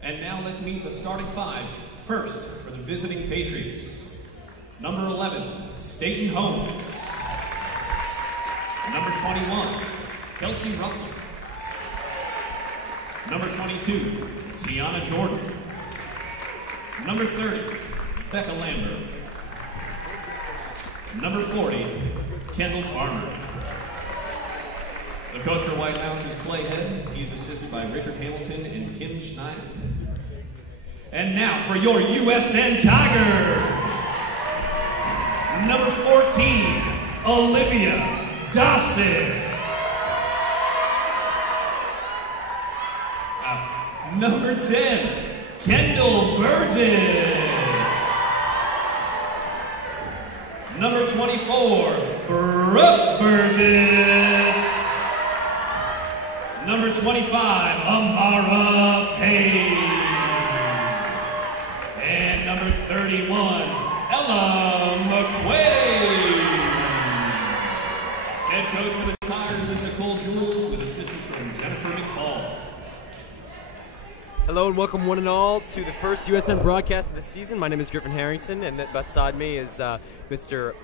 And now let's meet the starting five. First, for the visiting Patriots. Number 11, Staten Holmes. Number 21, Kelsey Russell. Number 22, Tiana Jordan. Number 30, Becca Lambert. Number 40, Kendall Farmer. The coach for White House is Clay Head. He's assisted by Richard Hamilton and Kim Schneider. And now for your USN Tigers. Number 14, Olivia Dawson. Number 10, Kendall Burgess. Number 24, Brooke Burgess. Number 25, Amara Payne. And number 31, Ella McQuaid. Head coach for the Tigers is Nicole Jules with assistance from Jennifer McFall. Hello and welcome one and all to the first USN broadcast of the season. My name is Griffin Harrington, and beside me is Mr.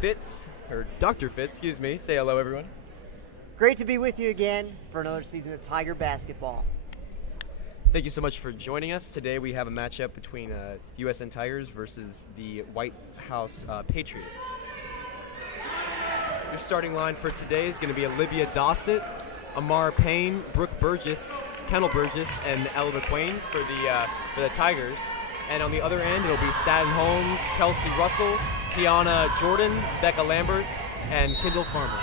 Fitz, or Dr. Fitz, excuse me. Say hello, everyone. Great to be with you again for another season of Tiger basketball. Thank you so much for joining us. Today we have a matchup between USN Tigers versus the White House Patriots. Your starting line for today is going to be Olivia Dossett, Amara Payne, Brooke Burgess, Kendall Burgess, and Ella McQuaid for the Tigers. And on the other end, it'll be Staten Holmes, Kelsey Russell, Tiana Jordan, Becca Lambert, and Kendall Farmer.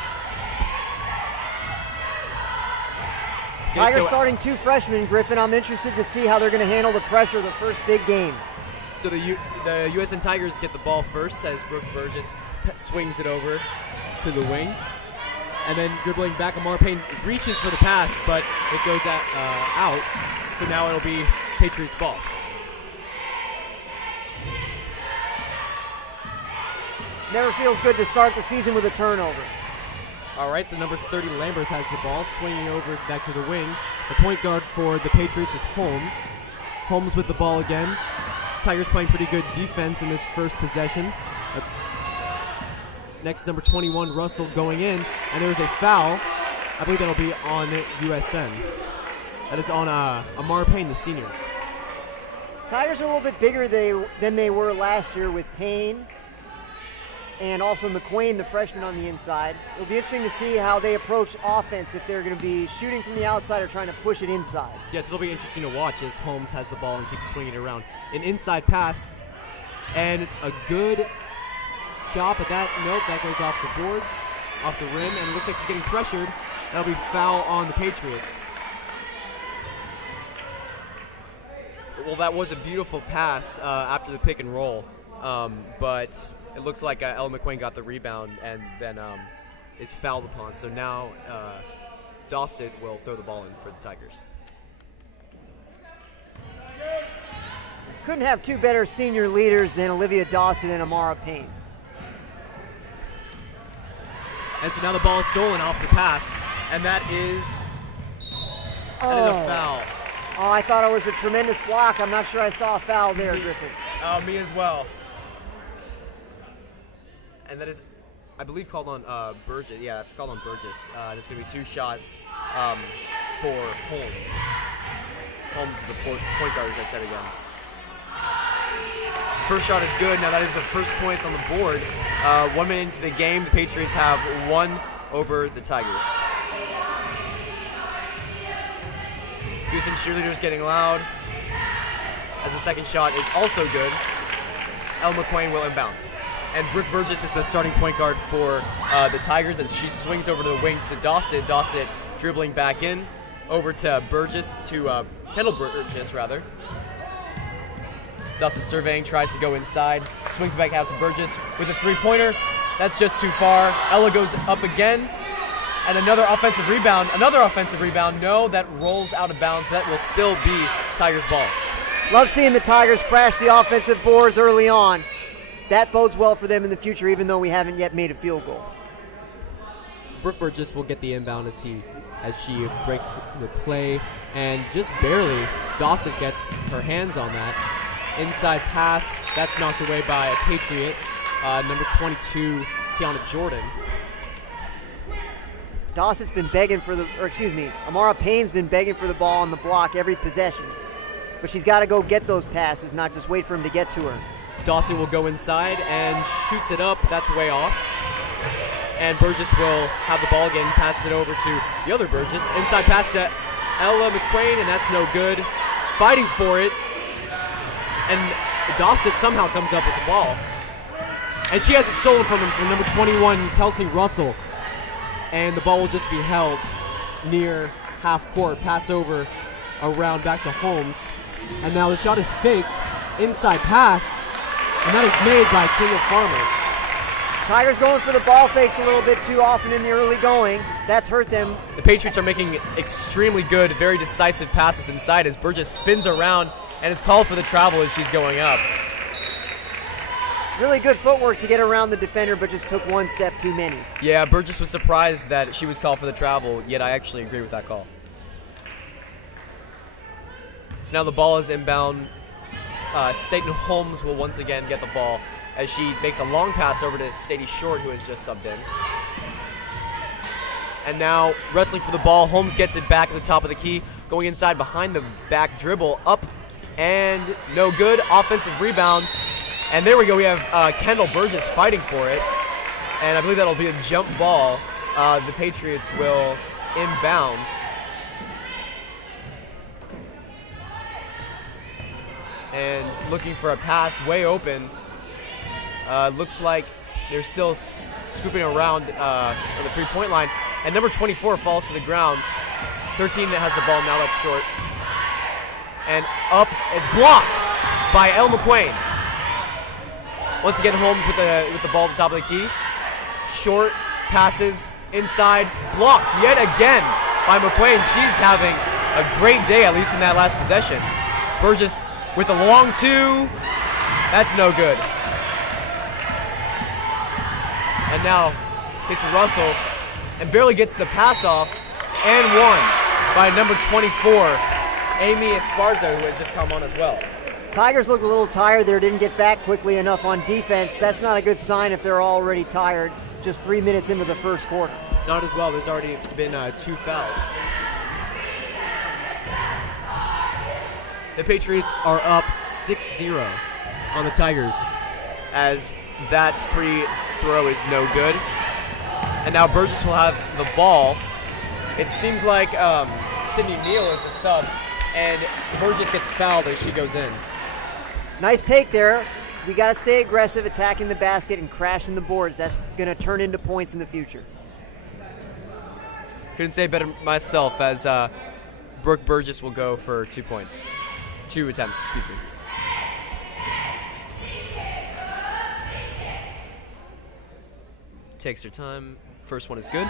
Tigers starting two freshmen, Griffin. I'm interested to see how they're going to handle the pressure of the first big game. So the USN Tigers get the ball first as Brooke Burgess swings it over to the wing. And then dribbling back, Amara Payne reaches for the pass, but it goes out. So now it'll be Patriots ball. Never feels good to start the season with a turnover. All right, so number 30, Lambert, has the ball, swinging over back to the wing. The point guard for the Patriots is Holmes. Holmes with the ball again. Tigers playing pretty good defense in this first possession. Next, number 21, Russell going in, and there's a foul. I believe that'll be on USN. That is on Amara Payne, the senior. Tigers are a little bit bigger than they were last year with Payne and also McQuaid, the freshman, on the inside. It'll be interesting to see how they approach offense, if they're going to be shooting from the outside or trying to push it inside. Yes, it'll be interesting to watch as Holmes has the ball and keeps swinging it around. An inside pass and a good shot, but that goes off the boards, off the rim, and it looks like she's getting pressured. That'll be foul on the Patriots. Well, that was a beautiful pass after the pick and roll, but it looks like Ella McQuaid got the rebound and then is fouled upon. So now Dossett will throw the ball in for the Tigers. Couldn't have two better senior leaders than Olivia Dossett and Amara Payne. And so now the ball is stolen off the pass, and that is a foul. Oh, I thought it was a tremendous block. I'm not sure I saw a foul there, Griffin. Me as well. And that is, I believe, called on Burgess. Yeah, that's called on Burgess. There's going to be two shots for Holmes. Holmes is the point guard, as I said again. First shot is good. Now that is the first points on the board. 1 minute into the game, the Patriots have won over the Tigers. Houston cheerleaders getting loud as the second shot is also good. Ella McQuaid will inbound. And Brooke Burgess is the starting point guard for the Tigers as she swings over to the wing to Dossett. Dossett dribbling back in over to Burgess, to Kendall Burgess, rather. Dossett surveying, tries to go inside, swings back out to Burgess with a three-pointer. That's just too far. Ella goes up again. And another offensive rebound. No, that rolls out of bounds, but that will still be Tigers ball. Love seeing the Tigers crash the offensive boards early on. That bodes well for them in the future, even though we haven't yet made a field goal. Brooke Burgess will get the inbound as she breaks the play, and just barely, Dawson gets her hands on that. Inside pass, that's knocked away by a Patriot, number 22, Tiana Jordan. Dawson's been begging for Amara Payne's been begging for the ball on the block every possession. But she's got to go get those passes, not just wait for him to get to her. Dawson will go inside and shoots it up. That's way off. And Burgess will have the ball again, pass it over to the other Burgess. Inside pass to Ella McQuain, and that's no good. Fighting for it. And Dawson somehow comes up with the ball. And she has it stolen from him from number 21, Kelsey Russell. And the ball will just be held near half court. Pass over around back to Holmes. And now the shot is faked. Inside pass. And that is made by King of Farmer. Tigers going for the ball fakes a little bit too often in the early going. That's hurt them. The Patriots are making extremely good, very decisive passes inside as Burgess spins around and is called for the travel as she's going up. Really good footwork to get around the defender, but just took one step too many. Yeah, Burgess was surprised that she was called for the travel, yet I actually agree with that call. So now the ball is inbound. Staten Holmes will once again get the ball as she makes a long pass over to Sadie Short, who has just subbed in. And now wrestling for the ball, Holmes gets it back at the top of the key, going inside behind the back dribble, up and no good. Offensive rebound. And there we go, we have Kendall Burgess fighting for it. And I believe that'll be a jump ball. The Patriots will inbound. And looking for a pass way open. Looks like they're still scooping around on the three-point line. And number 24 falls to the ground. 13 that has the ball, now that's short. And up, it's blocked by Elle McQuain. Once again, Holmes with the ball at the top of the key. Short passes inside, blocked yet again by McQuain. She's having a great day, at least in that last possession. Burgess with a long two. That's no good. And now it's Russell and barely gets the pass off and won by number 24, Amy Esparza, who has just come on as well. Tigers look a little tired there, didn't get back quickly enough on defense. That's not a good sign if they're already tired just 3 minutes into the first quarter. Not as well. There's already been 2 fouls. The Patriots are up 6-0 on the Tigers as that free throw is no good. And now Burgess will have the ball. It seems like Sydney Neal is a sub, and Burgess gets fouled as she goes in. Nice take there. We got to stay aggressive, attacking the basket and crashing the boards. That's going to turn into points in the future. Couldn't say it better myself as Brooke Burgess will go for 2 points. 2 attempts, excuse me. Takes her time. First one is good.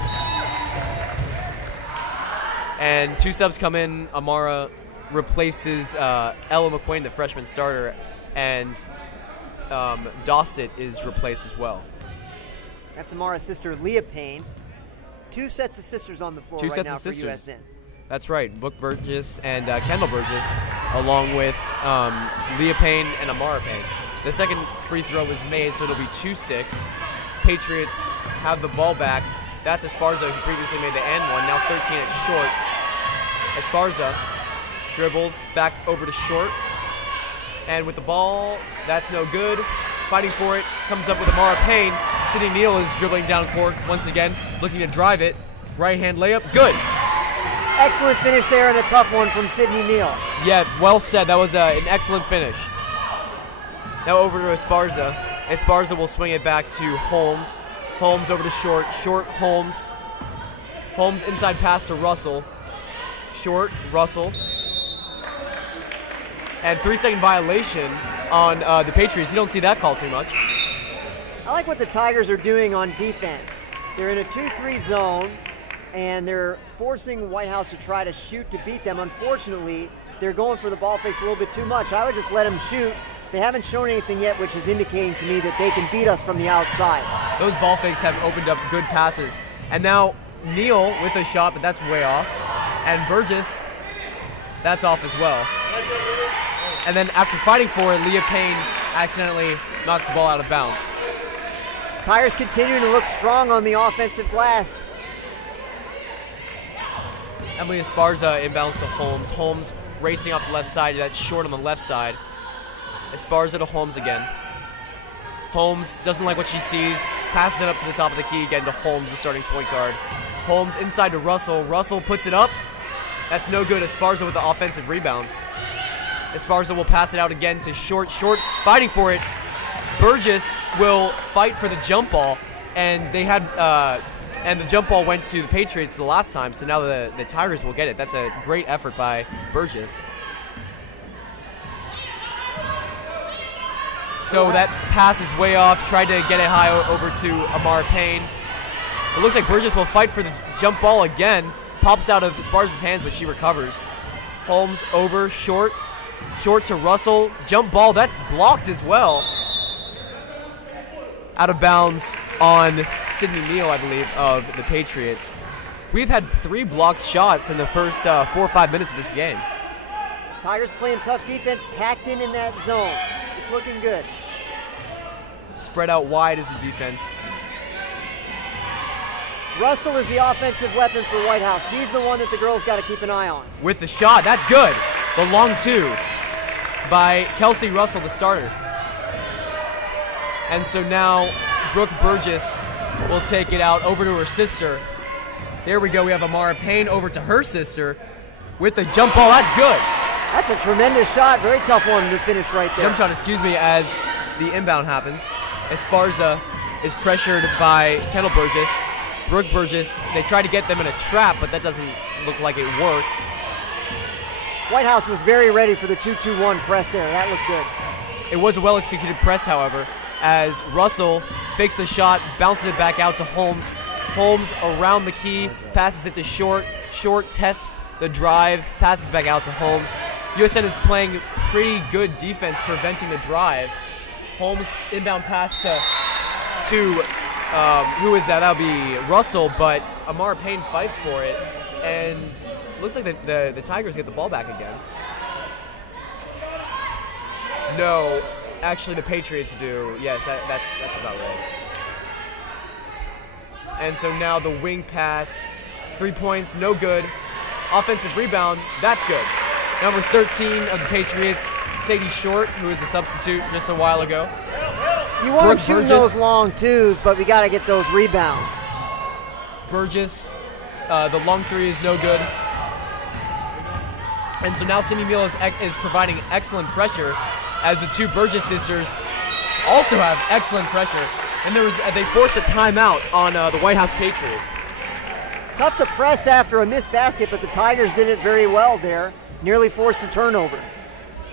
And 2 subs come in. Amara replaces Ella McQuain, the freshman starter, and Dossett is replaced as well. That's Amara's sister, Leah Payne. 2 sets of sisters on the floor right now for USN. That's right, Brooke Burgess and Kendall Burgess, along with Leah Payne and Amara Payne. The second free throw was made, so it'll be 2-6. Patriots have the ball back. That's Esparza, who previously made the and one. Now 13 at short. Esparza dribbles back over to short. And with the ball, that's no good. Fighting for it, comes up with Amara Payne. Sydney Neal is dribbling down court once again, looking to drive it. Right-hand layup, good. Excellent finish there and a tough one from Sydney Neal. Yeah, well said. That was an excellent finish. Now over to Esparza. Esparza will swing it back to Holmes. Holmes over to Short. Short, Holmes. Holmes inside pass to Russell. Short, Russell. And 3-second violation on the Patriots. You don't see that call too much. I like what the Tigers are doing on defense. They're in a 2-3 zone, and they're forcing White House to try to shoot to beat them. Unfortunately, they're going for the ball fakes a little bit too much. I would just let them shoot. They haven't shown anything yet, which is indicating to me that they can beat us from the outside. Those ball fakes have opened up good passes. And now Neal with a shot, but that's way off. And Burgess, that's off as well. And then after fighting for it, Leah Payne accidentally knocks the ball out of bounds. Tigers continuing to look strong on the offensive glass. Emily Esparza inbounds to Holmes. Holmes racing off the left side. That's short on the left side. Esparza to Holmes again. Holmes doesn't like what she sees. Passes it up to the top of the key again to Holmes, the starting point guard. Holmes inside to Russell. Russell puts it up. That's no good. Esparza with the offensive rebound. Esparza will pass it out again to Short. Short fighting for it. Burgess will fight for the jump ball, and they had and the jump ball went to the Patriots the last time, so now the Tigers will get it. That's a great effort by Burgess. So that pass is way off. Tried to get it high over to Amara Payne. It looks like Burgess will fight for the jump ball again. Pops out of Esparza's hands, but she recovers. Holmes over, Short. Short to Russell. Jump ball, that's blocked as well. Out of bounds on Sydney Neal, I believe, of the Patriots. We've had 3 blocked shots in the first 4 or 5 minutes of this game. Tigers playing tough defense, packed in that zone. It's looking good. Spread out wide is the defense. Russell is the offensive weapon for White House. She's the one that the girls got to keep an eye on. With the shot, that's good. The long 2 by Kelsey Russell, the starter. And so now Brooke Burgess will take it out over to her sister. There we go. We have Amara Payne over to her sister with the jump ball. That's good. That's a tremendous shot. Very tough one to finish right there. Jump shot, excuse me, as the inbound happens. Esparza is pressured by Kendall Burgess. Brooke Burgess, they tried to get them in a trap, but that doesn't look like it worked. White House was very ready for the 2-2-1 press there. That looked good. It was a well-executed press, however, as Russell fakes the shot, bounces it back out to Holmes. Holmes around the key, passes it to Short. Short tests the drive, passes back out to Holmes. USN is playing pretty good defense, preventing the drive. Holmes inbound pass to who is that? That'll be Russell, but Amara Payne fights for it, and looks like the Tigers get the ball back again. No. Actually, the Patriots do. Yes, that's about right. And so now the wing pass, 3 points, no good. Offensive rebound, that's good. Number 13 of the Patriots, Sadie Short, who was a substitute just a while ago. You want them shooting those long 2s, but we got to get those rebounds. Burgess, the long 3 is no good. And so now Sydney Neal is providing excellent pressure, as the 2 Burgess sisters also have excellent pressure. And they forced a timeout on the White House Patriots. Tough to press after a missed basket, but the Tigers did it very well there. Nearly forced a turnover.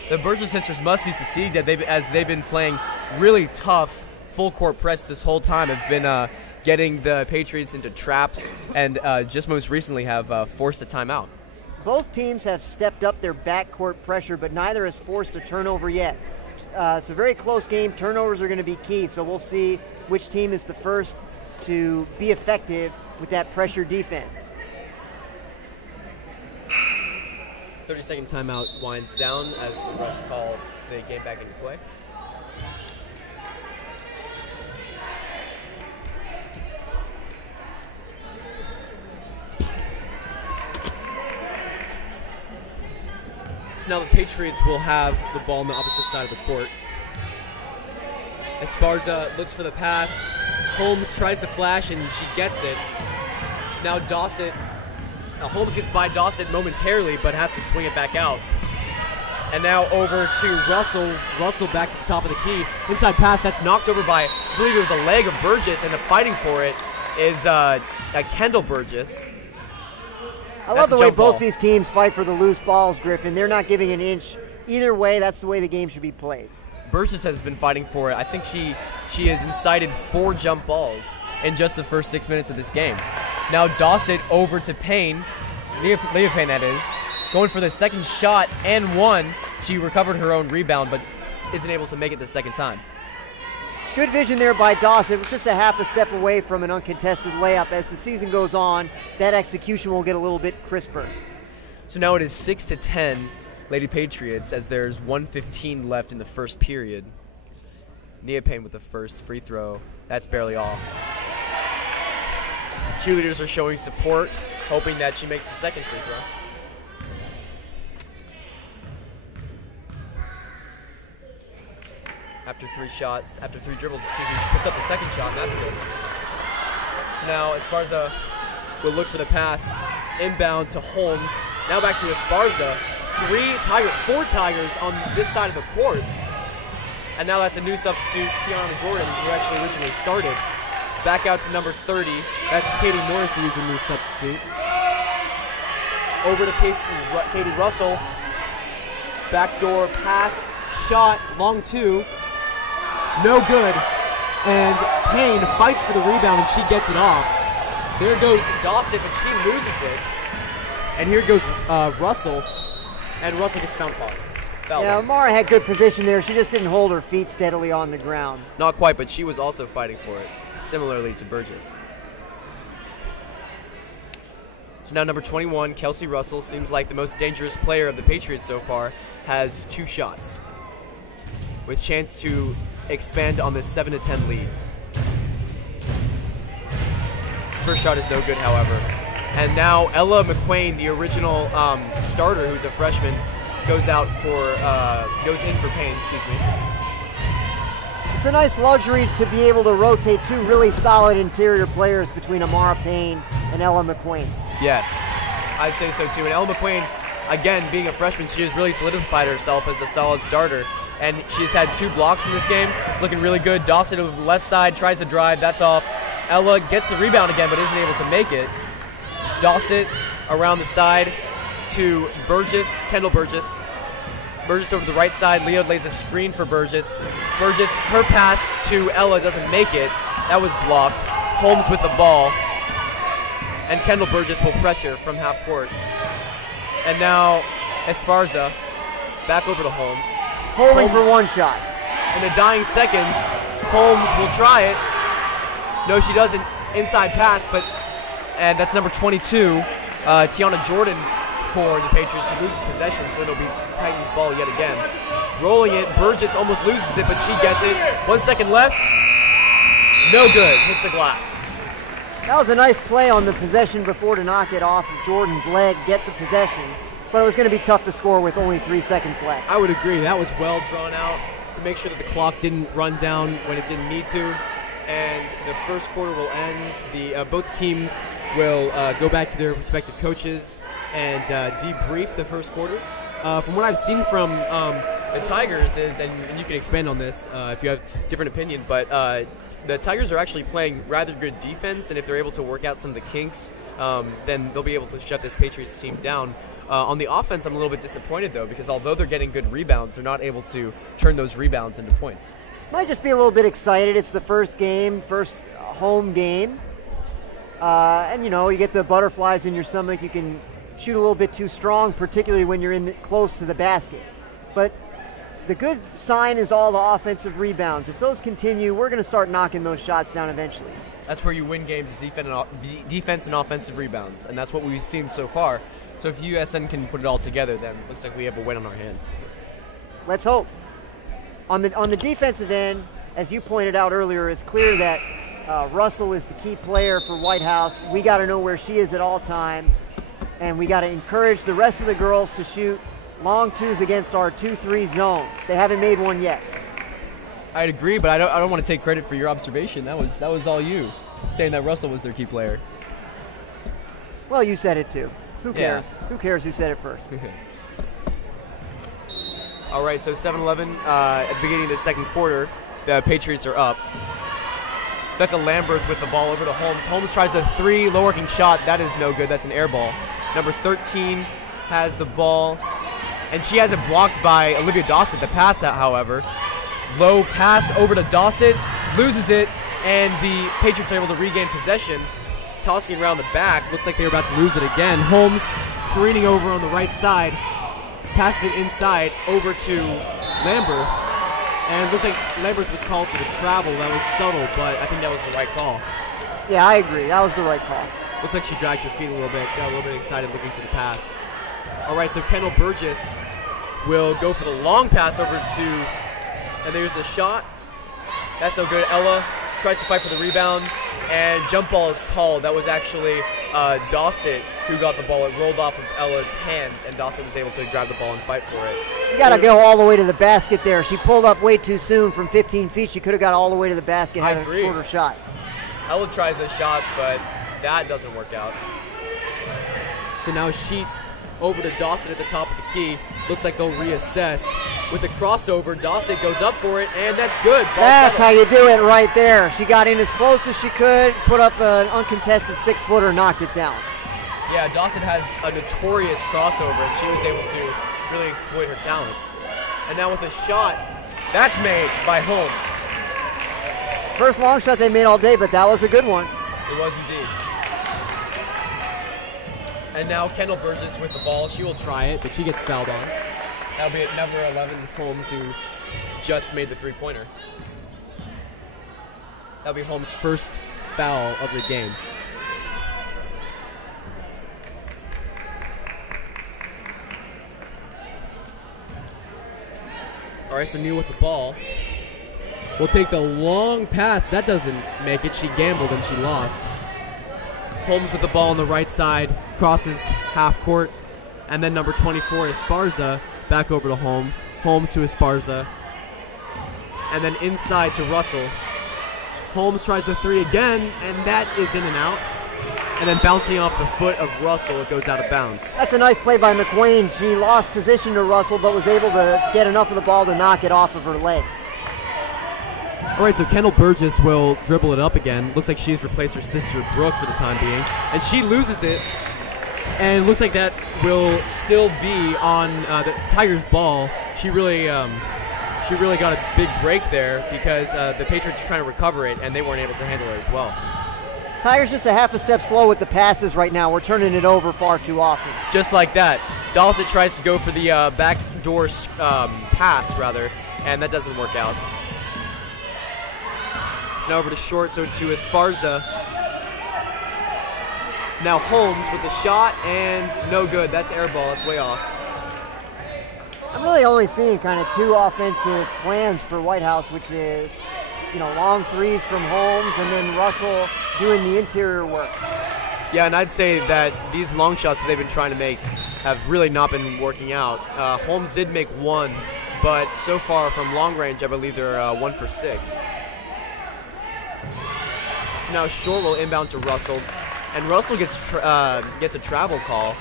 The Burgess sisters must be fatigued as they've been playing really tough full-court press this whole time. Have been getting the Patriots into traps, and just most recently have forced a timeout. Both teams have stepped up their backcourt pressure, but neither has forced a turnover yet. It's a very close game. Turnovers are going to be key, so we'll see which team is the first to be effective with that pressure defense. 30-second timeout winds down as the refs call the game back into play. So now the Patriots will have the ball on the opposite side of the court. Esparza looks for the pass. Holmes tries to flash and she gets it. Now Dawson, Holmes gets by Dawson momentarily but has to swing it back out. And now over to Russell. Russell back to the top of the key. Inside pass, that's knocked over by, I believe it was a leg of Burgess, and the fighting for it is Kendall Burgess. I love the way both these teams fight for the loose balls, Griffin. They're not giving an inch. Either way, that's the way the game should be played. Burgess has been fighting for it. I think she has incited 4 jump balls in just the first 6 minutes of this game. Now Dawson over to Payne. Leah Payne, that is. Going for the second shot and one. She recovered her own rebound, but isn't able to make it the second time. Good vision there by Dawson, just a half a step away from an uncontested layup. As the season goes on, that execution will get a little bit crisper. So now it is 6-10 Lady Patriots as there's 1:15 left in the first period. Nia Payne with the first free throw. That's barely off. Cheerleaders are showing support, hoping that she makes the second free throw. After three dribbles, she puts up the second shot, and that's good. So now Esparza will look for the pass, inbound to Holmes. Now back to Esparza. Four Tigers on this side of the court. And now that's a new substitute, Tiana Jordan, who actually originally started. Back out to number 30. That's Katie Morrissey, who's a new substitute. Over to Katie Russell. Backdoor pass, shot, long two. No good. And Payne fights for the rebound, and she gets it off. There goes Dawson, but she loses it. And here goes Russell. And Russell gets fouled. Yeah, Amara had good position there. She just didn't hold her feet steadily on the ground. Not quite, but she was also fighting for it, similarly to Burgess. So now number 21, Kelsey Russell, seems like the most dangerous player of the Patriots so far, has 2 shots with chance to expand on this 7-10 lead. First shot is no good, however. And now Ella McQuain, the original starter, who's a freshman, goes in for Payne. It's a nice luxury to be able to rotate 2 really solid interior players between Amara Payne and Ella McQuain. Yes, I'd say so too. And Ella McQuain, again, being a freshman, she has really solidified herself as a solid starter. And she's had 2 blocks in this game. It's looking really good. Dawson over the left side tries to drive. That's off. Ella gets the rebound again, but isn't able to make it. Dawson around the side to Burgess, Kendall Burgess. Burgess over the right side. Leo lays a screen for Burgess. Burgess, her pass to Ella doesn't make it. That was blocked. Holmes with the ball. And Kendall Burgess will pressure from half court. And now Esparza back over to Holmes. Holding for 1 shot. In the dying seconds, Holmes will try it. No, she doesn't. Inside pass, and that's number 22, Tiana Jordan for the Patriots, who loses possession, so it'll be Titans ball yet again. Rolling it, Burgess almost loses it, but she gets it. 1 second left. No good. Hits the glass. That was a nice play on the possession before to knock it off of Jordan's leg, get the possession. But it was going to be tough to score with only 3 seconds left. I would agree. That was well drawn out to make sure that the clock didn't run down when it didn't need to. And the first quarter will end. Both teams will go back to their respective coaches and debrief the first quarter. From what I've seen from the Tigers is, and you can expand on this if you have a different opinion, but the Tigers are actually playing rather good defense, and if they're able to work out some of the kinks, then they'll be able to shut this Patriots team down. On the offense, I'm a little bit disappointed, though, because although they're getting good rebounds, they're not able to turn those rebounds into points. Might just be a little bit excited. It's the first home game. And, you get the butterflies in your stomach. You can shoot a little bit too strong, particularly when you're close to the basket. But the good sign is all the offensive rebounds. If those continue, we're going to start knocking those shots down eventually. That's where you win games, is defense and offensive rebounds, and that's what we've seen so far. So if USN can put it all together, then it looks like we have a win on our hands. Let's hope. On the defensive end, as you pointed out earlier, it's clear that Russell is the key player for White House. We got to know where she is at all times, and we got to encourage the rest of the girls to shoot long 2s against our 2-3 zone. They haven't made one yet. I'd agree, but I don't want to take credit for your observation. That was all you, saying that Russell was their key player. Well, you said it too. Who cares? Yeah. Who cares who said it first? All right, so 7-11 at the beginning of the second quarter. The Patriots are up. Becca Lambert with the ball over to Holmes. Holmes tries a 3, low-working shot. That is no good. That's an air ball. Number 13 has the ball, and she has it blocked by Olivia Dawson. The pass, that, however. Low pass over to Dawson. Loses it, and the Patriots are able to regain possession. Tossing around the back. Looks like they're about to lose it again. Holmes careening over on the right side. Passes it inside over to Lambert. And it looks like Lamberth was called for the travel. That was subtle, but I think that was the right call. Yeah, I agree. That was the right call. Looks like she dragged her feet a little bit, got a little bit excited looking for the pass. All right, so Kendall Burgess will go for the long pass over to, and there's a shot. That's no good. Ella tries to fight for the rebound, and jump ball is called. That was actually Dawson who got the ball. It rolled off of Ella's hands, and Dawson was able to grab the ball and fight for it. You got to go all the way to the basket there. She pulled up way too soon from 15 feet. She could have got all the way to the basket, had a shorter shot. Ella tries a shot, but that doesn't work out. So now Sheets over to Dawson at the top of the key. Looks like they'll reassess. With the crossover, Dawson goes up for it, and that's good. That's how you do it right there. She got in as close as she could, put up an uncontested 6-footer, knocked it down. Yeah, Dawson has a notorious crossover, and she was able to really exploit her talents. And now with a shot, that's made by Holmes. First long shot they made all day, but that was a good one. It was indeed. And now Kendall Burgess with the ball. She will try it, but she gets fouled on. That'll be at number 11, Holmes, who just made the three-pointer. That'll be Holmes' first foul of the game. All right, so Neal with the ball. We'll take the long pass. That doesn't make it. She gambled and she lost. Holmes with the ball on the right side, crosses half court, and then number 24, Esparza, back over to Holmes. Holmes to Esparza, and then inside to Russell. Holmes tries the three again, and that is in and out. And then bouncing off the foot of Russell, it goes out of bounds. That's a nice play by McQueen. She lost position to Russell, but was able to get enough of the ball to knock it off of her leg. All right, so Kendall Burgess will dribble it up again. Looks like she's replaced her sister, Brooke, for the time being. And she loses it. And it looks like that will still be on the Tigers' ball. She really got a big break there because the Patriots were trying to recover it, and they weren't able to handle it as well. Tigers just a half a step slow with the passes right now. We're turning it over far too often. Just like that. Dawson tries to go for the backdoor pass, rather, and that doesn't work out. So now over to short, so to Esparza. Now Holmes with the shot, and no good. That's air ball. It's way off. I'm really only seeing kind of two offensive plans for White House, which is, long threes from Holmes and then Russell doing the interior work. Yeah, and I'd say that these long shots that they've been trying to make have really not been working out. Holmes did make one, but so far from long range, I believe they're 1 for 6. So now Short will inbound to Russell, and Russell gets a travel call.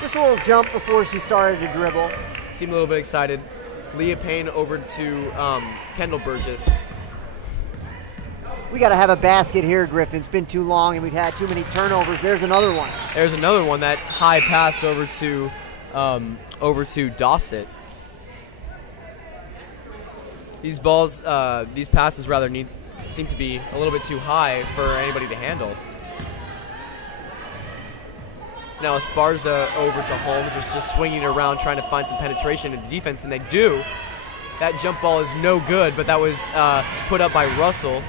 Just a little jump before she started to dribble. Seemed a little bit excited. Leah Payne over to Kendall Burgess. We got to have a basket here, Griffin. It's been too long, and we've had too many turnovers. There's another one. There's another one. That high pass over to Dossett. These balls, these passes rather seem to be a little bit too high for anybody to handle. So now Esparza over to Holmes, who's just swinging it around, trying to find some penetration into defense, and they do. That jump ball is no good, but that was put up by Russell.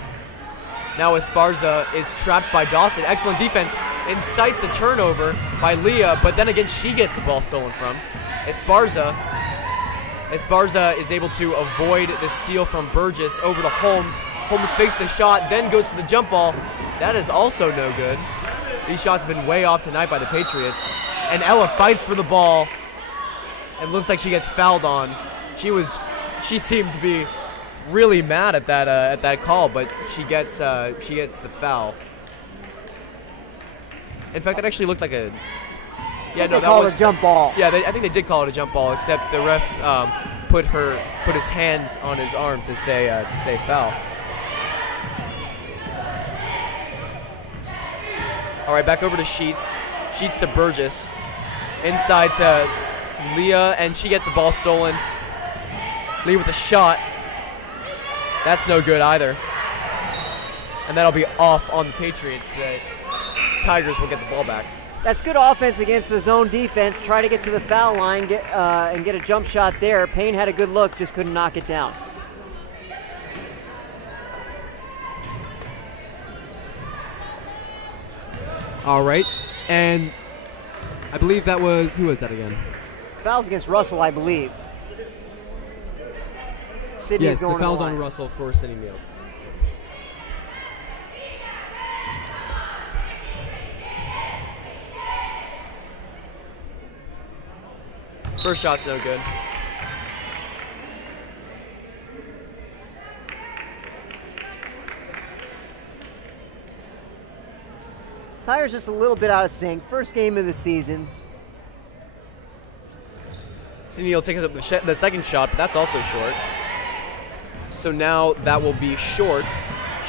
Now Esparza is trapped by Dawson. Excellent defense. Incites the turnover by Leah, but then again, she gets the ball stolen from. Esparza is able to avoid the steal from Burgess over to Holmes. Holmes fakes the shot, then goes for the jump ball. That is also no good. These shots have been way off tonight by the Patriots. And Ella fights for the ball. It looks like she gets fouled on. She seemed to be really mad at that call, but she gets the foul. In fact, that actually looked like a they called it a jump ball. Yeah, I think they did call it a jump ball, except the ref put his hand on his arm to say foul. All right, back over to Sheets. Sheets to Burgess. Inside to Leah, and she gets the ball stolen. Leah with a shot. That's no good either. And that'll be off on the Patriots. The Tigers will get the ball back. That's good offense against the zone defense. Try to get to the foul line and get a jump shot there. Payne had a good look, just couldn't knock it down. All right, and I believe that was, who was that again? Fouls against Russell, I believe. Sydney's Yes, going the to foul's line. on Russell for Sidney Neal. First shot's no good. Tigers just a little bit out of sync. First game of the season. Sidney will take up the second shot, but that's also short. So now that will be short.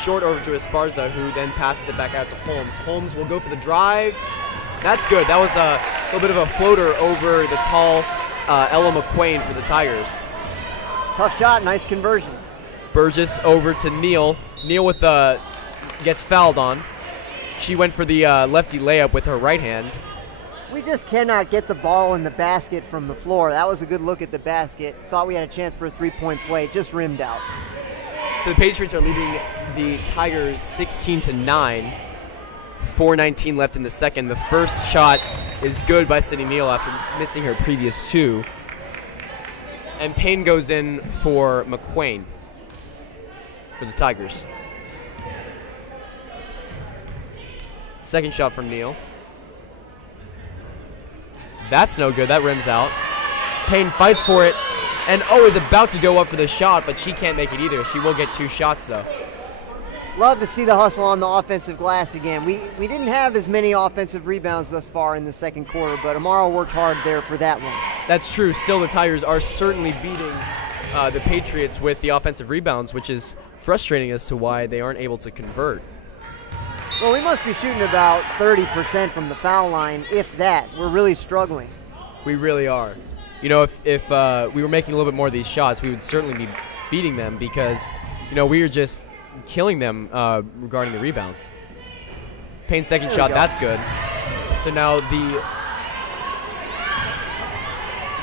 Short over to Esparza, who then passes it back out to Holmes. Holmes will go for the drive. That's good. That was a little bit of a floater over the tall Ella McQuain for the Tigers. Tough shot, nice conversion. Burgess over to Neal. Neal with gets fouled on. She went for the lefty layup with her right hand. We just cannot get the ball in the basket from the floor. That was a good look at the basket. Thought we had a chance for a three-point play. Just rimmed out. So the Patriots are leading the Tigers 16-9. 4:19 left in the second. The first shot is good by Sidney Neal after missing her previous two. And Payne goes in for McQuain for the Tigers. Second shot from Neal. That's no good. That rims out. Payne fights for it. And is about to go up for the shot, but she can't make it either. She will get two shots, though. Love to see the hustle on the offensive glass again. We didn't have as many offensive rebounds thus far in the second quarter, but Amaro worked hard there for that one. That's true. Still, the Tigers are certainly beating the Patriots with the offensive rebounds, which is frustrating as to why they aren't able to convert. Well, we must be shooting about 30% from the foul line, if that. We're really struggling. We really are. You know, if we were making a little bit more of these shots, we would certainly be beating them because, we are just killing them regarding the rebounds. Payne's second shot, that's good. So now the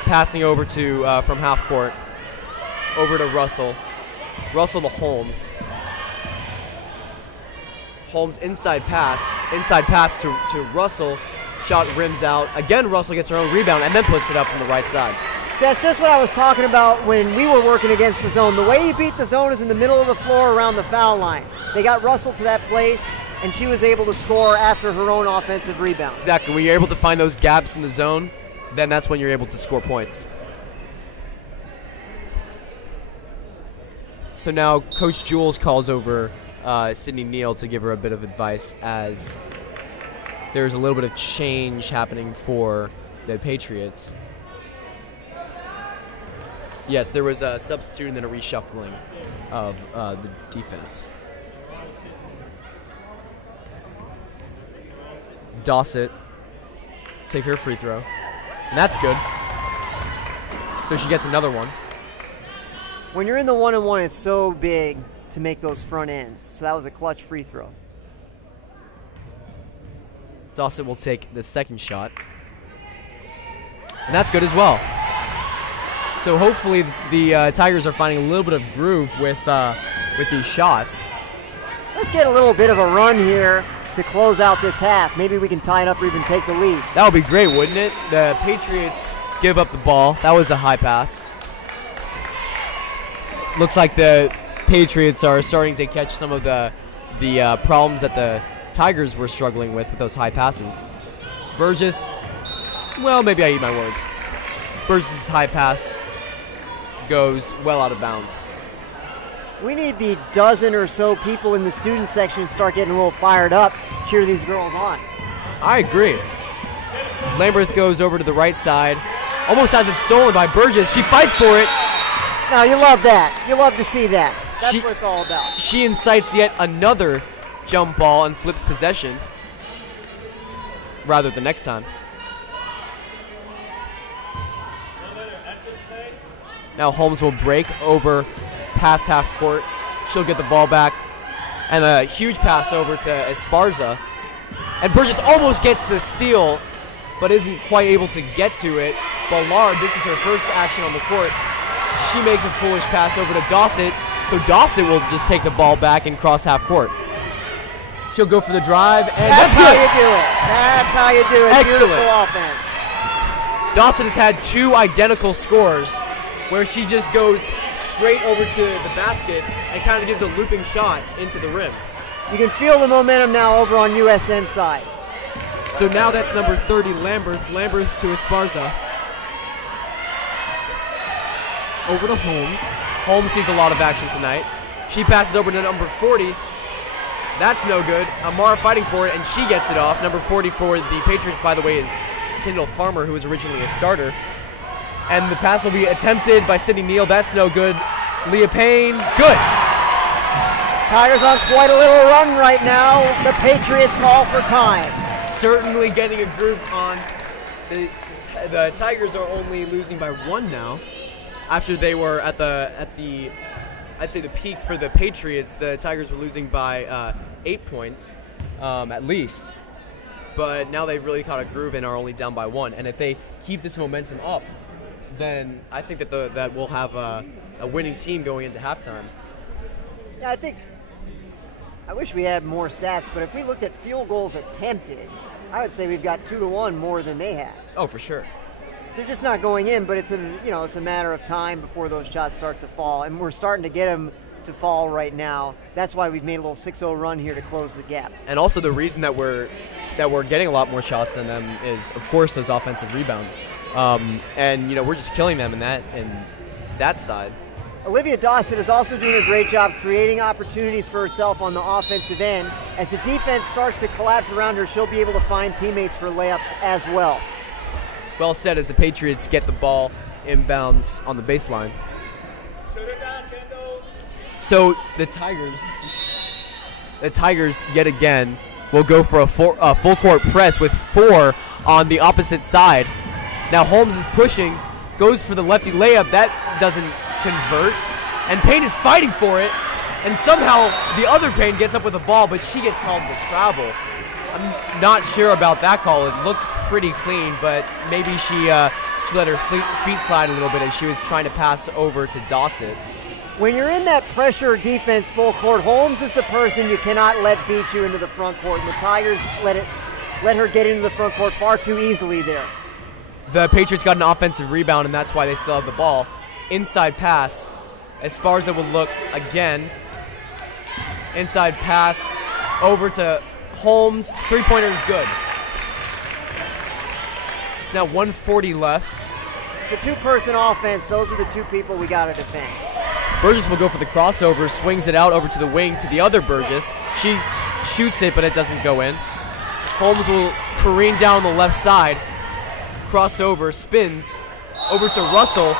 passing over to from half court over to Russell. Russell to Holmes. Holmes inside pass to Russell. Shot rims out. Again, Russell gets her own rebound and then puts it up from the right side. See, that's just what I was talking about when we were working against the zone. The way you beat the zone is in the middle of the floor around the foul line. They got Russell to that place, and she was able to score after her own offensive rebound. Exactly. When you're able to find those gaps in the zone, then that's when you're able to score points. So now Coach Jules calls over Sidney Neal to give her a bit of advice as there's a little bit of change happening for the Patriots. Yes, there was a substitute and then a reshuffling of the defense. Dossett take her free throw, and that's good. So she gets another one. When you're in the one-on-one, it's so big to make those front ends. So that was a clutch free throw. Dossett will take the second shot, and that's good as well. So hopefully the Tigers are finding a little bit of groove with these shots. Let's get a little bit of a run here to close out this half. Maybe we can tie it up or even take the lead. That would be great, wouldn't it? The Patriots give up the ball. That was a high pass. Looks like the Patriots are starting to catch some of the problems that the Tigers were struggling with those high passes. Burgess, well, maybe I eat my words. Burgess' high pass goes well out of bounds. We need the dozen or so people in the student section to start getting a little fired up, cheer these girls on. I agree. Lamberth goes over to the right side, almost has it stolen by Burgess. She fights for it. Now, you love that. You love to see that. That's what it's all about. She incites yet another jump ball and flips possession. Rather the next time. Now Holmes will break over past half court. She'll get the ball back. And a huge pass over to Esparza. And Burgess almost gets the steal, but isn't quite able to get to it. Ballard, this is her first action on the court. She makes a foolish pass over to Dossett, so Dossett will just take the ball back and cross half court. She'll go for the drive, and that's good. How you do it. That's how you do it. Excellent. Beautiful offense. Dossett has had 2 identical scores where she just goes straight over to the basket and kind of gives a looping shot into the rim. You can feel the momentum now over on USN side. So now that's number 30, Lamberth. Lamberth to Esparza. Over to Holmes. Holmes sees a lot of action tonight. She passes over to number 40. That's no good. Amara fighting for it, and she gets it off. Number 40 for the Patriots, by the way, is Kendall Farmer, who was originally a starter. And the pass will be attempted by Sydney Neal. That's no good. Leah Payne, good. Tigers on quite a little run right now. The Patriots call for time. Certainly getting a groove on. The Tigers are only losing by 1 now. After they were at the I'd say the peak for the Patriots, the Tigers were losing by 8 points at least. But now they've really caught a groove and are only down by 1. And if they keep this momentum up, then I think that we'll have a winning team going into halftime. Yeah, I wish we had more stats, but if we looked at field goals attempted, I would say we've got 2-1 more than they had. Oh, for sure. They're just not going in, but it's a matter of time before those shots start to fall, and we're starting to get them to fall right now. That's why we've made a little 6-0 run here to close the gap. And also the reason that we're getting a lot more shots than them is, of course, those offensive rebounds. And we're just killing them in that side. Olivia Dossett is also doing a great job creating opportunities for herself on the offensive end. As the defense starts to collapse around her, she'll be able to find teammates for layups as well. Well said as the Patriots get the ball inbounds on the baseline. So the Tigers yet again will go for a full court press with 4 on the opposite side. Now Holmes is pushing, goes for the lefty layup. That doesn't convert. And Payne is fighting for it. And somehow the other Payne gets up with the ball, but she gets called for travel. I'm not sure about that call. It looked pretty clean, but maybe she let her feet slide a little bit as she was trying to pass over to Dossett. When you're in that pressure defense full court, Holmes is the person you cannot let beat you into the front court. And the Tigers let her get into the front court far too easily there. The Patriots got an offensive rebound, and that's why they still have the ball. Inside pass. Esparza will look again. Inside pass over to Holmes. Three-pointer is good. It's now 1:40 left. It's a 2-person offense. Those are the 2 people we got to defend. Burgess will go for the crossover, swings it out over to the wing to the other Burgess. She shoots it, but it doesn't go in. Holmes will careen down the left side. Crossover, spins over to Russell,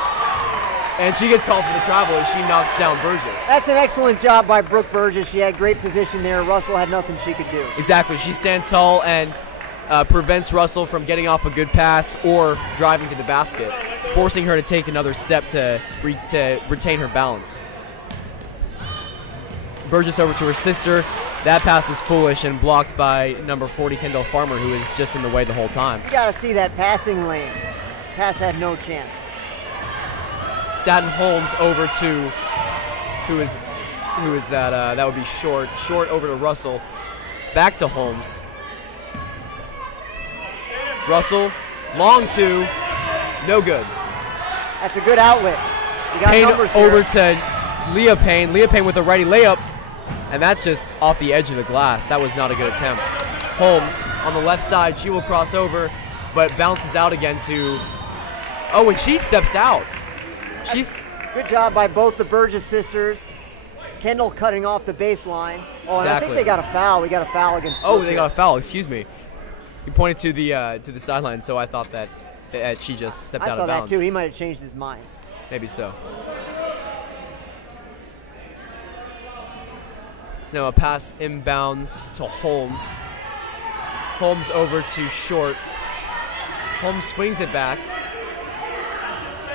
and she gets called for the travel as she knocks down Burgess. That's an excellent job by Brooke Burgess. She had great position there. Russell had nothing she could do. Exactly. She stands tall and prevents Russell from getting off a good pass or driving to the basket, forcing her to take another step to retain her balance. Burgess over to her sister. That pass is foolish and blocked by number 40, Kendall Farmer, who is just in the way the whole time. You got to see that passing lane. Pass had no chance. Staten Holmes over to, who is that? That would be Short. Short over to Russell. Back to Holmes. Russell, long 2, no good. That's a good outlet. You got Payne numbers here. over to Leah Payne. Leah Payne with a righty layup, and that's just off the edge of the glass. That was not a good attempt. Holmes on the left side. She will cross over, but bounces out again to... Oh, and she steps out. Good job by both the Burgess sisters. Kendall cutting off the baseline. Oh, and I think they got a foul. We got a foul against Brooke. Oh, they got a foul. Excuse me. He pointed to the sideline, so I thought that she just stepped out of bounds. I saw that too. He might have changed his mind. Maybe so. So now a pass inbounds to Holmes. Holmes over to Short. Holmes swings it back.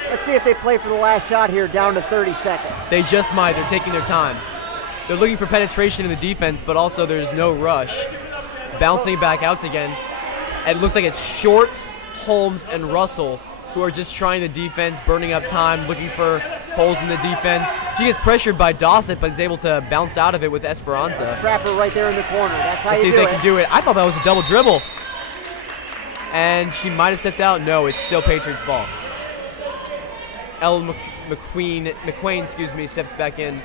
Let's see if they play for the last shot here, down to 30 seconds. They just might. They're taking their time. They're looking for penetration in the defense, but also there's no rush. bouncing back out again. And it looks like it's Short, Holmes, and Russell who are just trying to defense, burning up time, looking for holes in the defense. He gets pressured by Dossett, but is able to bounce out of it with Esperanza. Trapper right there in the corner. That's how Let's see you if do they it. can do it. I thought that was a double dribble. And she might have stepped out. No, it's still Patriots ball. McQueen, steps back in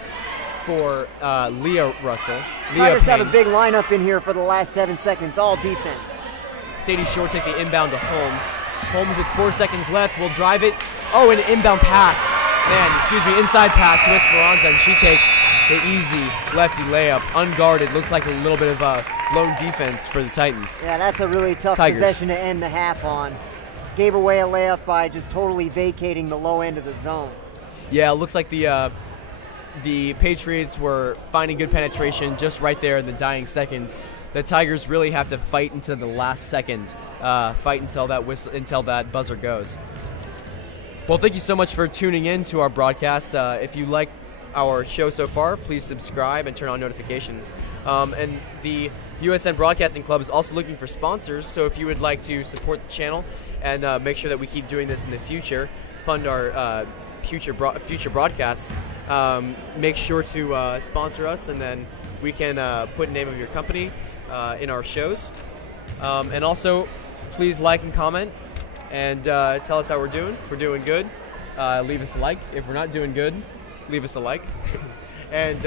for Leah Russell. Tigers have a Payne. big lineup in here for the last 7 seconds, all defense. Sadie Short take the inbound to Holmes. Holmes with 4 seconds left will drive it. Oh, an inbound pass. Inside pass to Esperanza, and she takes the easy lefty layup, unguarded. Looks like a little bit of a lone defense for the Titans. Yeah, that's a really tough Tigers. possession to end the half on. Gave away a layup by just totally vacating the low end of the zone. Yeah, it looks like the Patriots were finding good penetration just right there in the dying seconds. The Tigers really have to fight until the last second, fight until that buzzer goes. Well, thank you so much for tuning in to our broadcast. If you like our show so far, please subscribe and turn on notifications. And the USN Broadcasting Club is also looking for sponsors, so if you would like to support the channel and make sure that we keep doing this in the future, fund our future broadcasts, make sure to sponsor us, and then we can put the name of your company in our shows. And also, please like and comment and tell us how we're doing. If we're doing good, leave us a like. If we're not doing good, leave us a like. And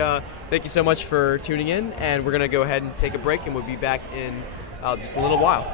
thank you so much for tuning in, and we're going to go ahead and take a break, and we'll be back in just a little while.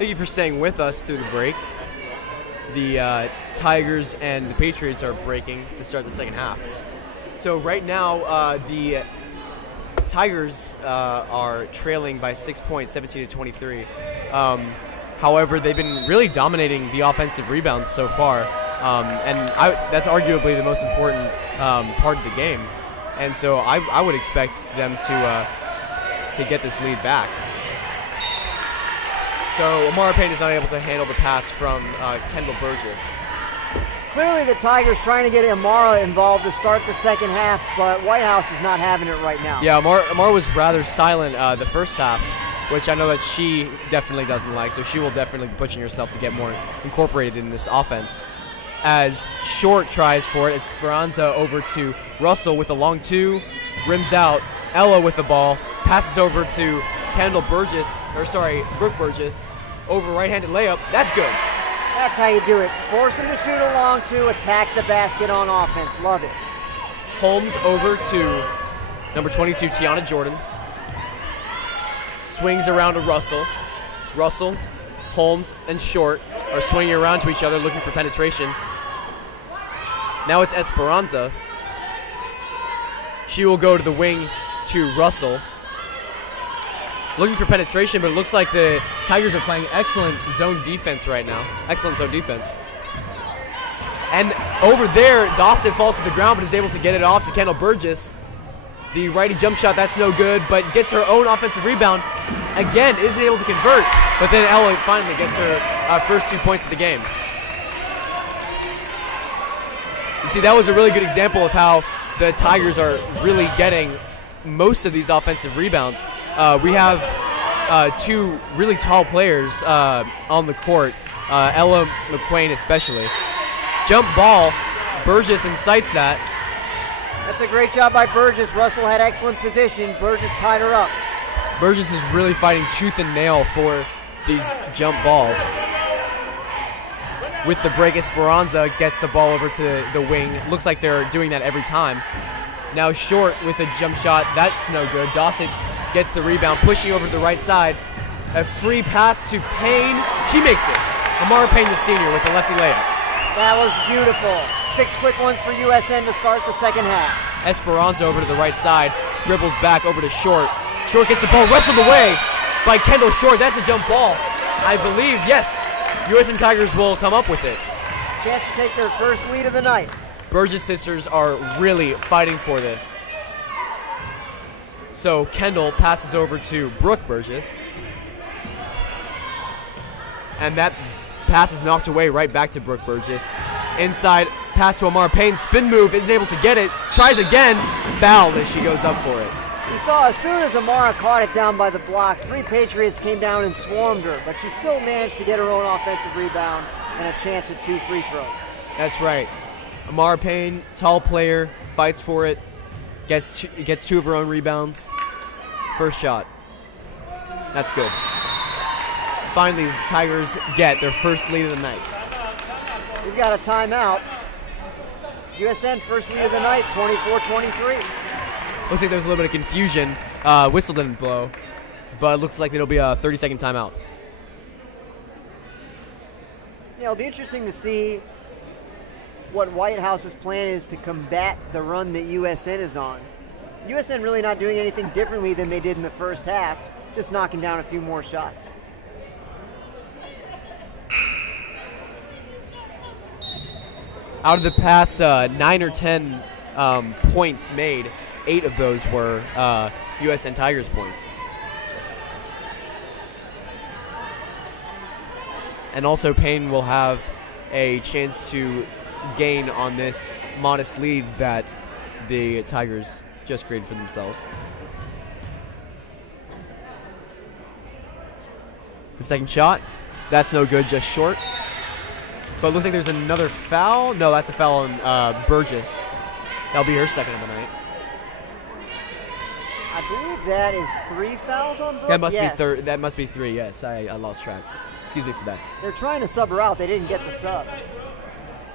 Thank you for staying with us through the break. The Tigers and the Patriots are breaking to start the second half. So right now, the Tigers are trailing by 6 points, 17-23. However, they've been really dominating the offensive rebounds so far, and that's arguably the most important part of the game. And so I would expect them to get this lead back. So Amara Payne is not able to handle the pass from Kendall Burgess. Clearly the Tigers trying to get Amara involved to start the second half, but Whitehouse is not having it right now. Yeah, Amara was rather silent the first half, which I know that she definitely doesn't like, so she will definitely be pushing herself to get more incorporated in this offense. As Short tries for it, Esperanza over to Russell with a long two, rims out, Ella with the ball, passes over to Brooke Burgess, over right-handed layup. That's good. That's how you do it. Force him to shoot a long two, attack the basket on offense. Love it. Holmes over to number 22, Tiana Jordan. Swings around to Russell. Russell, Holmes, and Short are swinging around to each other looking for penetration. Now it's Esperanza. She will go to the wing to Russell. Looking for penetration, but it looks like the Tigers are playing excellent zone defense right now. Excellent zone defense. And over there, Dawson falls to the ground, but is able to get it off to Kendall Burgess. The righty jump shot, that's no good, but gets her own offensive rebound. Again, isn't able to convert, but then Ella finally gets her first 2 points of the game. You see, that was a really good example of how the Tigers are really getting most of these offensive rebounds. We have two really tall players on the court, Ella McQuain especially. Jump ball, Burgess incites that. That's a great job by Burgess. Russell had excellent position. Burgess tied her up. Burgess is really fighting tooth and nail for these jump balls. With the break, Esperanza gets the ball over to the wing. Looks like they're doing that every time. Now Short with a jump shot. That's no good. Dawson gets the rebound, pushing over to the right side. A free pass to Payne. She makes it. Amara Payne, the senior, with a lefty layup. That was beautiful. 6 quick ones for USN to start the second half. Esperanza over to the right side. Dribbles back over to Short. Short gets the ball wrestled away by Kendall Short. That's a jump ball. I believe, yes, USN Tigers will come up with it. Chance to take their first lead of the night. Burgess sisters are really fighting for this. So Kendall passes over to Brooke Burgess. And that pass is knocked away right back to Brooke Burgess. Inside, pass to Amara Payne. Spin move, isn't able to get it. Tries again. Fouled as she goes up for it. You saw as soon as Amara caught it down by the block, 3 Patriots came down and swarmed her, but she still managed to get her own offensive rebound and a chance at 2 free throws. That's right. Amara Payne, tall player, fights for it, gets 2 of her own rebounds. First shot. That's good. Finally, the Tigers get their first lead of the night. We've got a timeout. USN first lead of the night, 24-23. Looks like there's a little bit of confusion. Whistle didn't blow, but it looks like it'll be a 30-second timeout. Yeah, it'll be interesting to see what Whitehouse's plan is to combat the run that USN is on. USN really not doing anything differently than they did in the first half, just knocking down a few more shots. Out of the past 9 or 10 points made, 8 of those were USN Tigers points. And also Payne will have a chance to gain on this modest lead that the Tigers just created for themselves. The second shot, that's no good, just short. But it looks like there's another foul. No, that's a foul on Burgess. That'll be her second of the night. I believe that is 3 fouls on Brooke. That must yes. be third. That must be 3. Yes, I lost track. Excuse me for that. They're trying to sub her out. They didn't get the sub.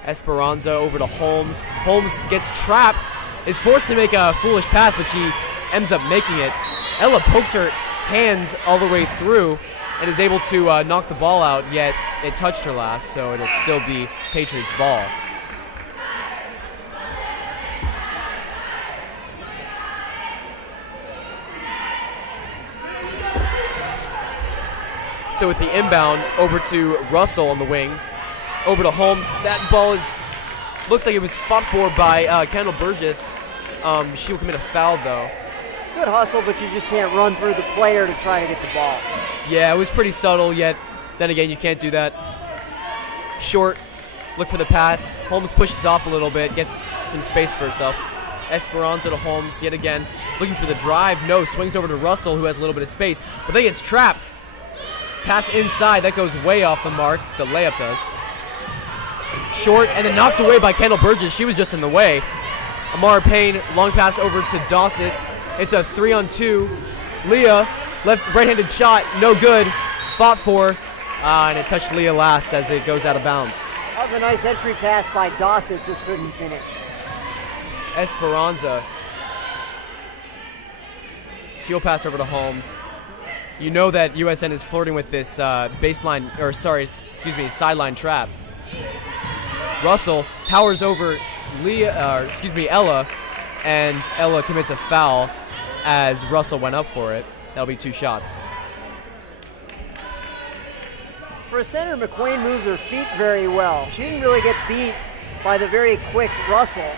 Esperanza over to Holmes. Holmes gets trapped, is forced to make a foolish pass, but she ends up making it. Ella pokes her hands all the way through, and is able to knock the ball out, yet it touched her last, so it'll still be Patriots ball. So with the inbound, over to Russell on the wing, over to Holmes. That ball looks like it was fought for by Kendall Burgess. She will commit a foul, though. Good hustle, but you just can't run through the player to try to get the ball. Yeah, it was pretty subtle, yet then again, you can't do that. Short, look for the pass. Holmes pushes off a little bit, gets some space for herself. Esperanza to Holmes, yet again, looking for the drive. No, swings over to Russell, who has a little bit of space, but then gets trapped. Pass inside, that goes way off the mark. The layup does. Short, and then knocked away by Kendall Burgess. She was just in the way. Amara Payne, long pass over to Dossett. It's a 3-on-2. Leah, right-handed shot, no good. Fought for, and it touched Leah last as it goes out of bounds. That was a nice entry pass by Dossett, just couldn't finish. Esperanza. She'll pass over to Holmes. You know that USN is flirting with this sideline trap. Russell powers over Ella, and Ella commits a foul as Russell went up for it. That'll be 2 shots. For a center, McQueen moves her feet very well. She didn't really get beat by the very quick Russell,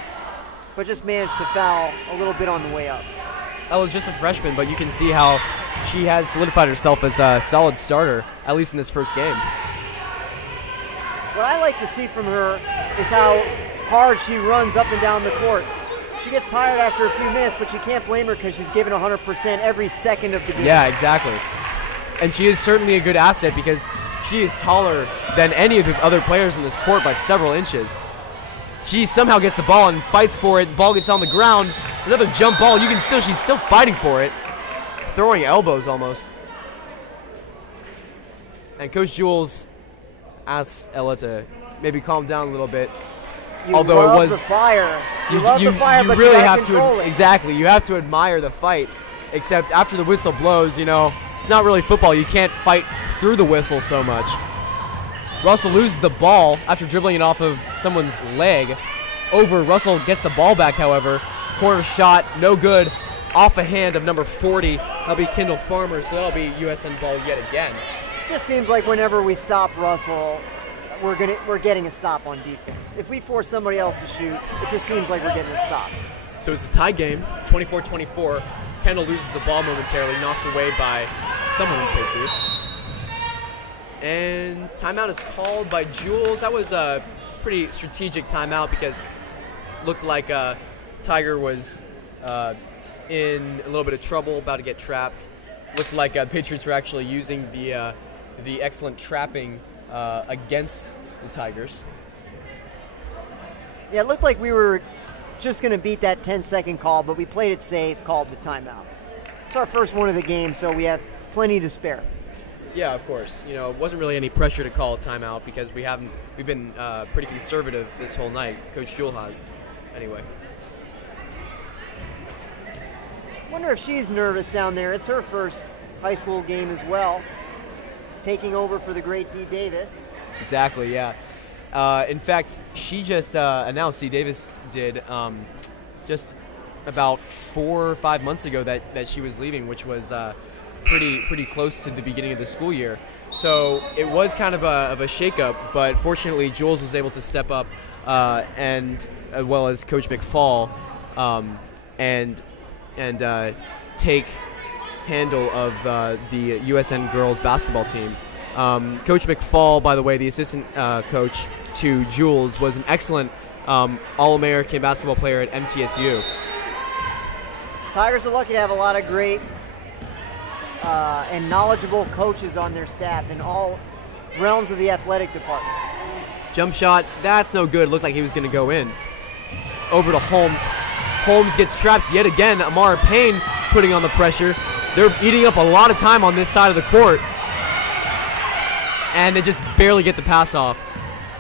but just managed to foul a little bit on the way up. Ella's just a freshman, but you can see how she has solidified herself as a solid starter, at least in this first game. What I like to see from her is how hard she runs up and down the court. She gets tired after a few minutes, but you can't blame her because she's given 100% every second of the game. Yeah, exactly. And she is certainly a good asset because she is taller than any of the other players in this court by several inches. She somehow gets the ball and fights for it. The ball gets on the ground. Another jump ball. She's still fighting for it. Throwing elbows almost. And Coach Jules asks Ella to maybe calm down a little bit. Although it was the fire. You love the fire, but really you have control it. Exactly. You have to admire the fight. Except after the whistle blows, it's not really football. You can't fight through the whistle so much. Russell loses the ball after dribbling it off of someone's leg. Russell gets the ball back, however. Corner shot, no good. Off a hand of number 40. That'll be Kendall Farmer, so that'll be USN ball yet again. Just seems like whenever we stop Russell, we're getting a stop on defense. If we force somebody else to shoot, it just seems like we're getting a stop. So it's a tie game, 24-24. Kendall loses the ball momentarily, knocked away by someone in the Patriots. And timeout is called by Jules. That was a pretty strategic timeout because it looked like Tiger was in a little bit of trouble, about to get trapped. Looked like the Patriots were actually using the excellent trapping against the Tigers. Yeah, it looked like we were just going to beat that 10-second call, but we played it safe, called the timeout. It's our first one of the game, so we have plenty to spare. Yeah, of course. It wasn't really any pressure to call a timeout because we've been pretty conservative this whole night. Coach Jewell has, anyway. Wonder if she's nervous down there. It's her first high school game as well, taking over for the great Dee Davis. Exactly, yeah. In fact, she just announced, Dee Davis did, just about 4 or 5 months ago that she was leaving, which was pretty close to the beginning of the school year. So it was kind of a shakeup, but fortunately Jules was able to step up, and as well as Coach McFall, and take handle of the USN girls basketball team. Coach McFall, by the way, the assistant coach to Jules, was an excellent All-American basketball player at MTSU. Tigers are lucky to have a lot of great and knowledgeable coaches on their staff in all realms of the athletic department. Jump shot, that's no good. Looked like he was going to go in. Over to Holmes. Holmes gets trapped yet again. Amara Payne putting on the pressure. They're eating up a lot of time on this side of the court. And they just barely get the pass off.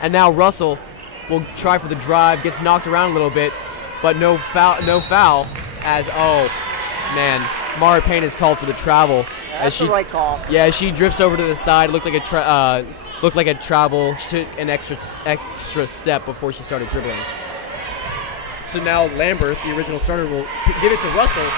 And now Russell will try for the drive, gets knocked around a little bit, but no foul as, oh, man, Amara Payne is called for the travel. That's the right call. Yeah, she drifts over to the side. Looked like a travel. She took an extra step before she started dribbling. So now Lambert, the original starter, will give it to Russell,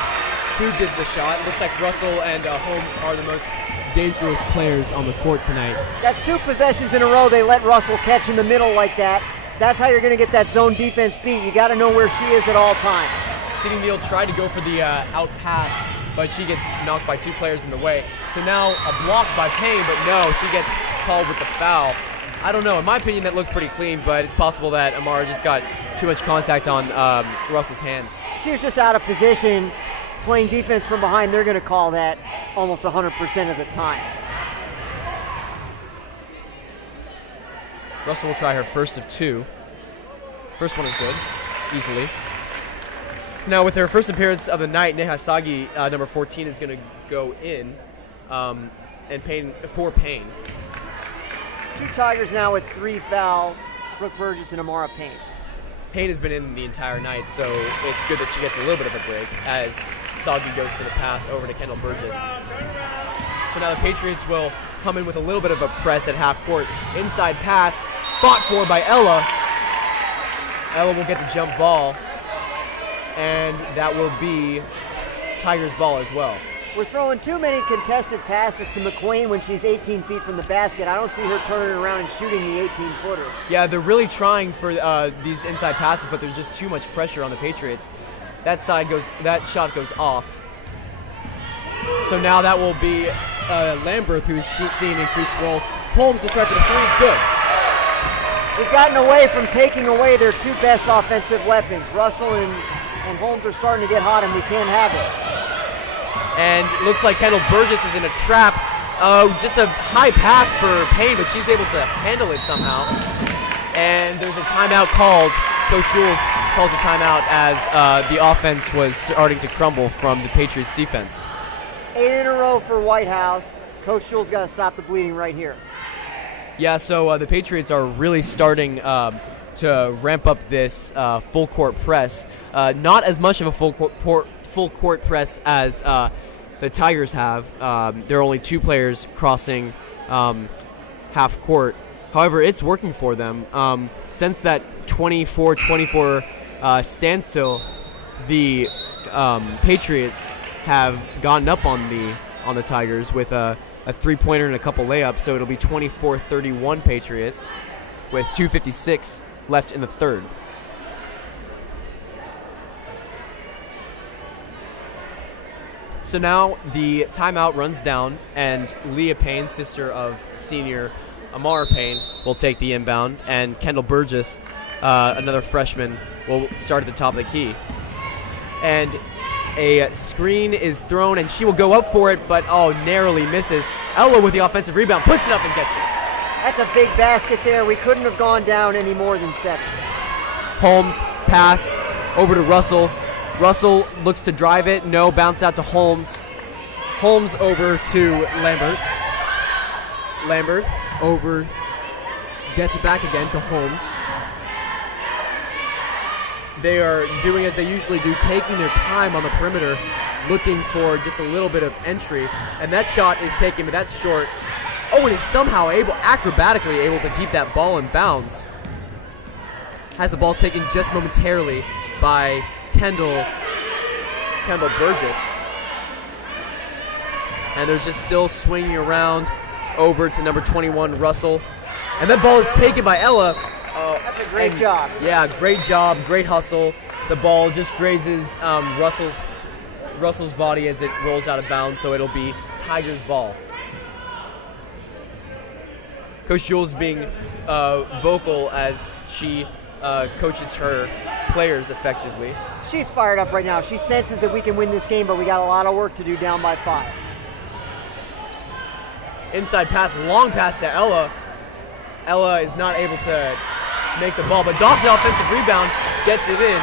who gives the shot. It looks like Russell and Holmes are the most dangerous players on the court tonight. That's 2 possessions in a row they let Russell catch in the middle like that. That's how you're going to get that zone defense beat. You got to know where she is at all times. Seating Neal tried to go for the out pass, but she gets knocked by 2 players in the way. So now a block by Payne, but no, she gets called with the foul. I don't know. In my opinion, that looked pretty clean, but it's possible that Amara just got too much contact on Russell's hands. She was just out of position, playing defense from behind. They're going to call that almost 100% of the time. Russell will try her first of 2. First one is good, easily. So now with her first appearance of the night, Neha Sagi, number 14, is going to go in, and Payne. 2 Tigers now with 3 fouls, Brooke Burgess and Amara Payne. Payne has been in the entire night, so it's good that she gets a little bit of a break as Sagi goes for the pass over to Kendall Burgess. So now the Patriots will come in with a little bit of a press at half court. Inside pass, fought for by Ella. Ella will get the jump ball, and that will be Tigers' ball as well. We're throwing too many contested passes to McQueen when she's 18 feet from the basket. I don't see her turning around and shooting the 18-footer. Yeah, they're really trying for these inside passes, but there's just too much pressure on the Patriots. That shot goes off. So now that will be Lambert, who's seeing an increased role. Holmes will try for the 3. Good. We've gotten away from taking away their 2 best offensive weapons. Russell and Holmes are starting to get hot, and we can't have it. And it looks like Kendall Burgess is in a trap. Just a high pass for Payne, but she's able to handle it somehow. And there's a timeout called. Coach Jules calls a timeout as the offense was starting to crumble from the Patriots' defense. 8 in a row for White House. Coach Jules got to stop the bleeding right here. Yeah, so the Patriots are really starting to ramp up this full court press. Not as much of a full court press as the Tigers have. There are only 2 players crossing half court. However, it's working for them. Since that 24-24 standstill, the Patriots have gotten up on the Tigers with a 3-pointer and a couple layups, so it'll be 24-31 Patriots with 2:56 left in the third. So now the timeout runs down, and Leah Payne, sister of senior Amara Payne, will take the inbound, and Kendall Burgess, another freshman, will start at the top of the key. And a screen is thrown, and she will go up for it, but narrowly misses. Ella with the offensive rebound, puts it up and gets it. That's a big basket there. We couldn't have gone down any more than 7. Holmes, pass over to Russell. Russell looks to drive it. No, bounce out to Holmes. Holmes over to Lambert. Lambert over, gets it back again to Holmes. They are doing as they usually do, taking their time on the perimeter, looking for just a little bit of entry. And that shot is taken, but that's short. Owen is somehow acrobatically able to keep that ball in bounds. Has the ball taken just momentarily by Kendall Burgess. And they're just still swinging around over to number 21, Russell. And that ball is taken by Ella. That's a great job. Yeah, great job, great hustle. The ball just grazes Russell's body as it rolls out of bounds, so it'll be Tigers' ball. Coach Jules being vocal as she coaches her players effectively. She's fired up right now. She senses that we can win this game, but we got a lot of work to do down by 5. Inside pass, long pass to Ella. Ella is not able to make the ball, but Dawson, offensive rebound, gets it in.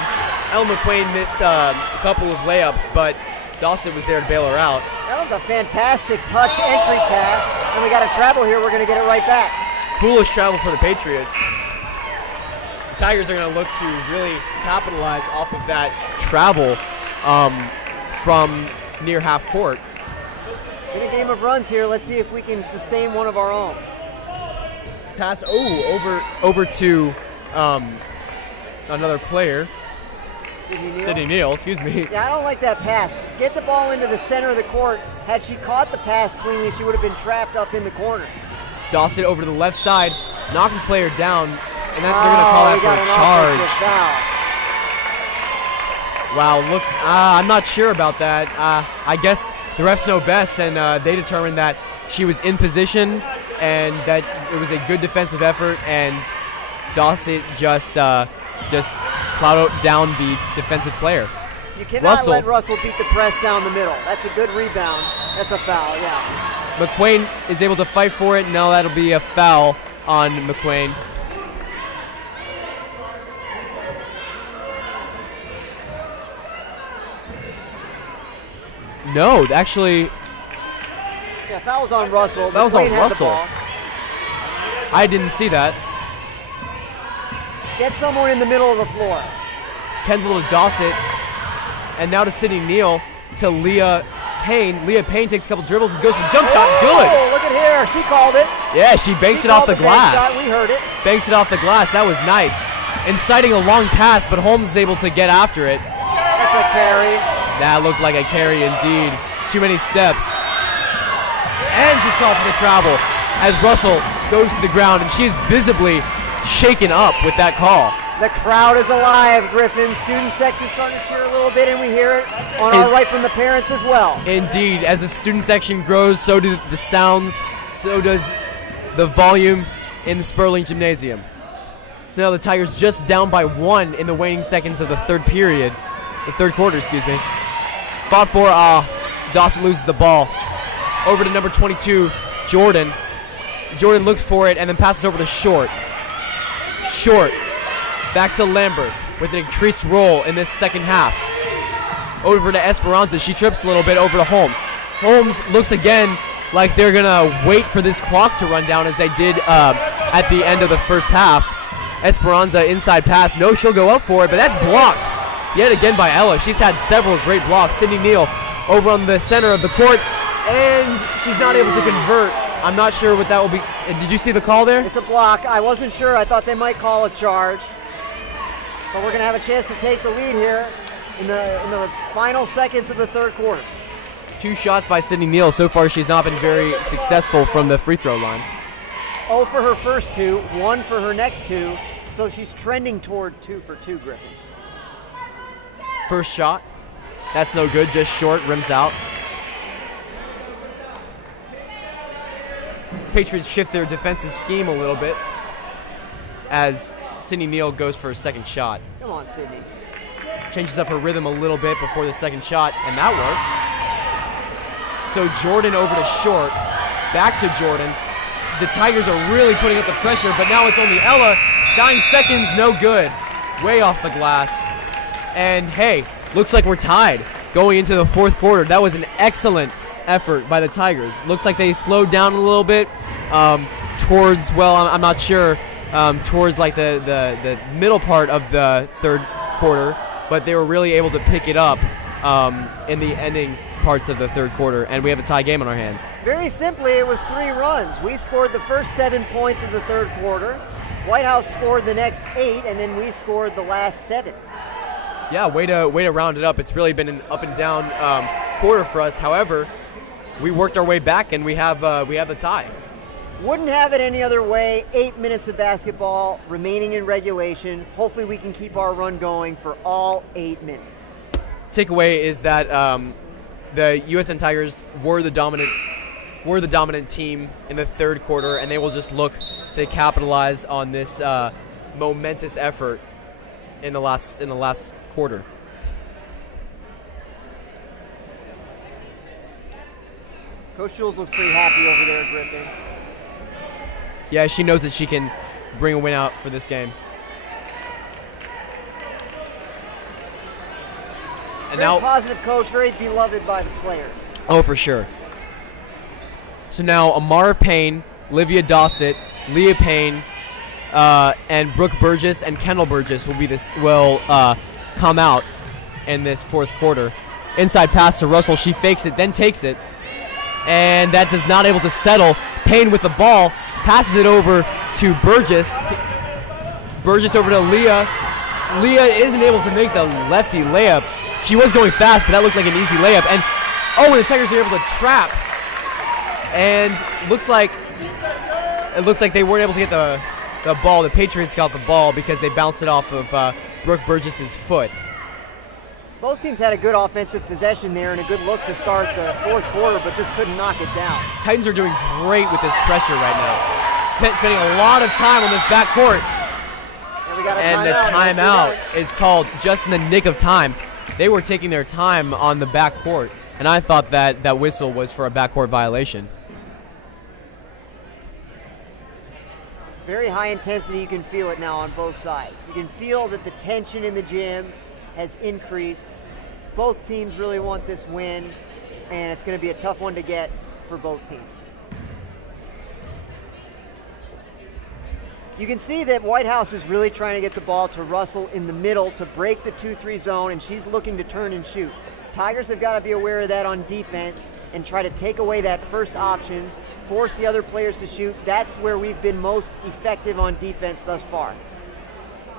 Ella McQueen missed a couple of layups, but Dawson was there to bail her out. That was a fantastic touch entry pass, and we got to travel here. We're going to get it right back. Foolish travel for the Patriots. The Tigers are going to look to really capitalize off of that travel from near half court. In a game of runs here, let's see if we can sustain one of our own. Pass, over to another player. Sydney Neal, excuse me. Yeah, I don't like that pass. Get the ball into the center of the court. Had she caught the pass cleanly, she would have been trapped up in the corner. Dawson over to the left side, knocks the player down, and then they're going to call that for a charge. Wow, looks, I'm not sure about that. I guess the refs know best, and they determined that she was in position and that it was a good defensive effort, and Dawson just plowed down the defensive player. You cannot let Russell beat the press down the middle. That's a good rebound. That's a foul, yeah. McQueen is able to fight for it. Now that'll be a foul on McQueen. No, actually. Yeah, foul's on Russell. That was on Russell. I didn't see that. Get someone in the middle of the floor. Kendall to Dawson. And now to Sydney Neal to Leah Payne. Leah Payne takes a couple dribbles and goes for the jump shot. Good. Oh, look at here. She called it. Yeah, she banks it off the glass. Shot. We heard it. Banks it off the glass. That was nice. Inciting a long pass, but Holmes is able to get after it. That's a carry. That looked like a carry indeed. Too many steps. And she's called for the travel as Russell goes to the ground, and she's visibly shaken up with that call. The crowd is alive, Griffin. Student section starting to cheer a little bit, and we hear it on our right from the parents as well. Indeed. As the student section grows, so do the sounds, so does the volume in the Sperling Gymnasium. So now the Tigers just down by 1 in the waning seconds of the third quarter, excuse me. Fought for, Dawson loses the ball. Over to number 22, Jordan. Jordan looks for it and then passes over to Short. Short. Back to Lambert with an increased role in this second half. Over to Esperanza. She trips a little bit over to Holmes. Holmes looks again like they're going to wait for this clock to run down as they did at the end of the first half. Esperanza inside pass. No, she'll go up for it, but that's blocked yet again by Ella. She's had several great blocks. Sydney Neal over on the center of the court, and she's not able to convert. I'm not sure what that will be. Did you see the call there? It's a block. I wasn't sure. I thought they might call a charge. But we're going to have a chance to take the lead here in the final seconds of the third quarter. 2 shots by Sydney Neal. So far, she's not been very successful from the free throw line. 0 for her first 2, 1 for her next 2. So she's trending toward 2 for 2, Griffin. First shot. That's no good. Just short. Rims out. Patriots shift their defensive scheme a little bit as Sydney Neal goes for a second shot. Come on, Sydney. Changes up her rhythm a little bit before the second shot, and that works. So Jordan over to Short. Back to Jordan. The Tigers are really putting up the pressure, but now it's only Ella. Dying seconds, no good. Way off the glass. And hey, looks like we're tied going into the fourth quarter. That was an excellent effort by the Tigers. Looks like they slowed down a little bit towards, well, I'm not sure, towards like the middle part of the third quarter, but they were really able to pick it up in the ending parts of the third quarter, and we have a tie game on our hands. Very simply, it was 3 runs. We scored the first 7 points of the third quarter. White House scored the next 8, and then we scored the last 7. Yeah, way to round it up. It's really been an up and down quarter for us. However, we worked our way back, and we have the tie. Wouldn't have it any other way. 8 minutes of basketball remaining in regulation. Hopefully we can keep our run going for all 8 minutes. Takeaway is that the USN Tigers were the dominant team in the third quarter, and they will just look to capitalize on this momentous effort in the last quarter. Coach Jules looks pretty happy over there, Griffin. Yeah, she knows that she can bring a win out for this game. And very now, positive coach, very beloved by the players. Oh, for sure. So now Amara Payne, Livia Dossett, Leah Payne, and Brooke Burgess and Kendall Burgess will come out in this fourth quarter. Inside pass to Russell. She fakes it, then takes it. and that does not able to settle. Payne with the ball, passes it over to Burgess. Burgess over to Leah. Leah isn't able to make the lefty layup. She was going fast, but that looked like an easy layup. And the Tigers are able to trap. And it looks like they weren't able to get the ball. The Patriots got the ball because they bounced it off of Brooke Burgess's foot. Both teams had a good offensive possession there and a good look to start the fourth quarter, but just couldn't knock it down. Titans are doing great with this pressure right now. Spending a lot of time on this backcourt. And the timeout is called just in the nick of time. They were taking their time on the backcourt, and I thought that whistle was for a backcourt violation. Very high intensity. You can feel it now on both sides. You can feel that the tension in the gym has increased. Both teams really want this win, and it's going to be a tough one to get for both teams. You can see that Whitehouse is really trying to get the ball to Russell in the middle to break the 2-3 zone, and she's looking to turn and shoot. Tigers have got to be aware of that on defense and try to take away that first option, force the other players to shoot. That's where we've been most effective on defense thus far.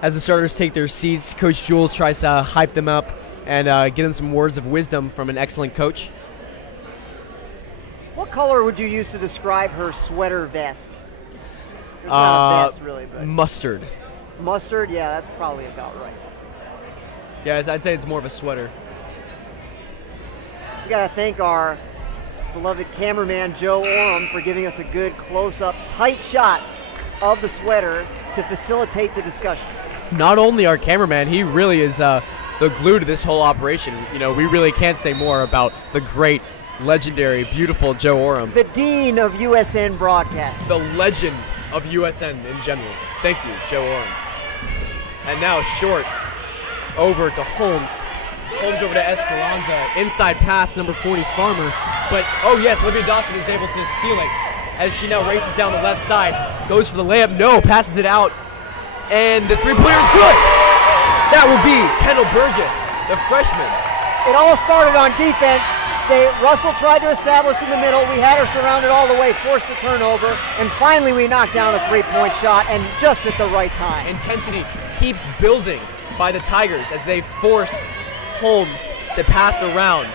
As the starters take their seats, Coach Jules tries to hype them up and give them some words of wisdom from an excellent coach. What color would you use to describe her sweater vest? It's not a vest, really, but mustard. Mustard? Yeah, that's probably about right. Yeah, I'd say it's more of a sweater. We got to thank our beloved cameraman, Joe Oram, for giving us a good close-up, tight shot of the sweater to facilitate the discussion. Not only our cameraman, he really is the glue to this whole operation. You know, we really can't say more about the great, legendary, beautiful Joe Oram. The dean of USN broadcast. The legend of USN in general. Thank you, Joe Oram. And now Short over to Holmes. Holmes over to Esperanza. Inside pass, number 40, Farmer. But, oh yes, Olivia Dawson is able to steal it as she now races down the left side. Goes for the layup. No, passes it out. And the three-pointer is good. That will be Kendall Burgess, the freshman. It all started on defense. Russell tried to establish in the middle. We had her surrounded all the way, forced the turnover, and finally we knocked down a three-point shot, and just at the right time. Intensity keeps building by the Tigers as they force Holmes to pass around.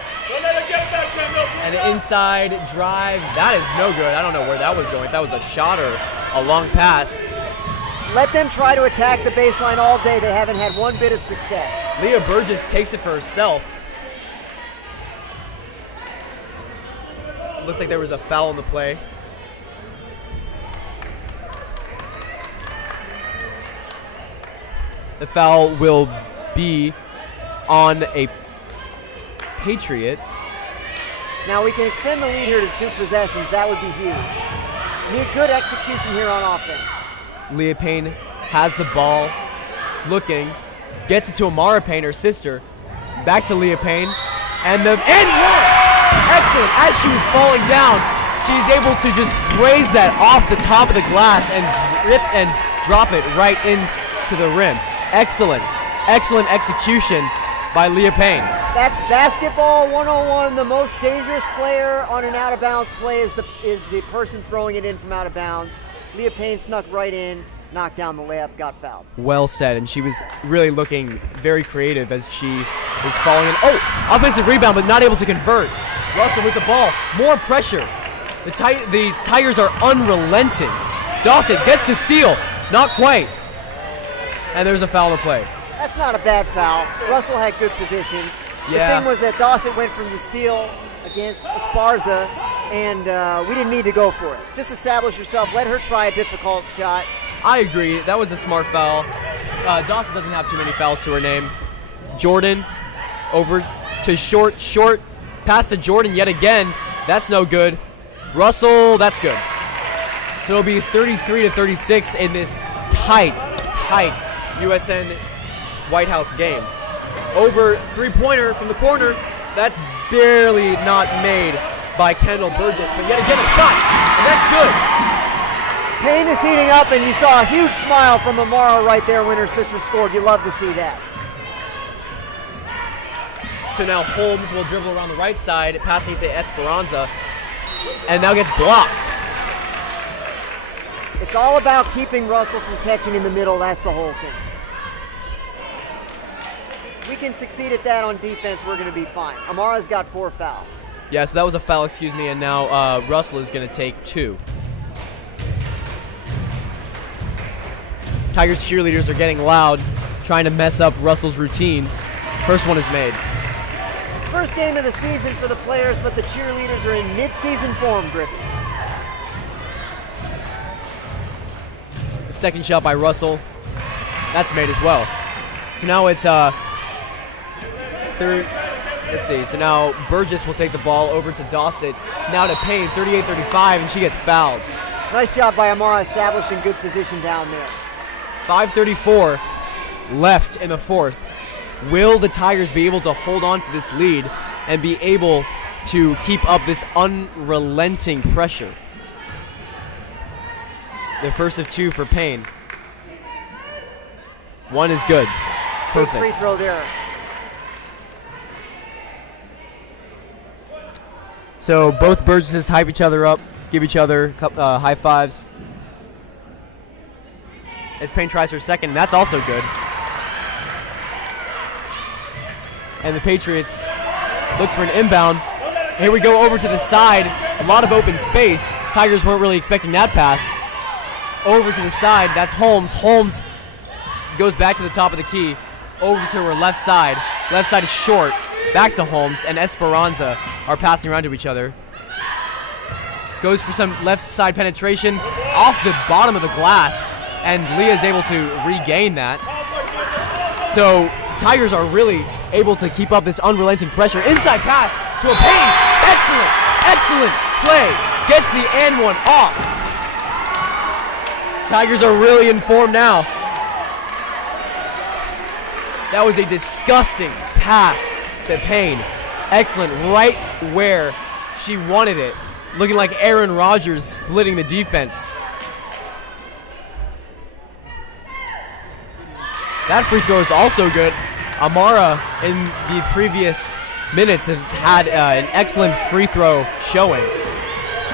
And an inside drive. That is no good. I don't know where that was going. If that was a shot or a long pass. Let them try to attack the baseline all day. They haven't had one bit of success. Leah Burgess takes it for herself. Looks like there was a foul in the play. The foul will be on a Patriot. Now we can extend the lead here to 2 possessions. That would be huge. Need good execution here on offense. Leah Payne has the ball, looking, gets it to Amara Payne, her sister. Back to Leah Payne, and one! Excellent. As she was falling down, she's able to just graze that off the top of the glass and drop it right into the rim. Excellent. Excellent execution by Leah Payne. That's basketball 101. The most dangerous player on an out-of-bounds play is the person throwing it in from out of bounds. Leah Payne snuck right in, knocked down the layup, got fouled. Well said, and she was really looking very creative as she was falling in. Oh, offensive rebound, but not able to convert. Russell with the ball, more pressure. The Tigers are unrelenting. Dawson gets the steal, not quite. And there's a foul to play. That's not a bad foul. Russell had good position. Yeah. The thing was that Dawson went from the steal against Esparza, and we didn't need to go for it. Just establish yourself. Let her try a difficult shot. I agree. That was a smart foul. Dawson doesn't have too many fouls to her name. Jordan over to Short. Short pass to Jordan yet again. That's no good. Russell, that's good. So it'll be 33-36 in this tight USN White House game. Over three-pointer from the corner. That's barely not made by Kendall Burgess, but yet again a shot, and that's good. Payne is heating up, and you saw a huge smile from Amara right there when her sister scored. You love to see that. So now Holmes will dribble around the right side, passing to Esperanza. and now gets blocked. It's all about keeping Russell from catching in the middle. That's the whole thing. We can succeed at that on defense, we're going to be fine. Amara's got 4 fouls. Yeah, so that was a foul, excuse me, and now Russell is going to take 2. Tigers cheerleaders are getting loud, trying to mess up Russell's routine. First one is made. First game of the season for the players, but the cheerleaders are in mid-season form, Griffin. The second shot by Russell, that's made as well. So now it's third. Let's see. So now Burgess will take the ball over to Dossett. Now to Payne, 38-35, and she gets fouled. Nice job by Amara establishing good position down there. 5:34 left in the fourth. Will the Tigers be able to hold on to this lead and be able to keep up this unrelenting pressure? The first of 2 for Payne. One is good. Big Perfect. free throw there. So both Burgesses hype each other up, give each other high fives. As Payne tries her second, and that's also good. And the Patriots look for an inbound. Here we go over to the side. A lot of open space. Tigers weren't really expecting that pass. Over to the side, that's Holmes. Holmes goes back to the top of the key. Over to her left side. Left side is short. Back to Holmes, and Esperanza are passing around to each other. Goes for some left side penetration off the bottom of the glass, and Leah is able to regain that. So Tigers are really able to keep up this unrelenting pressure. Inside pass to a Payne. Excellent play. Gets the and one off. Tigers are really in form now. That was a disgusting pass to Payne. Excellent, right where she wanted it. Looking like Aaron Rodgers splitting the defense. That free throw is also good. Amara in the previous minutes has had an excellent free throw showing.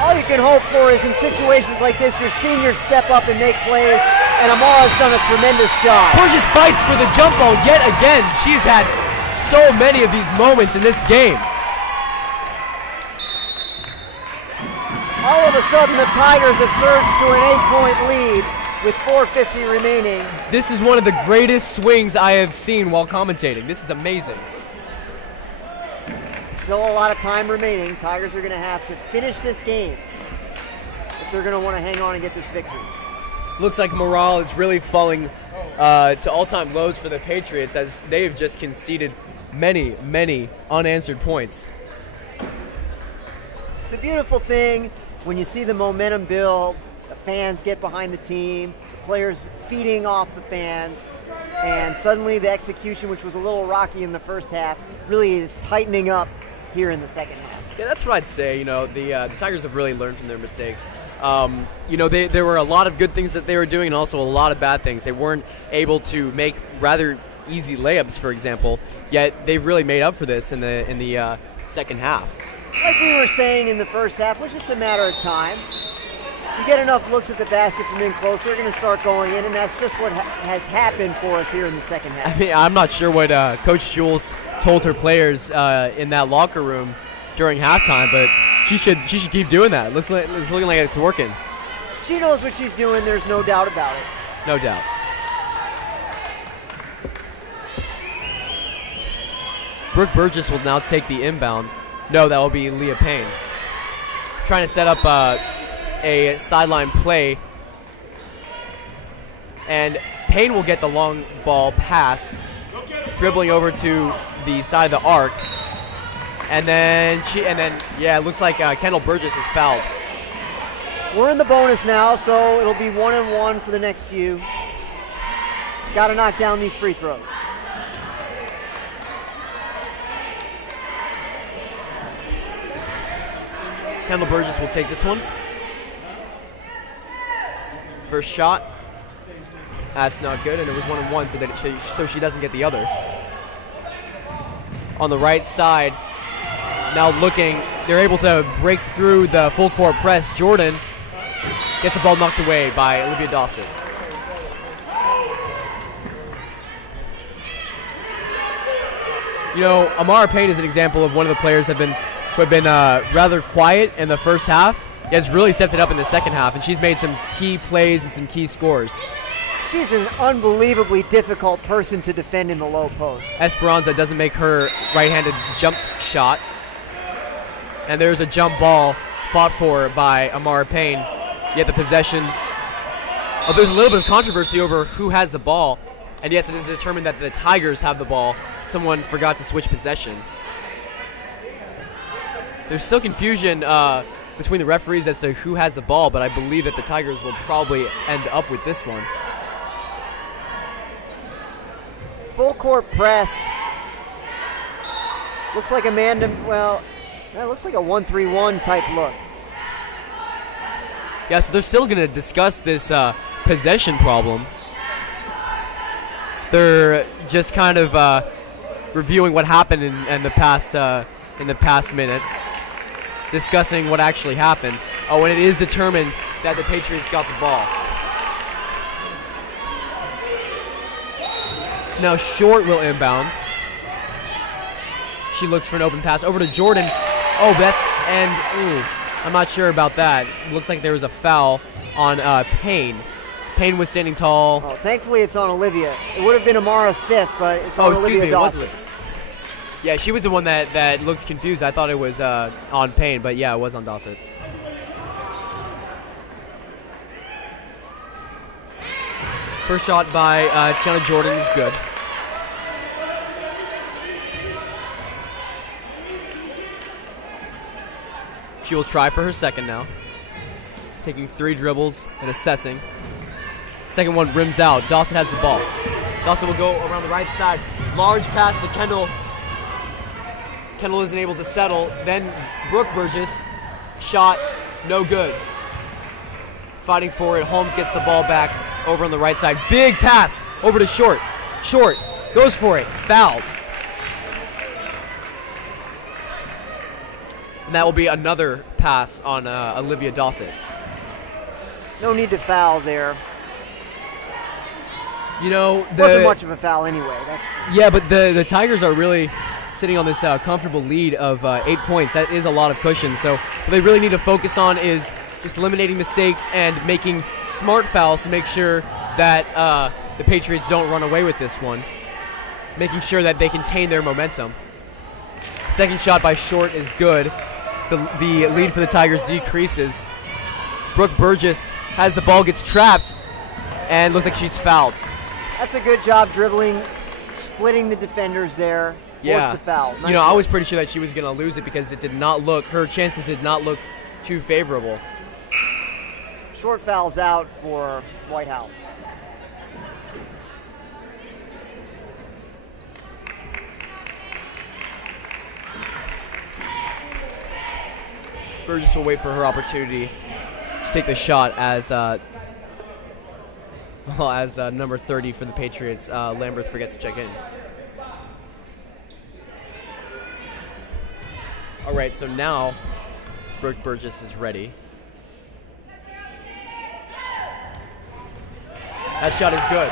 All you can hope for is in situations like this, your seniors step up and make plays, and Amara's done a tremendous job. Burgess fights for the jump ball yet again. She's had so many of these moments in this game. All of a sudden, the Tigers have surged to an 8-point lead with 4:50 remaining. This is one of the greatest swings I have seen while commentating. This is amazing. Still a lot of time remaining. Tigers are going to have to finish this game if they're going to want to hang on and get this victory. Looks like morale is really falling to all-time lows for the Patriots as they have just conceded many unanswered points. It's a beautiful thing when you see the momentum build, the fans get behind the team, the players feeding off the fans, and suddenly the execution, which was a little rocky in the first half, really is tightening up here in the second half. Yeah, that's what I'd say. You know, the Tigers have really learned from their mistakes. You know, there were a lot of good things that they were doing and also a lot of bad things. They weren't able to make rather easy layups, for example, yet they've really made up for this in the second half. Like we were saying in the first half, it was just a matter of time. You get enough looks at the basket from in close, they're going to start going in, and that's just what has happened for us here in the second half. I mean, I'm not sure what Coach Jules told her players in that locker room during halftime, but she should keep doing that. It's looking like it's working. She knows what she's doing, there's no doubt about it. No doubt. Brooke Burgess will now take the inbound. No, that will be Leah Payne. Trying to set up a sideline play. And Payne will get the long ball pass, dribbling over to the side of the arc. And then it looks like Kendall Burgess is fouled. We're in the bonus now, so it'll be 1-1 for the next few. Got to knock down these free throws. Kendall Burgess will take this one. First shot. That's not good, and it was 1-1, so she doesn't get the other. On the right side, now looking they're able to break through the full court press. Jordan gets the ball knocked away by Olivia Dawson. You know, Amara Payne is an example of one of the players who have been rather quiet in the first half. He has really stepped it up in the second half, and she's made some key plays and some key scores. She's an unbelievably difficult person to defend in the low post. Esperanza doesn't make her right-handed jump shot. And there's a jump ball fought for by Amara Payne. Yet the possession. Oh, there's a little bit of controversy over who has the ball. And yes, it is determined that the Tigers have the ball. Someone forgot to switch possession. There's still confusion between the referees as to who has the ball, but I believe that the Tigers will probably end up with this one. Full court press. Looks like Amanda, well, that looks like a 1-3-1 type look. Yeah, so they're still going to discuss this possession problem. They're just kind of reviewing what happened in the past minutes, discussing what actually happened. Oh, and it is determined that the Patriots got the ball. So now Short will inbound. She looks for an open pass over to Jordan. Oh, I'm not sure about that. It looks like there was a foul on Payne. Payne was standing tall. Oh, thankfully it's on Olivia. It would have been Amara's fifth, but it's on Olivia Dawson. Yeah, she was the one that looked confused. I thought it was on Payne, but yeah, it was on Dawson. First shot by Tiana Jordan is good. She will try for her second now. Taking 3 dribbles and assessing. Second one rims out. Dawson has the ball. Dawson will go around the right side. Large pass to Kendall. Kendall isn't able to settle. Then Brooke Burgess. Shot, no good. Fighting for it. Holmes gets the ball back over on the right side. Big pass over to Short. Short goes for it. Fouled. And that will be another pass on Olivia Dawson. No need to foul there. You know, wasn't much of a foul anyway. Yeah, but the Tigers are really sitting on this comfortable lead of 8 points. That is a lot of cushion. So what they really need to focus on is just eliminating mistakes and making smart fouls to make sure that the Patriots don't run away with this one. Making sure that they contain their momentum. Second shot by Short is good. The lead for the Tigers decreases. Brooke Burgess has the ball, gets trapped, and looks like she's fouled. That's a good job dribbling, splitting the defenders there. Forced the foul. Nice I was pretty sure that she was going to lose it because it did not look, her chances did not look too favorable. Short fouls out for White House. Burgess will wait for her opportunity to take the shot as number 30 for the Patriots, Lambert forgets to check in. All right, so now Brooke Burgess is ready. That shot is good.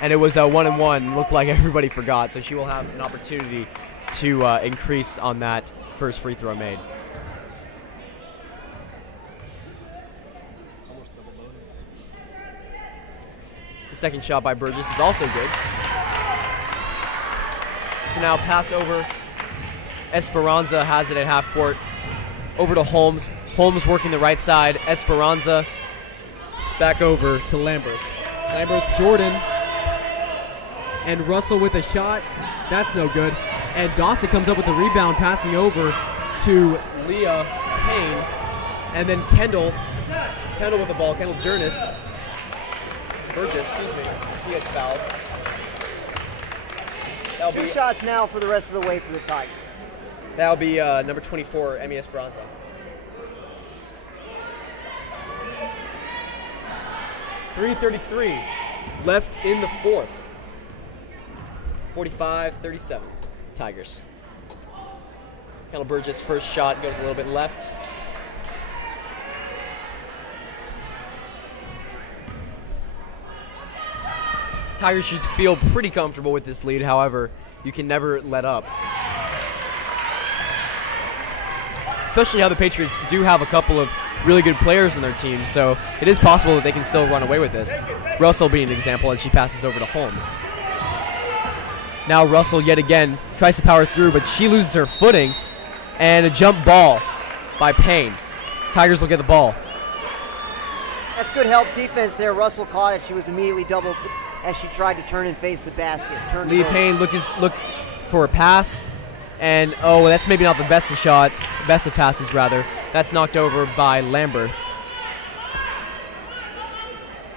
And it was a 1-and-1. Looked like everybody forgot, so she will have an opportunity to increase on that first free throw made. The second shot by Burgess is also good. So now pass over. Esperanza has it at half court. Over to Holmes. Holmes working the right side. Esperanza back over to Lambert. Lambert, Jordan, and Russell with a shot. That's no good. And Dawson comes up with a rebound, passing over to Leah Payne. And then Kendall with the ball. Kendall Burgess, excuse me. He has fouled. Two shots now for the rest of the way for the Tigers. That'll be number 24, Emmy Esperanza. .333 left in the fourth. 45-37, Tigers. Kendall Burgess' first shot goes a little bit left. Tigers should feel pretty comfortable with this lead, however, you can never let up. Especially how the Patriots do have a couple of really good players in their team, so it is possible that they can still run away with this. Russell being an example as she passes over to Holmes. Now Russell yet again tries to power through, but she loses her footing, and a jump ball by Payne. Tigers will get the ball. That's good help defense there. Russell caught it. She was immediately doubled as she tried to turn and face the basket. Leah Payne looks for a pass, and oh, that's maybe not the best of shots, best of passes rather. That's knocked over by Lambert.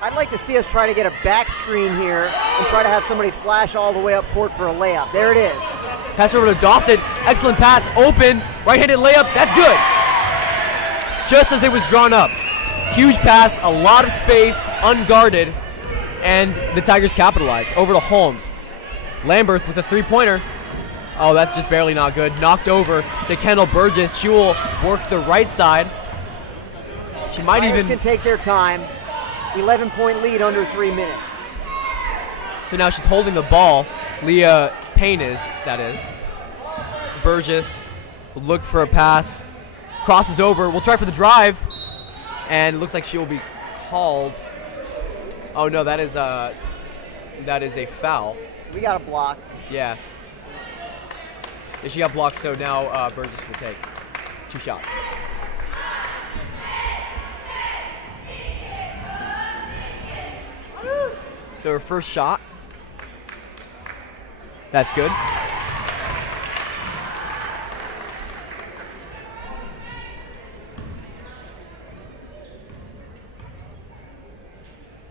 I'd like to see us try to get a back screen here and try to have somebody flash all the way up court for a layup. There it is. Pass over to Dawson. Excellent pass. Open. Right-handed layup. That's good. Just as it was drawn up. Huge pass. A lot of space. Unguarded. And the Tigers capitalize. Over to Holmes. Lambert with a three-pointer. Oh, that's just barely not good. Knocked over to Kendall Burgess. She will work the right side. She might Tigers even can take their time. 11-point lead under 3 minutes. So now she's holding the ball. Leah Payne that is. Burgess will look for a pass. Crosses over. We'll try for the drive. And it looks like she will be called. Oh no, that is a foul. We got a block. Yeah. She got blocked, so now Burgess will take 2 shots. So her first shot. That's good.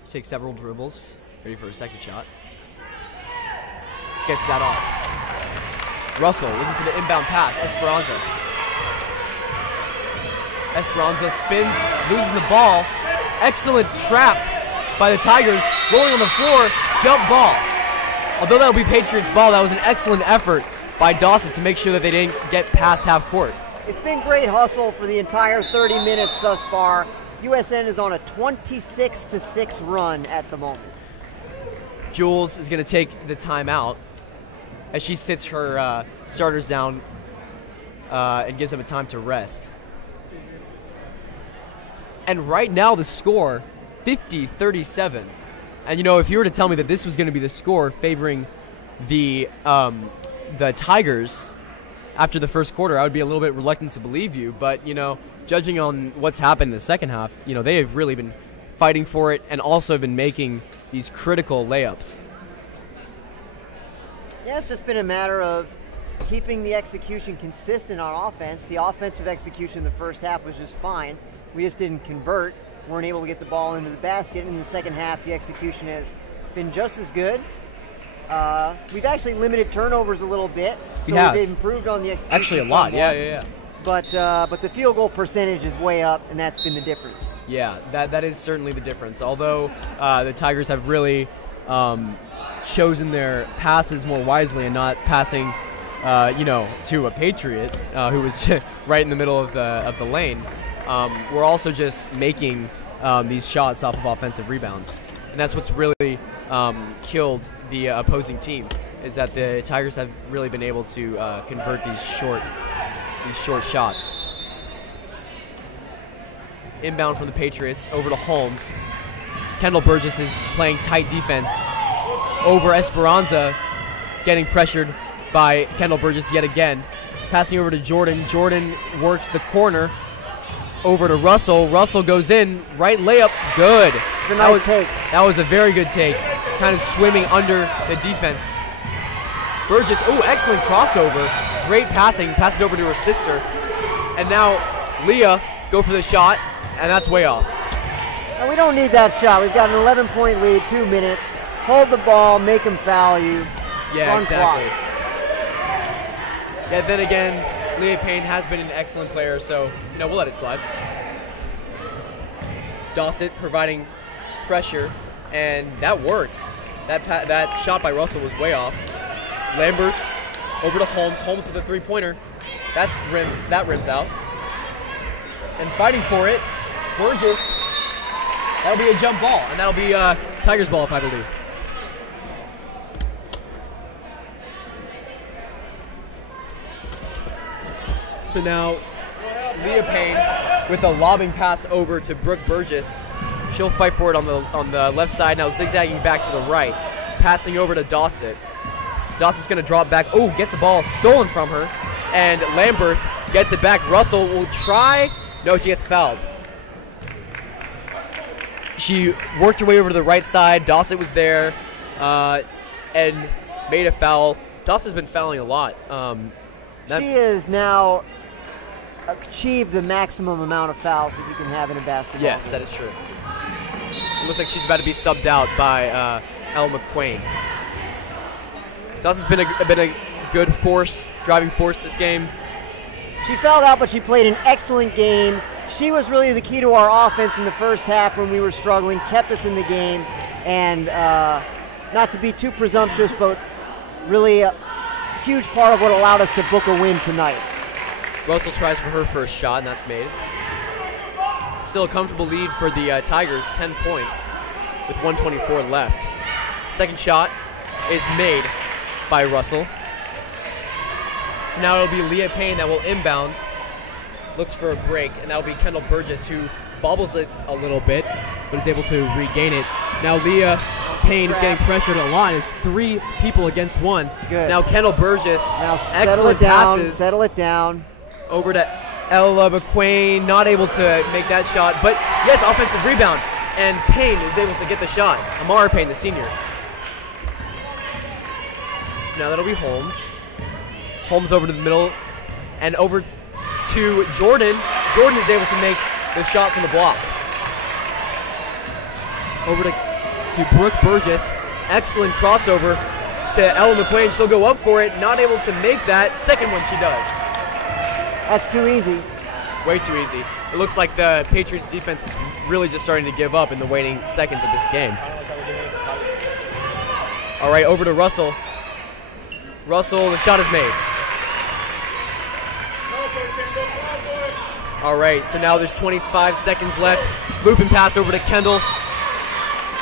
Takes several dribbles. Ready for a second shot. Gets that off. Russell looking for the inbound pass. Esperanza spins, loses the ball. Excellent trap by the Tigers. Rolling on the floor, jump ball. Although that'll be Patriots ball, that was an excellent effort by Dawson to make sure that they didn't get past half court. It's been great hustle for the entire 30 minutes thus far. USN is on a 26-6 run at the moment. Jules is going to take the timeout as she sits her starters down and gives them a time to rest. And right now the score, 50-37. And you know, if you were to tell me that this was going to be the score favoring the Tigers after the first quarter, I would be a little bit reluctant to believe you. But, you know, judging on what's happened in the second half, you know, they have really been fighting for it and also been making these critical layups. Yeah, it's just been a matter of keeping the execution consistent on offense. The offensive execution in the first half was just fine. We just didn't convert, weren't able to get the ball into the basket. And in the second half, the execution has been just as good. We've actually limited turnovers a little bit, so we've improved on the execution. Actually, a lot, somewhat. yeah. But the field goal percentage is way up, and that's been the difference. Yeah, that is certainly the difference. Although the Tigers have really chosen their passes more wisely and not passing, to a Patriot who was right in the middle of the lane. We're also just making these shots off of offensive rebounds, and that's what's really killed the opposing team. Is that the Tigers have really been able to convert these short shots. Inbound from the Patriots over to Holmes. Kendall Burgess is playing tight defense over Esperanza, getting pressured by Kendall Burgess yet again. Passing over to Jordan. Jordan works the corner over to Russell. Russell goes in, right layup, good. It's a nice take. That was a very good take. Kind of swimming under the defense. Burgess, excellent crossover. Great passing, passes over to her sister. And now Leah go for the shot, and that's way off. And we don't need that shot. We've got an 11-point lead, 2 minutes. Hold the ball, make them foul you. Yeah, exactly. Yeah, then again, Leah Payne has been an excellent player, so, we'll let it slide. Dawson providing pressure, and that works. That shot by Russell was way off. Lambert over to Holmes. Holmes with a three-pointer. That rims out. And fighting for it, Burgess. That'll be a jump ball, and that'll be Tigers ball, if I believe. So now, Leah Payne with a lobbing pass over to Brooke Burgess. She'll fight for it on the left side, now zigzagging back to the right. Passing over to Dawson. Dawson's going to drop back. Oh, gets the ball stolen from her. And Lamberth gets it back. Russell will try. No, she gets fouled. She worked her way over to the right side. Dawson was there and made a foul. Dawson's been fouling a lot. She has now achieved the maximum amount of fouls that you can have in a basketball Yes, game. that is true. It looks like she's about to be subbed out by Elle McQuain. Dawson's been a good force, driving force this game. She fouled out, but she played an excellent game. She was really the key to our offense in the first half when we were struggling, kept us in the game, and not to be too presumptuous, but really a huge part of what allowed us to book a win tonight. Russell tries for her first shot, and that's made. Still a comfortable lead for the Tigers, 10 points with 1:24 left. Second shot is made by Russell. So now it'll be Leah Payne that will inbound. Looks for a break, and that'll be Kendall Burgess, who bobbles it a little bit, but is able to regain it. Now Leah Payne is getting pressured a lot. It's 3 people against 1. Good. Now Kendall Burgess, Now settle excellent it down, passes settle it down. over to Ella McQuain, not able to make that shot, but yes, offensive rebound, and Payne is able to get the shot. Amara Payne, the senior. So now that'll be Holmes. Holmes over to the middle, and over to Jordan. Jordan is able to make the shot from the block. Over to Brooke Burgess. Excellent crossover to Ella McQuain. She'll go up for it, not able to make that. Second one she does. That's too easy. Way too easy. It looks like the Patriots defense is really just starting to give up in the waiting seconds of this game. All right, over to Russell. Russell, the shot is made. All right, so now there's 25 seconds left. Looping pass over to Kendall,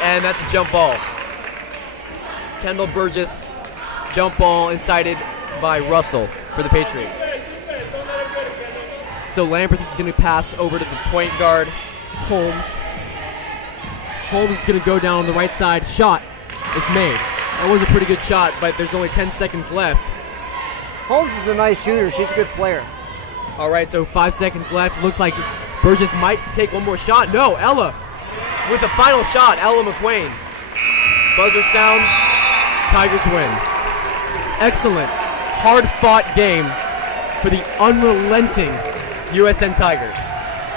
and that's a jump ball. Kendall Burgess, jump ball incited by Russell for the Patriots. So Lamberth is going to pass over to the point guard, Holmes. Holmes is going to go down on the right side. Shot is made. That was a pretty good shot, but there's only 10 seconds left. Holmes is a nice shooter. She's a good player. All right, so 5 seconds left. Looks like Burgess might take one more shot. No, Ella with the final shot, Ella McQuain. Buzzer sounds, Tigers win. Excellent, hard-fought game for the unrelenting USN Tigers.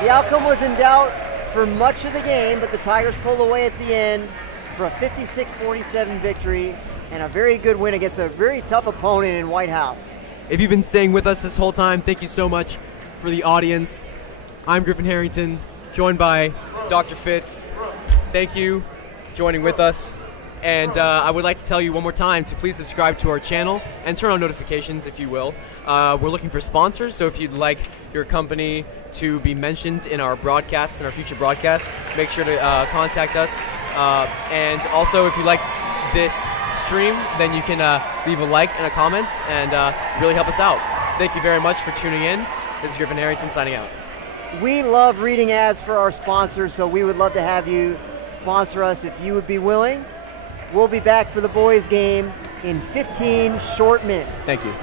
The outcome was in doubt for much of the game, but the Tigers pulled away at the end for a 56-47 victory and a very good win against a very tough opponent in White House. If you've been staying with us this whole time, thank you so much for the audience. I'm Griffin Harrington, joined by Dr. Fitz. Thank you joining with us. And I would like to tell you one more time to please subscribe to our channel and turn on notifications if you will. We're looking for sponsors, so if you'd like your company to be mentioned in our broadcasts and our future broadcasts, make sure to contact us. And also, if you liked this stream, then you can leave a like and a comment and really help us out. Thank you very much for tuning in. This is Griffin Harrington signing out. We love reading ads for our sponsors, so we would love to have you sponsor us if you would be willing. We'll be back for the boys' game in 15 short minutes. Thank you.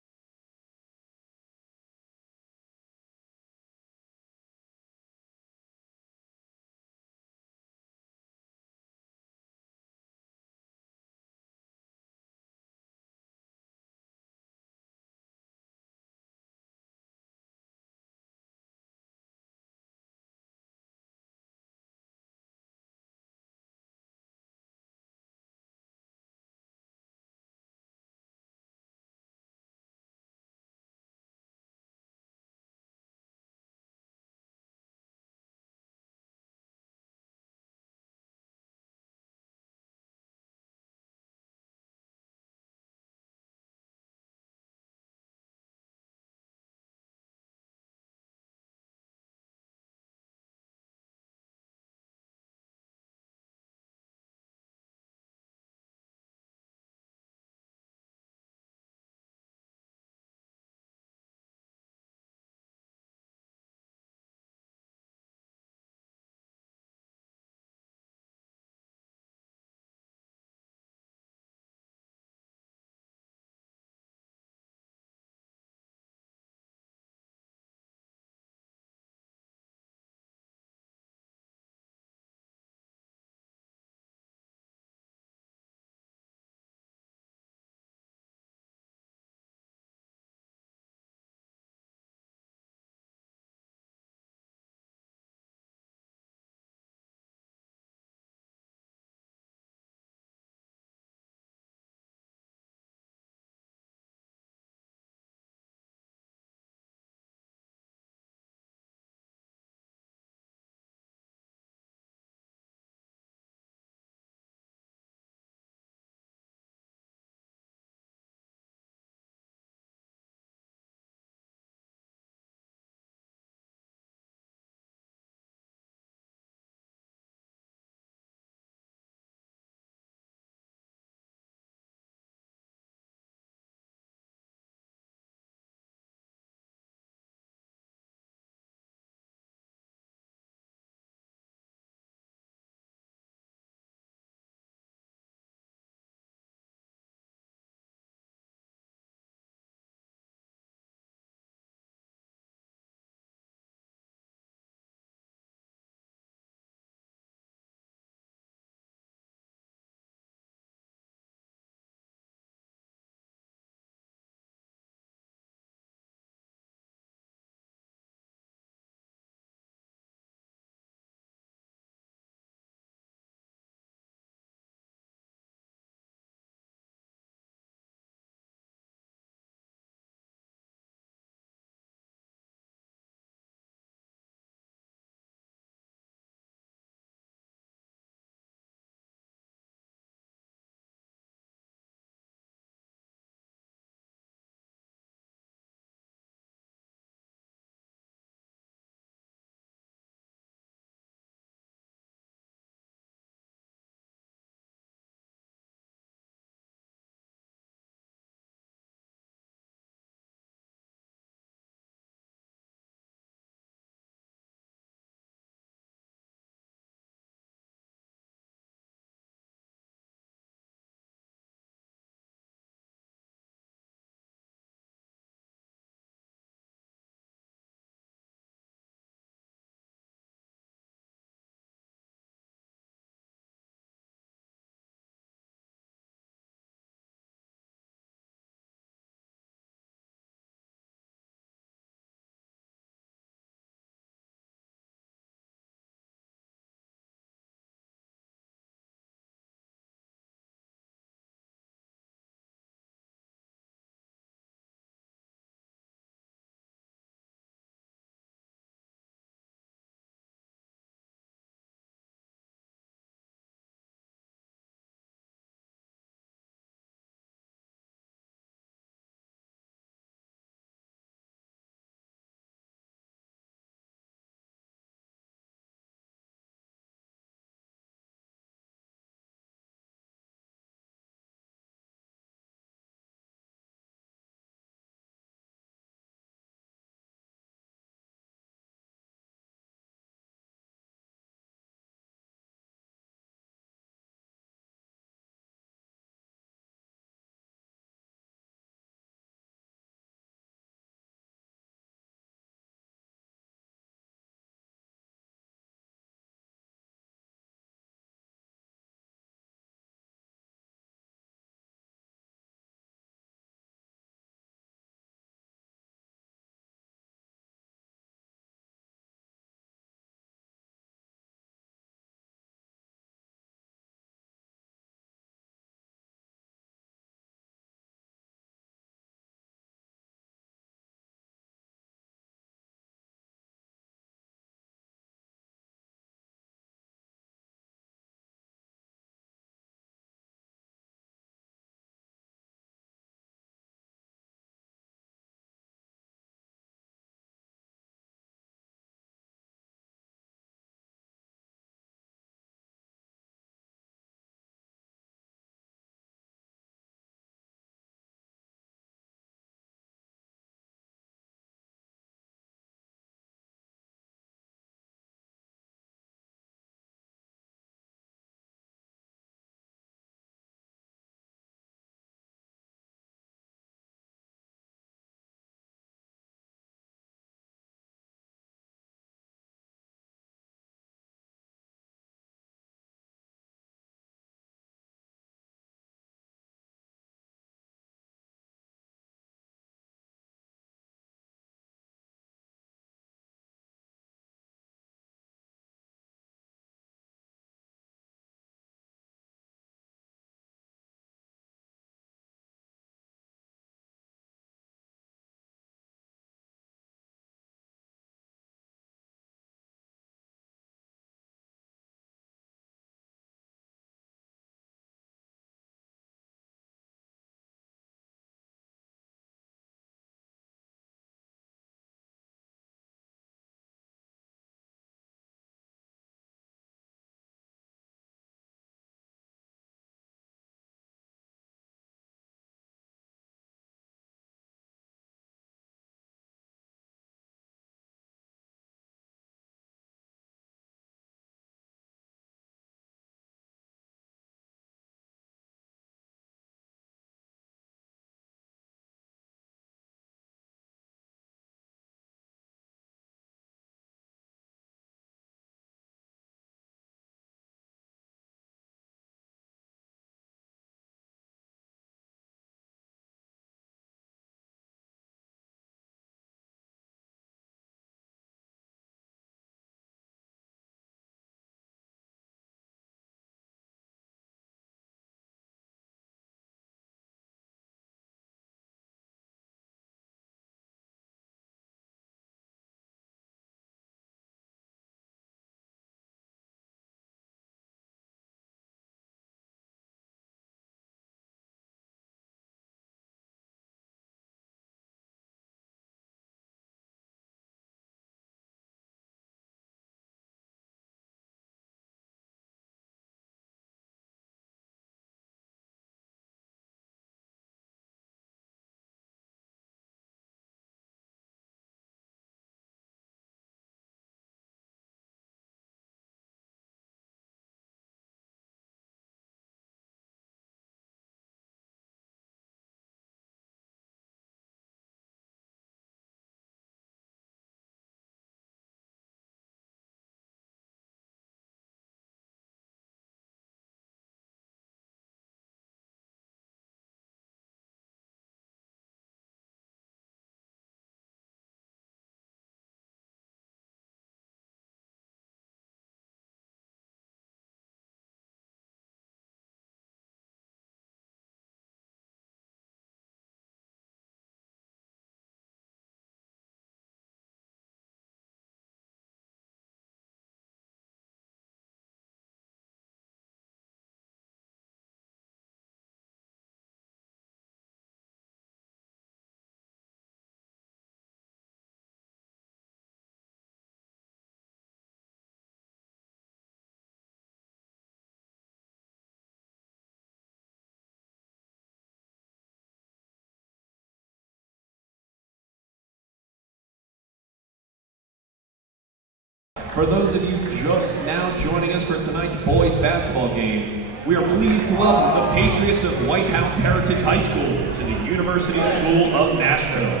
For those of you just now joining us for tonight's boys basketball game, we are pleased to welcome the Patriots of White House Heritage High School to the University School of Nashville.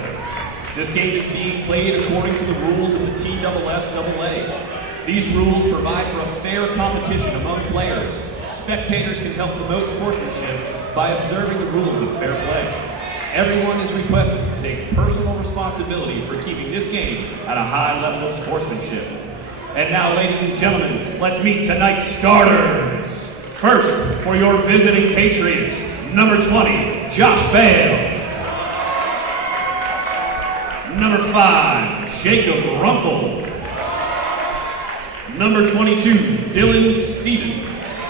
This game is being played according to the rules of the TSSAA. These rules provide for a fair competition among players. Spectators can help promote sportsmanship by observing the rules of fair play. Everyone is requested to take personal responsibility for keeping this game at a high level of sportsmanship. And now, ladies and gentlemen, let's meet tonight's starters. First, for your visiting Patriots, number 20, Josh Bale. Number 5, Jacob Runkle. Number 22, Dylan Stevens.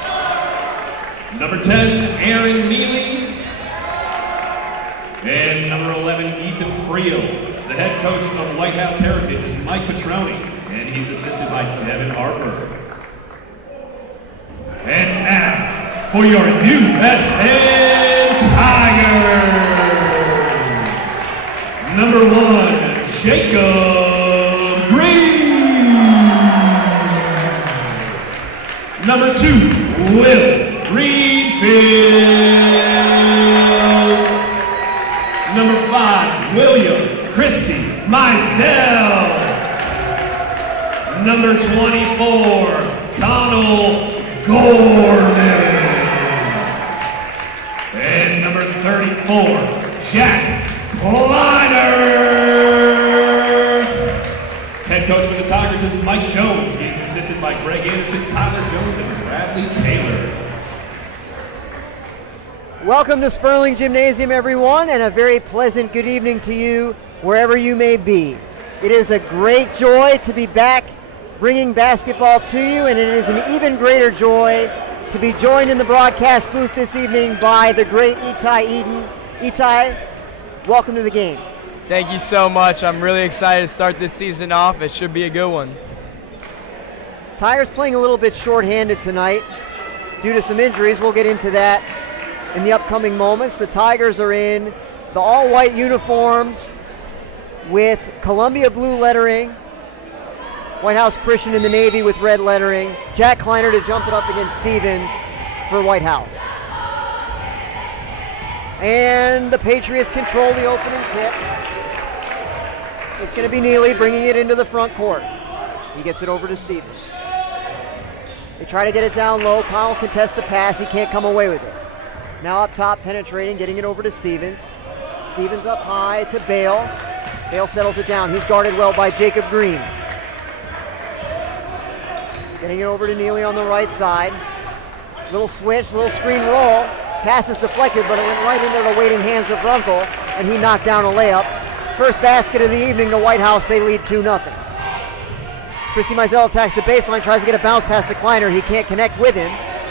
Number 10, Aaron Neely. And number 11, Ethan Friel. The head coach of White House Heritage is Mike Petroni, and he's assisted by Devin Harper. And now, for your USN Tigers, number 1, Jacob Green. Number 2, Will Greenfield. Number 5, William Christie Mizell. Number 24, Connell Gorman. And number 34, Jack Kleiner. Head coach for the Tigers is Mike Jones. He is assisted by Greg Anderson, Tyler Jones, and Bradley Taylor. Welcome to Sperling Gymnasium, everyone, and a very pleasant good evening to you wherever you may be. It is a great joy to be back bringing basketball to you, and it is an even greater joy to be joined in the broadcast booth this evening by the great Itai Eden. Itai, welcome to the game. Thank you so much. I'm really excited to start this season off. It should be a good one. Tigers playing a little bit shorthanded tonight due to some injuries. We'll get into that in the upcoming moments. The Tigers are in the all-white uniforms with Columbia blue lettering, White House Christian in the navy with red lettering, Jack Kleiner to jump it up against Stevens for White House. And the Patriots control the opening tip. It's going to be Neely bringing it into the front court. He gets it over to Stevens. They try to get it down low. Connell contests the pass. He can't come away with it. Now up top, penetrating, getting it over to Stevens. Stevens up high to Bale. Bale settles it down. He's guarded well by Jacob Green. Getting it over to Neely on the right side. Little switch, little screen roll. Pass is deflected, but it went right into the waiting hands of Runkle, and he knocked down a layup. First basket of the evening to White House. They lead 2-0. Christie Mizell attacks the baseline, tries to get a bounce pass to Kleiner. He can't connect with him,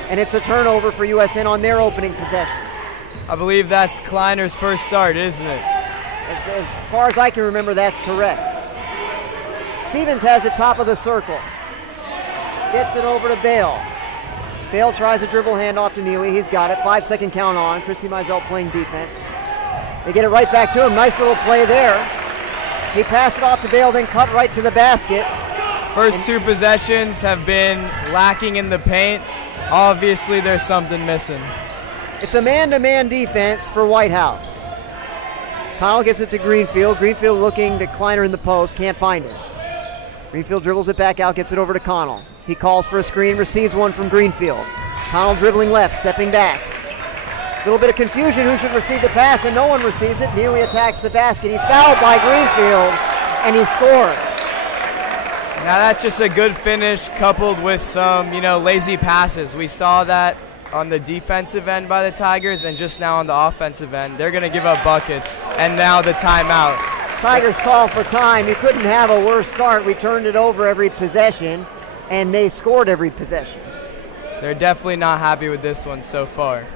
and it's a turnover for USN on their opening possession. I believe that's Kleiner's first start, isn't it? As far as I can remember, that's correct. Stevens has it top of the circle. Gets it over to Bale. Bale tries a dribble handoff to Neely. He's got it. 5-second count on. Christie Mizell playing defense. They get it right back to him. Nice little play there. He passed it off to Bale, then cut right to the basket. First two possessions have been lacking in the paint. Obviously, there's something missing. It's a man-to-man defense for White House. Connell gets it to Greenfield. Greenfield looking to Kleiner in the post. Can't find him. Greenfield dribbles it back out, gets it over to Connell. He calls for a screen, receives one from Greenfield. Connell dribbling left, stepping back. A little bit of confusion who should receive the pass, and no one receives it. Neely attacks the basket. He's fouled by Greenfield, and he scores. Now that's just a good finish coupled with some, lazy passes. We saw that on the defensive end by the Tigers, and just now on the offensive end. They're going to give up buckets, and now the timeout. Tigers call for time. You couldn't have a worse start. We turned it over every possession, and they scored every possession. They're definitely not happy with this one so far.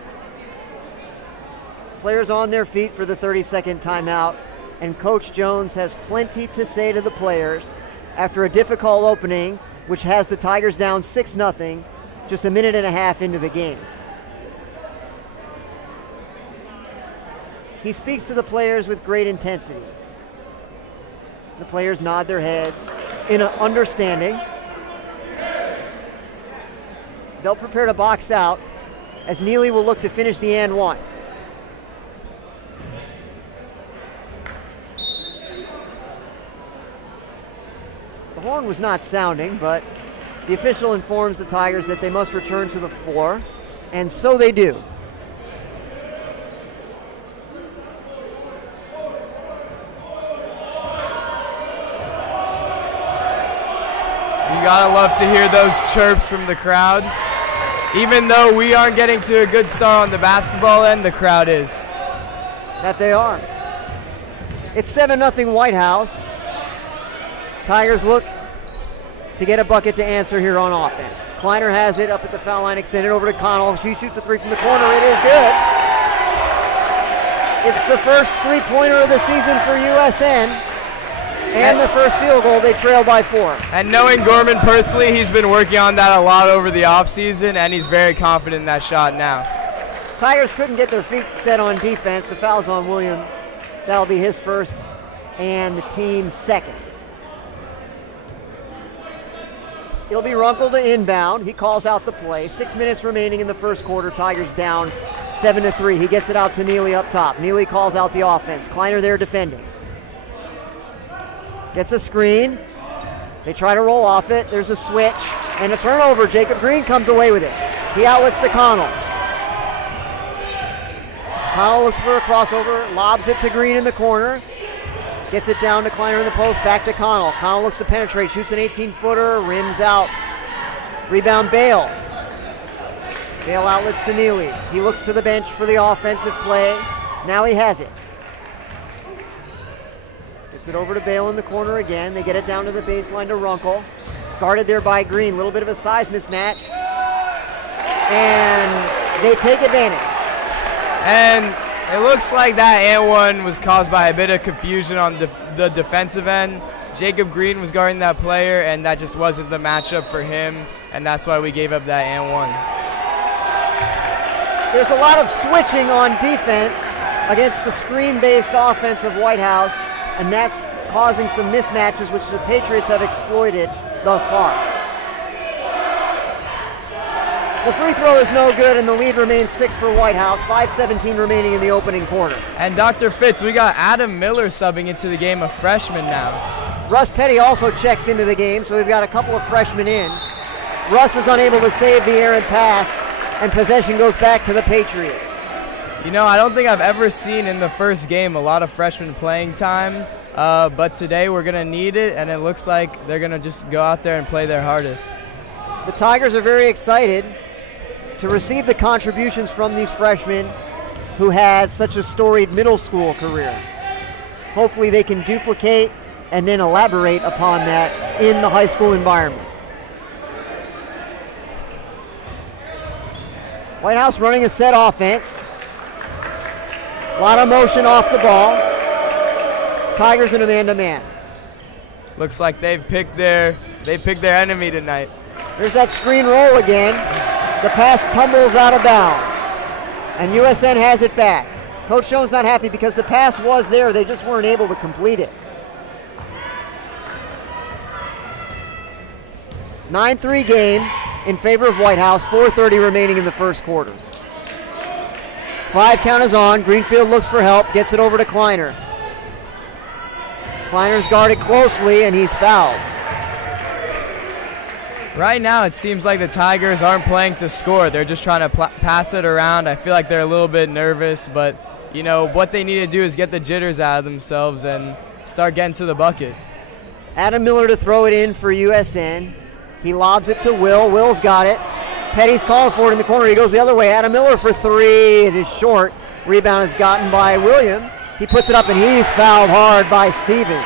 Players on their feet for the 30-second timeout, and Coach Jones has plenty to say to the players after a difficult opening, which has the Tigers down 6-0, just a minute and a half into the game. He speaks to the players with great intensity. The players nod their heads in understanding. They'll prepare to box out as Neely will look to finish the and one. The horn was not sounding, but the official informs the Tigers that they must return to the floor, and so they do. You gotta love to hear those chirps from the crowd. Even though we aren't getting to a good start on the basketball end, the crowd is. That they are. It's 7-0 White House. Tigers look to get a bucket to answer here on offense. Kleiner has it up at the foul line, extended over to Connell. She shoots a three from the corner. It is good. It's the first three-pointer of the season for USN. And the first field goal, they trail by 4. And knowing Gorman personally, he's been working on that a lot over the offseason, and he's very confident in that shot now. Tigers couldn't get their feet set on defense. The foul's on William. That'll be his first and the team's second. It'll be Runkle to inbound. He calls out the play. 6 minutes remaining in the first quarter. Tigers down 7-3. He gets it out to Neely up top. Neely calls out the offense. Kleiner there defending. Gets a screen. They try to roll off it. There's a switch and a turnover. Jacob Green comes away with it. He outlets to Connell. Connell looks for a crossover, lobs it to Green in the corner. Gets it down to Kleiner in the post, back to Connell. Connell looks to penetrate, shoots an 18-footer, rims out. Rebound Bale. Bale outlets to Neely. He looks to the bench for the offensive play. Now he has it. Gets it over to Bale in the corner again. They get it down to the baseline to Runkle. Guarded there by Green. A little bit of a size mismatch. And they take advantage. And it looks like that and one was caused by a bit of confusion on the defensive end. Jacob Green was guarding that player, and that just wasn't the matchup for him, and that's why we gave up that and one. There's a lot of switching on defense against the screen-based offense of White House, and that's causing some mismatches, which the Patriots have exploited thus far. The free throw is no good, and the lead remains 6 for White House. 5:17 remaining in the opening quarter. And Dr. Fitz, we got Adam Miller subbing into the game, a freshman now. Russ Petty also checks into the game, so we've got a couple of freshmen in. Russ is unable to save the errant pass, and possession goes back to the Patriots. You know, I don't think I've ever seen in the first game a lot of freshman playing time, but today we're going to need it, and it looks like they're going to just go out there and play their hardest. The Tigers are very excited to receive the contributions from these freshmen who had such a storied middle school career. Hopefully they can duplicate and then elaborate upon that in the high school environment. White House running a set offense. A lot of motion off the ball. Tigers in a man-to-man. Looks like they picked their enemy tonight. There's that screen roll again. The pass tumbles out of bounds, and USN has it back. Coach Jones not happy because the pass was there. They just weren't able to complete it. 9-3 game in favor of White House. 4:30 remaining in the first quarter. 5 count is on. Greenfield looks for help, gets it over to Kleiner. Kleiner's guarded closely, and he's fouled. Right now, it seems like the Tigers aren't playing to score. They're just trying to pass it around. I feel like they're a little bit nervous, but, you know, what they need to do is get the jitters out of themselves and start getting to the bucket. Adam Miller to throw it in for USN. He lobs it to Will. Will's got it. Petty's calling for it in the corner. He goes the other way. Adam Miller for 3. It is short. Rebound is gotten by William. He puts it up, and he's fouled hard by Stevens.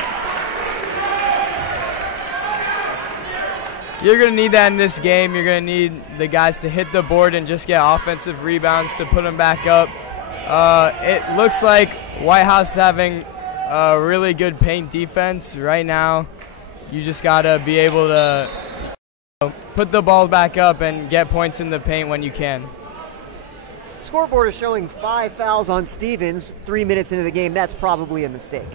You're going to need that in this game. You're going to need the guys to hit the board and just get offensive rebounds to put them back up. It looks like White House is having a really good paint defense right now. You just got to be able to put the ball back up and get points in the paint when you can. Scoreboard is showing 5 fouls on Stevens 3 minutes into the game. That's probably a mistake.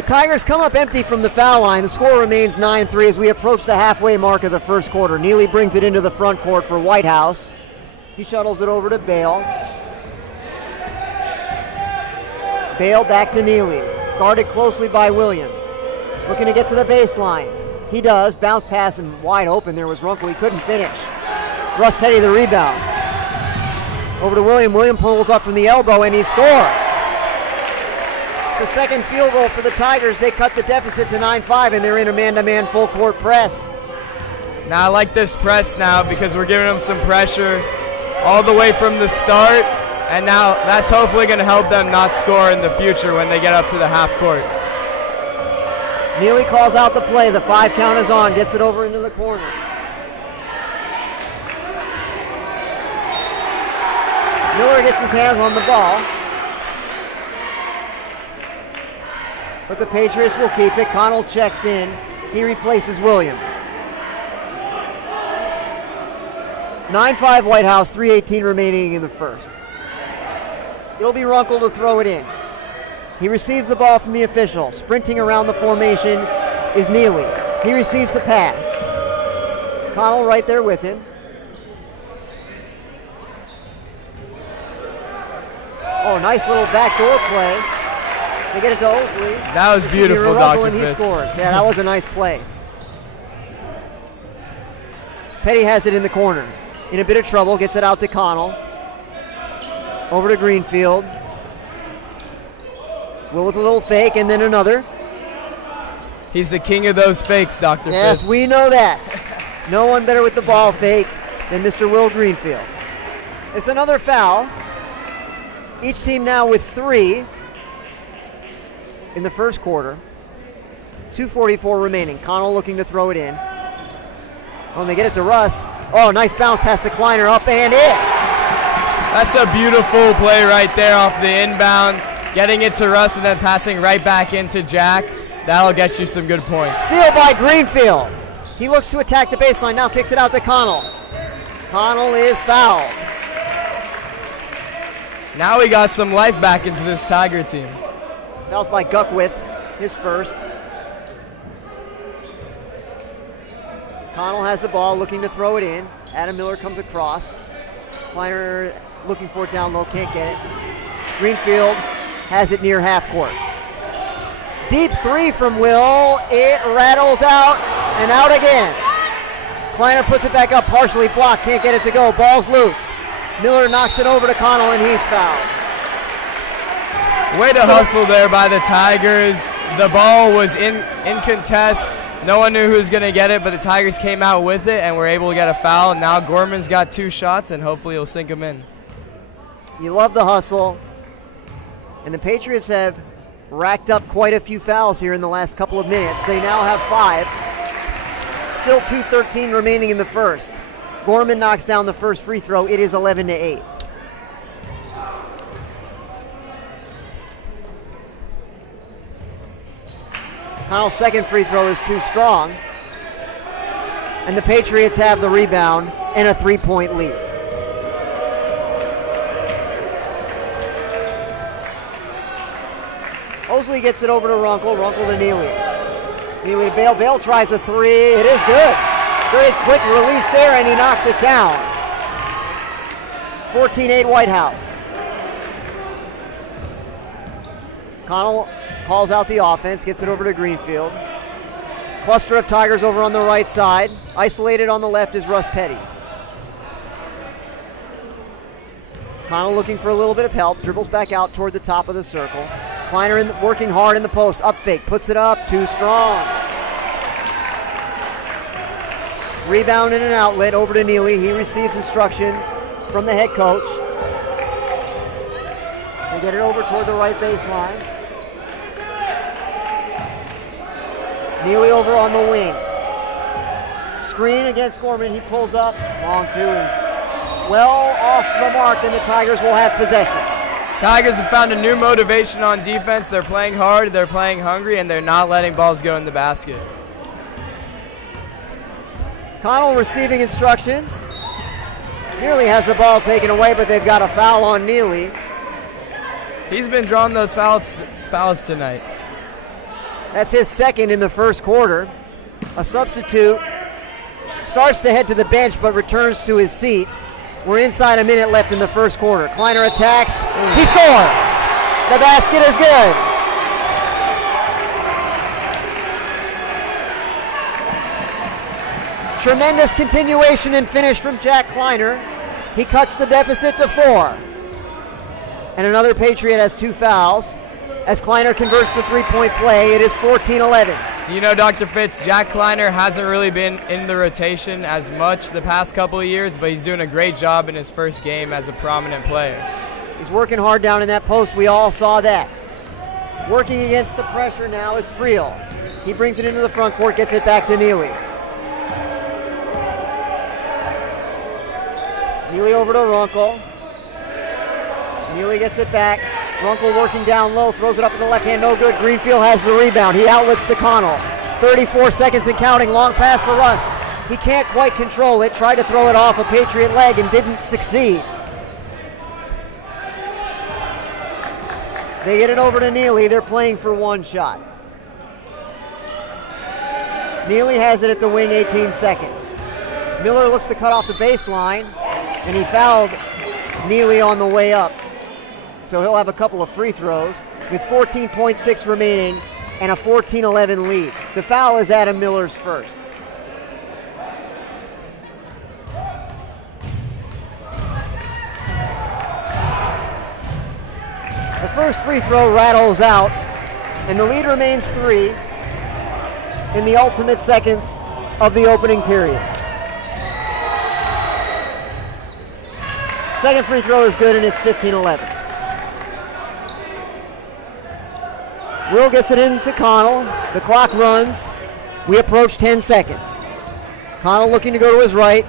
The Tigers come up empty from the foul line. The score remains 9-3 as we approach the halfway mark of the first quarter. Neely brings it into the front court for White House. He shuttles it over to Bale. Bale back to Neely. Guarded closely by William. Looking to get to the baseline. He does. Bounce pass and wide open. There was Runkle. He couldn't finish. Russ Petty the rebound. Over to William. William pulls up from the elbow and he scores. It's the second field goal for the Tigers. They cut the deficit to 9-5 and they're in a man-to-man full court press. Now I like this press now because we're giving them some pressure all the way from the start. And now that's hopefully going to help them not score in the future when they get up to the half court. Neely calls out the play. The 5 count is on. Gets it over into the corner. Miller gets his hands on the ball. But the Patriots will keep it. Connell checks in. He replaces William. 9-5 White House, 3:18 remaining in the first. It'll be Runkle to throw it in. He receives the ball from the official. Sprinting around the formation is Neely. He receives the pass. Connell right there with him. Oh, nice little backdoor play. They get it to Osley. That was beautiful, Dr. And he Fitz. scores. Yeah, that was a nice play. Petty has it in the corner. In a bit of trouble, gets it out to Connell. Over to Greenfield. Will with a little fake and then another. He's the king of those fakes, Dr. Yes, Fitz. we know that. No one better with the ball fake than Mr. Will Greenfield. It's another foul. Each team now with 3 in the first quarter. 2:44 remaining. Connell looking to throw it in. When they get it to Russ. Oh, nice bounce pass to Kleiner, up and in. That's a beautiful play right there off the inbound. Getting it to Russ and then passing right back into Jack. That'll get you some good points. Steal by Greenfield. He looks to attack the baseline. Now kicks it out to Connell. Connell is fouled. Now we got some life back into this Tiger team. Fouls by Guckwith, his first. Connell has the ball, looking to throw it in. Adam Miller comes across. Kleiner looking for it down low, can't get it. Greenfield has it near half court. Deep 3 from Will. It rattles out and out again. Kleiner puts it back up, partially blocked, can't get it to go. Ball's loose. Miller knocks it over to Connell and he's fouled. Way to hustle there by the Tigers. The ball was in contest. No one knew who was going to get it, but the Tigers came out with it and were able to get a foul. Now Gorman's got 2 shots, and hopefully he'll sink them in. You love the hustle. And the Patriots have racked up quite a few fouls here in the last couple of minutes. They now have 5. Still 2:13 remaining in the first. Gorman knocks down the first free throw. It is 11-8. Connell's second free throw is too strong. And the Patriots have the rebound and a 3-point lead. Osley gets it over to Runkle. Runkle to Neely. Neely to Bale. Bale tries a 3. It is good. Very quick release there, and he knocked it down. 14-8 White House. Connell calls out the offense, gets it over to Greenfield. Cluster of Tigers over on the right side. Isolated on the left is Russ Petty. Connell looking for a little bit of help. Dribbles back out toward the top of the circle. Kleiner working hard in the post. Up fake. Puts it up. Too strong. Rebound in an outlet over to Neely. He receives instructions from the head coach. They get it over toward the right baseline. Neely over on the wing. Screen against Gorman. He pulls up. Long 2 is well off the mark, and the Tigers will have possession. Tigers have found a new motivation on defense. They're playing hard, they're playing hungry, and they're not letting balls go in the basket. Connell receiving instructions. Nearly has the ball taken away, but they've got a foul on Neely. He's been drawing those fouls tonight. That's his second in the first quarter. A substitute starts to head to the bench but returns to his seat. We're inside a minute left in the first quarter. Kleiner attacks. He scores. The basket is good. Tremendous continuation and finish from Jack Kleiner. He cuts the deficit to 4. And another Patriot has 2 fouls. As Kleiner converts the three-point play, it is 14-11. You know, Dr. Fitz, Jack Kleiner hasn't really been in the rotation as much the past couple of years, but he's doing a great job in his first game as a prominent player. He's working hard down in that post. We all saw that. Working against the pressure now is Friel. He brings it into the front court, gets it back to Neely. Neely over to Runkle. Neely gets it back. Runkle working down low, throws it up in the left hand, no good. Greenfield has the rebound. He outlets to Connell. 34 seconds and counting, long pass to Russ. He can't quite control it, tried to throw it off a Patriot leg and didn't succeed. They get it over to Neely, they're playing for one shot. Neely has it at the wing, 18 seconds. Miller looks to cut off the baseline, and he fouled Neely on the way up. So he'll have a couple of free throws with 14.6 remaining and a 14-11 lead. The foul is Adam Miller's first. The first free throw rattles out, and the lead remains 3 in the ultimate seconds of the opening period. Second free throw is good, and it's 15-11. Will gets it into Connell. The clock runs. We approach 10 seconds. Connell looking to go to his right.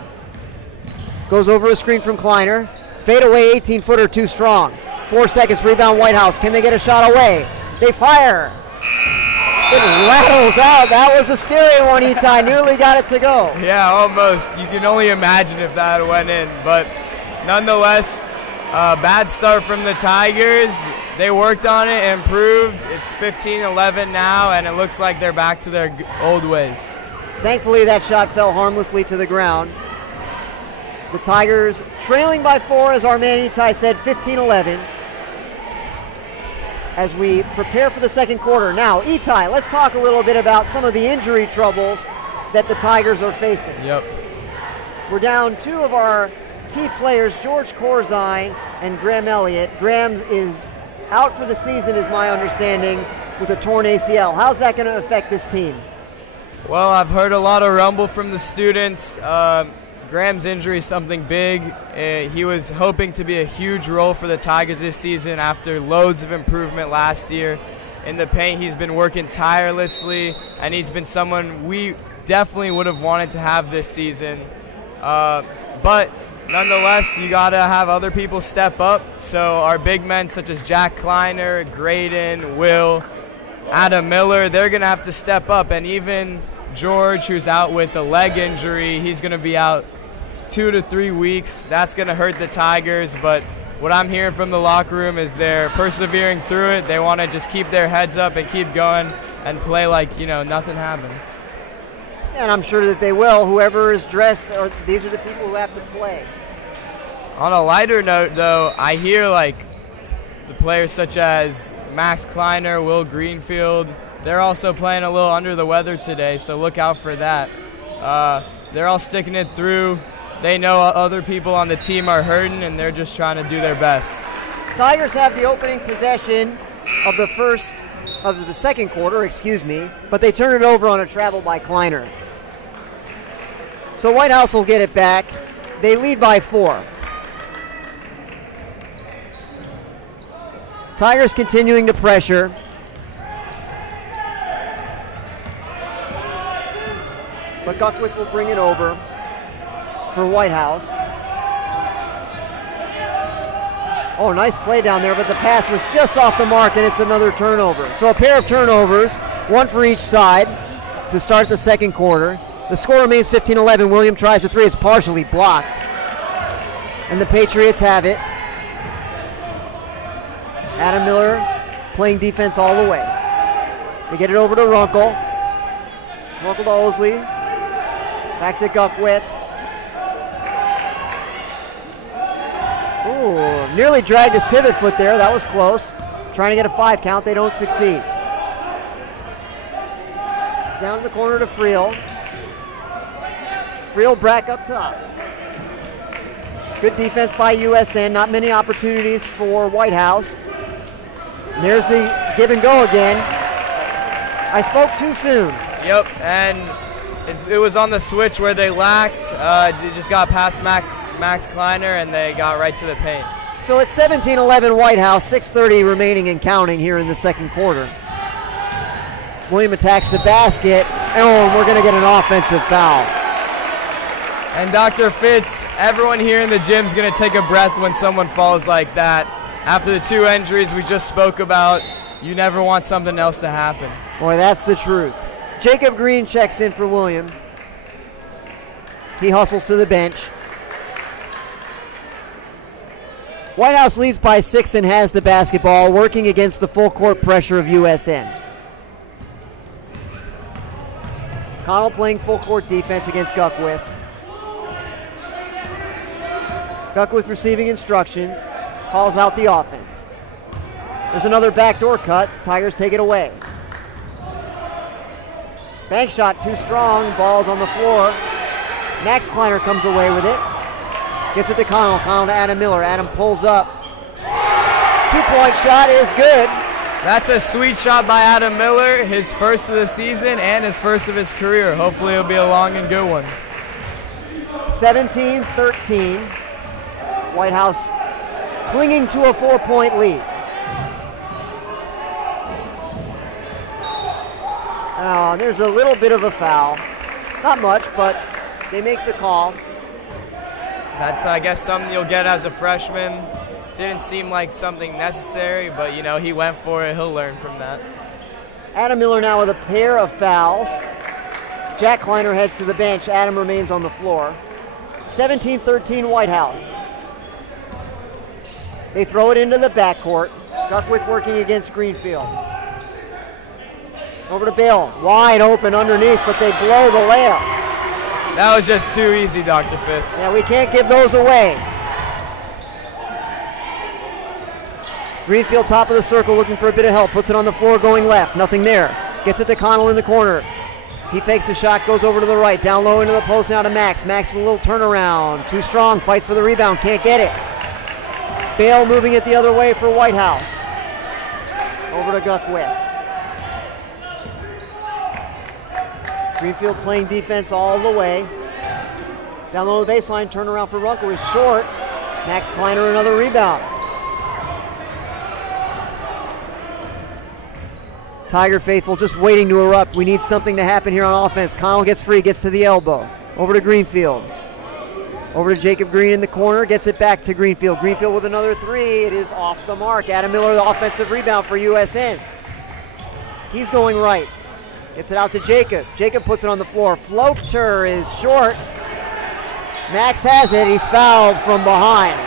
Goes over a screen from Kleiner. Fade away, 18-footer, too strong. 4 seconds, rebound Whitehouse. Can they get a shot away? They fire. It rattles out. That was a scary one, Itai. Nearly got it to go. Yeah, almost. You can only imagine if that went in. But nonetheless, bad start from the Tigers. They worked on it, improved. It's 15-11 now, and it looks like they're back to their old ways. Thankfully, that shot fell harmlessly to the ground. The Tigers trailing by 4, as our man Itai said, 15-11. As we prepare for the second quarter. Now, Itai, let's talk a little bit about some of the injury troubles that the Tigers are facing. Yep. We're down 2 of our key players, George Corzine and Graham Elliott. Graham is out for the season, is my understanding, with a torn ACL. How's that going to affect this team? Well, I've heard a lot of rumble from the students. Graham's injury is something big. He was hoping to be a huge role for the Tigers this season after loads of improvement last year. In the paint, he's been working tirelessly, and he's been someone we definitely would have wanted to have this season. But nonetheless, you got to have other people step up. So our big men such as Jack Kleiner, Graydon, Will, Adam Miller, they're going to have to step up. And even George, who's out with a leg injury, he's going to be out 2 to 3 weeks. That's going to hurt the Tigers. But what I'm hearing from the locker room is they're persevering through it. They want to just keep their heads up and keep going and play like, nothing happened. And I'm sure that they will. Whoever is dressed, or these are the people who have to play. On a lighter note, though, I hear the players such as Max Kleiner, Will Greenfield, they're also playing a little under the weather today, so look out for that. They're all sticking it through. They know other people on the team are hurting, and they're just trying to do their best. Tigers have the opening possession of the second quarter, but they turn it over on a travel by Kleiner. So Whitehouse will get it back. They lead by 4. Tigers continuing to pressure. But Guckwith will bring it over for Whitehouse. Oh, nice play down there, but the pass was just off the mark, and it's another turnover. So a pair of turnovers, 1 for each side to start the second quarter. The score remains 15-11. William tries a 3. It's partially blocked. And the Patriots have it. Adam Miller playing defense all the way. They get it over to Runkle. Runkle to Osley. Back to Guckwith. Ooh, nearly dragged his pivot foot there. That was close. Trying to get a 5 count. They don't succeed. Down in the corner to Friel. Friel back up top. Good defense by USN. Not many opportunities for White House. And there's the give and go again. I spoke too soon. Yep, and it was on the switch where they lacked. They just got past Max Kleiner, and they got right to the paint. So it's 17-11 White House, 6:30 remaining and counting here in the second quarter. William attacks the basket, and we're going to get an offensive foul. And Dr. Fitz, everyone here in the gym is going to take a breath when someone falls like that. After the 2 injuries we just spoke about, you never want something else to happen. Boy, that's the truth. Jacob Green checks in for William. He hustles to the bench. White House leads by 6 and has the basketball, working against the full court pressure of USN. Connell playing full court defense against Guckwith. Guckwith receiving instructions, calls out the offense. There's another backdoor cut. Tigers take it away. Bank shot too strong. Ball's on the floor. Max Kleiner comes away with it. Gets it to Connell. Connell to Adam Miller. Adam pulls up. 2-point shot is good. That's a sweet shot by Adam Miller. His first of the season and his first of his career. Hopefully it'll be a long and good one. 17-13. White House clinging to a 4-point lead. There's a little bit of a foul. Not much, but they make the call. That's, I guess, something you'll get as a freshman. Didn't seem like something necessary, but, you know, he went for it. He'll learn from that. Adam Miller now with a pair of fouls. Jack Kleiner heads to the bench. Adam remains on the floor. 17-13 White House. They throw it into the backcourt. Duckworth working against Greenfield. Over to Bale. Wide open underneath, but they blow the layup. That was just too easy, Dr. Fitz. Yeah, we can't give those away. Greenfield top of the circle looking for a bit of help. Puts it on the floor going left. Nothing there. Gets it to Connell in the corner. He fakes a shot, goes over to the right. Down low into the post now to Max. Max with a little turnaround. Too strong. Fights for the rebound. Can't get it. Bale moving it the other way for White House. Over to Guckwith. Greenfield playing defense all the way. Down low the baseline, turnaround for Runkle is short. Max Kleiner another rebound. Tiger faithful just waiting to erupt. We need something to happen here on offense. Connell gets free, gets to the elbow. Over to Greenfield. Over to Jacob Green in the corner, gets it back to Greenfield. Greenfield with another three. It is off the mark. Adam Miller, the offensive rebound for USN. He's going right. Gets it out to Jacob. Jacob puts it on the floor. Floater is short. Max has it. He's fouled from behind.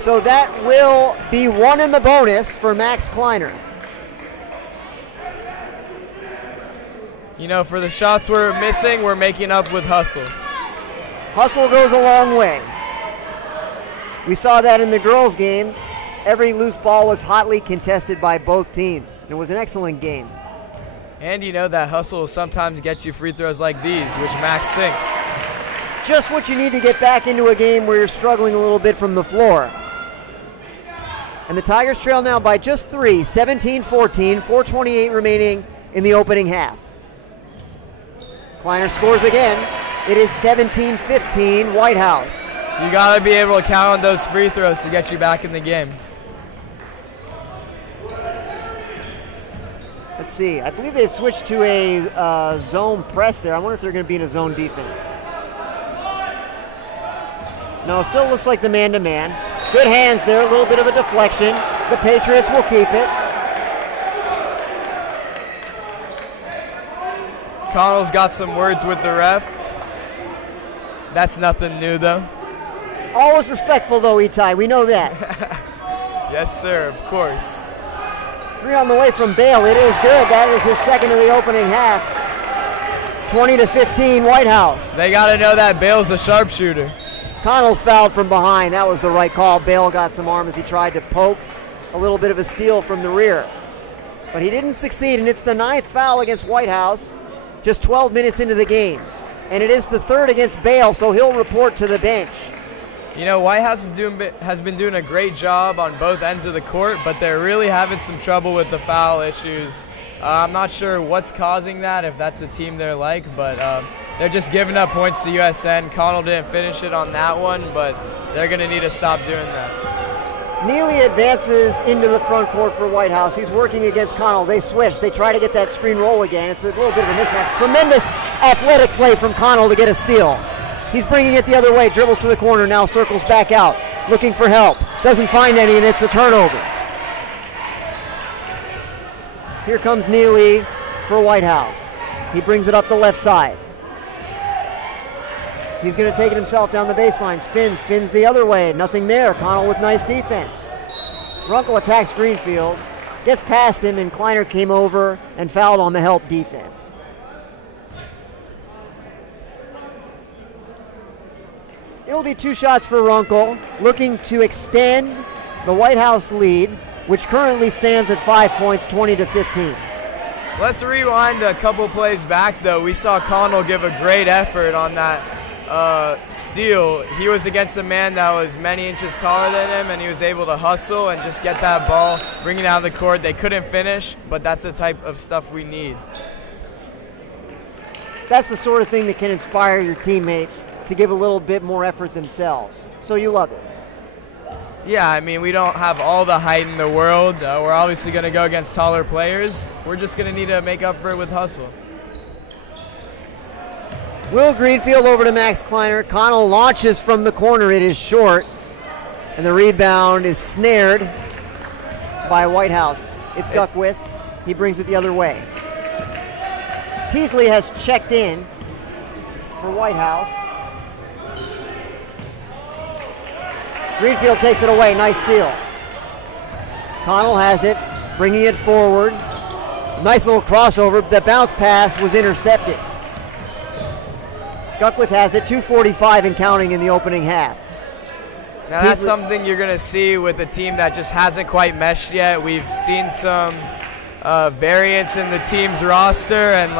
So that will be one in the bonus for Max Kleiner. You know, for the shots we're missing, we're making up with hustle. Hustle goes a long way. We saw that in the girls' game. Every loose ball was hotly contested by both teams. It was an excellent game. And you know that hustle will sometimes get you free throws like these, which Max sinks. Just what you need to get back into a game where you're struggling a little bit from the floor. And the Tigers trail now by just 3, 17-14, 4:28 remaining in the opening half. Kleiner scores again. It is 17-15 White House. You got to be able to count on those free throws to get you back in the game. Let's see. I believe they've switched to a zone press there. I wonder if they're going to be in a zone defense. No, still looks like the man-to-man. Good hands there, a little bit of a deflection. The Patriots will keep it. Connell's got some words with the ref. That's nothing new, though. Always respectful, though, Itai. We know that. Yes, sir, of course. Three on the way from Bale. It is good. That is his second of the opening half. 20-15, White House. They got to know that Bale's a sharpshooter. Connell's fouled from behind. That was the right call. Bale got some arm as he tried to poke a little bit of a steal from the rear. But he didn't succeed, and it's the 9th foul against White House just 12 minutes into the game. And it is the 3rd against Bale, so he'll report to the bench. You know, White House has been doing a great job on both ends of the court, but they're really having some trouble with the foul issues. I'm not sure what's causing that, if that's the team they're like, but they're just giving up points to USN. Connell didn't finish it on that one, but they're going to need to stop doing that. Neely advances into the front court for White House. He's working against Connell. They switch. They try to get that screen roll again. It's a little bit of a mismatch. Tremendous athletic play from Connell to get a steal. He's bringing it the other way, dribbles to the corner, now circles back out, looking for help. Doesn't find any, and it's a turnover. Here comes Neely for White House. He brings it up the left side. He's going to take it himself down the baseline. Spins the other way. Nothing there. Connell with nice defense. Runkle attacks Greenfield, gets past him, and Kleiner came over and fouled on the help defense. It'll be 2 shots for Runkle, looking to extend the White House lead, which currently stands at 5 points, 20-15. Let's rewind a couple plays back, though. We saw Connell give a great effort on that steal. He was against a man that was many inches taller than him, and he was able to hustle and just get that ball, bring it down the court. They couldn't finish, but that's the type of stuff we need. That's the sort of thing that can inspire your teammates to give a little bit more effort themselves. So you love it. Yeah, I mean, we don't have all the height in the world. We're obviously going to go against taller players. We're just going to need to make up for it with hustle. Will Greenfield over to Max Kleiner. Connell launches from the corner. It is short. And the rebound is snared by White House. It's Duckwith. He brings it the other way. Teasley has checked in for White House. Greenfield takes it away. Nice steal. Connell has it, bringing it forward. Nice little crossover. The bounce pass was intercepted. Duckwith has it, 2:45 and counting in the opening half. Now that's something you're going to see with a team that just hasn't quite meshed yet. We've seen some variance in the team's roster, and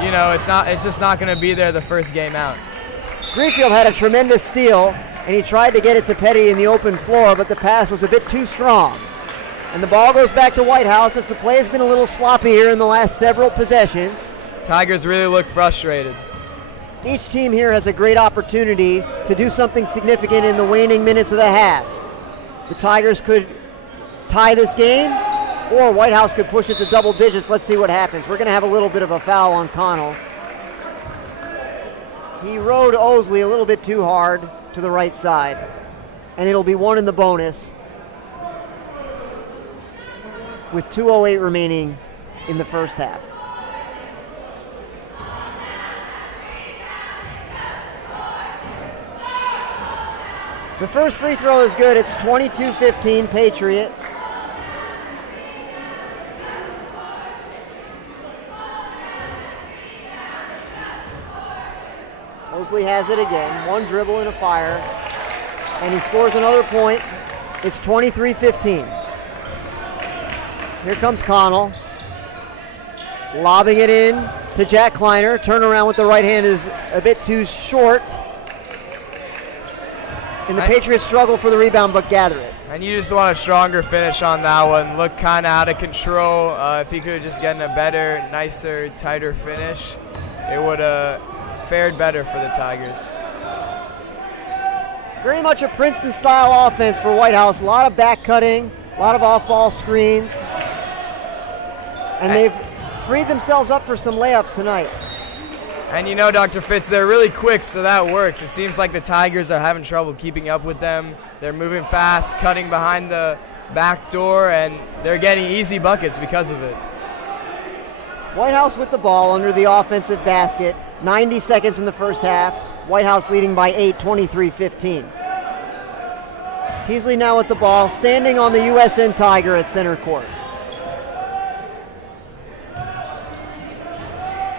it's just not going to be there the first game out. Greenfield had a tremendous steal, and he tried to get it to Petty in the open floor, but the pass was a bit too strong. And the ball goes back to White House as the play has been a little sloppy here in the last several possessions. Tigers really look frustrated. Each team here has a great opportunity to do something significant in the waning minutes of the half. The Tigers could tie this game, or White House could push it to double digits. Let's see what happens. We're going to have a little bit of a foul on Connell. He rode Osley a little bit too hard to the right side, and it'll be 1 in the bonus with 2:08 remaining in the first half. The first free throw is good. It's 22-15 Patriots. Mosley has it again. 1 dribble and a fire. And he scores another point. It's 23-15. Here comes Connell. Lobbing it in to Jack Kleiner. Turnaround with the right hand is a bit too short. And the Patriots struggle for the rebound but gather it. And you just want a stronger finish on that one. Look kind of out of control. If he could just get in a better, nicer, tighter finish, it would have fared better for the Tigers. Very much a Princeton-style offense for White House. A lot of back cutting, a lot of off-ball screens. And they've freed themselves up for some layups tonight. And you know, Dr. Fitz, they're really quick, so that works. It seems like the Tigers are having trouble keeping up with them. They're moving fast, cutting behind the back door, and they're getting easy buckets because of it. White House with the ball under the offensive basket. 90 seconds in the first half. White House leading by 8, 23-15. Teasley now with the ball, standing on the USN Tiger at center court.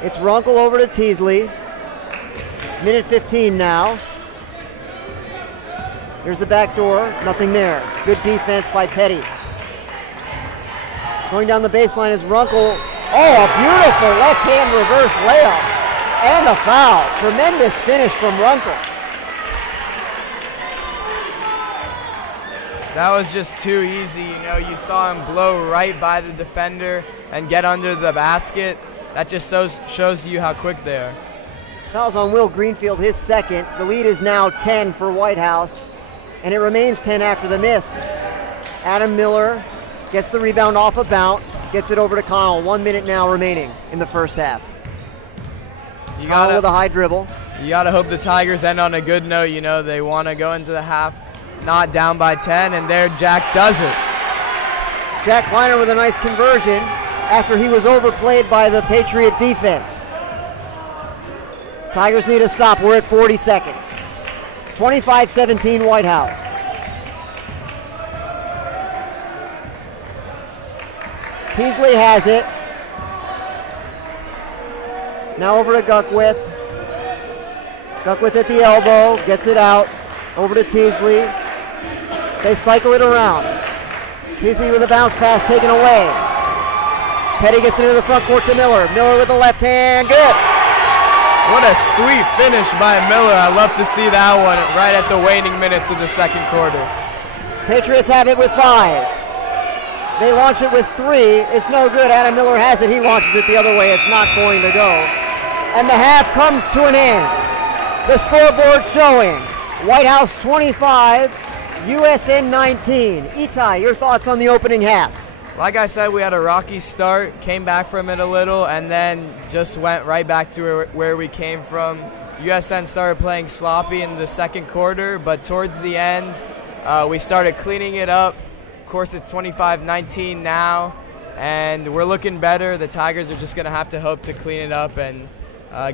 It's Runkle over to Teasley. Minute 15 now. Here's the back door, nothing there. Good defense by Petty. Going down the baseline is Runkle. Oh, a beautiful left-hand reverse layup and a foul. Tremendous finish from Runkle. That was just too easy. You know, you saw him blow right by the defender and get under the basket. That just shows you how quick they are. Fouls on Will Greenfield, his second. The lead is now 10 for White House, and it remains 10 after the miss. Adam Miller gets the rebound off a bounce, gets it over to Connell. 1 minute now remaining in the first half. Connell with a high dribble. You got to hope the Tigers end on a good note. You know, they want to go into the half not down by 10, and there Jack does it. Jack Kleiner with a nice conversion after he was overplayed by the Patriot defense. Tigers need a stop. We're at 40 seconds. 25-17 White House. Teasley has it. Now over to Guckwith. Guckwith at the elbow, gets it out. Over to Teasley. They cycle it around. Teasley with a bounce pass taken away. Petty gets into the front court to Miller. Miller with the left hand, good. What a sweet finish by Miller. I love to see that one right at the waning minutes of the second quarter. Patriots have it with 5. They launch it with 3. It's no good. Adam Miller has it. He launches it the other way. It's not going to go. And the half comes to an end. The scoreboard showing White House 25, USN 19. Itai, your thoughts on the opening half? Like I said, we had a rocky start, came back from it a little, and then just went right back to where we came from. USN started playing sloppy in the second quarter, but towards the end, we started cleaning it up. Of course, it's 25-19 now, and we're looking better. The Tigers are just going to have to hope to clean it up and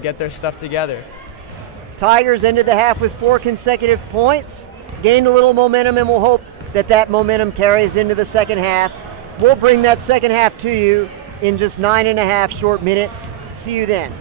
get their stuff together. Tigers ended the half with 4 consecutive points, gained a little momentum, and we'll hope that that momentum carries into the second half. We'll bring that second half to you in just 9.5 short minutes. See you then.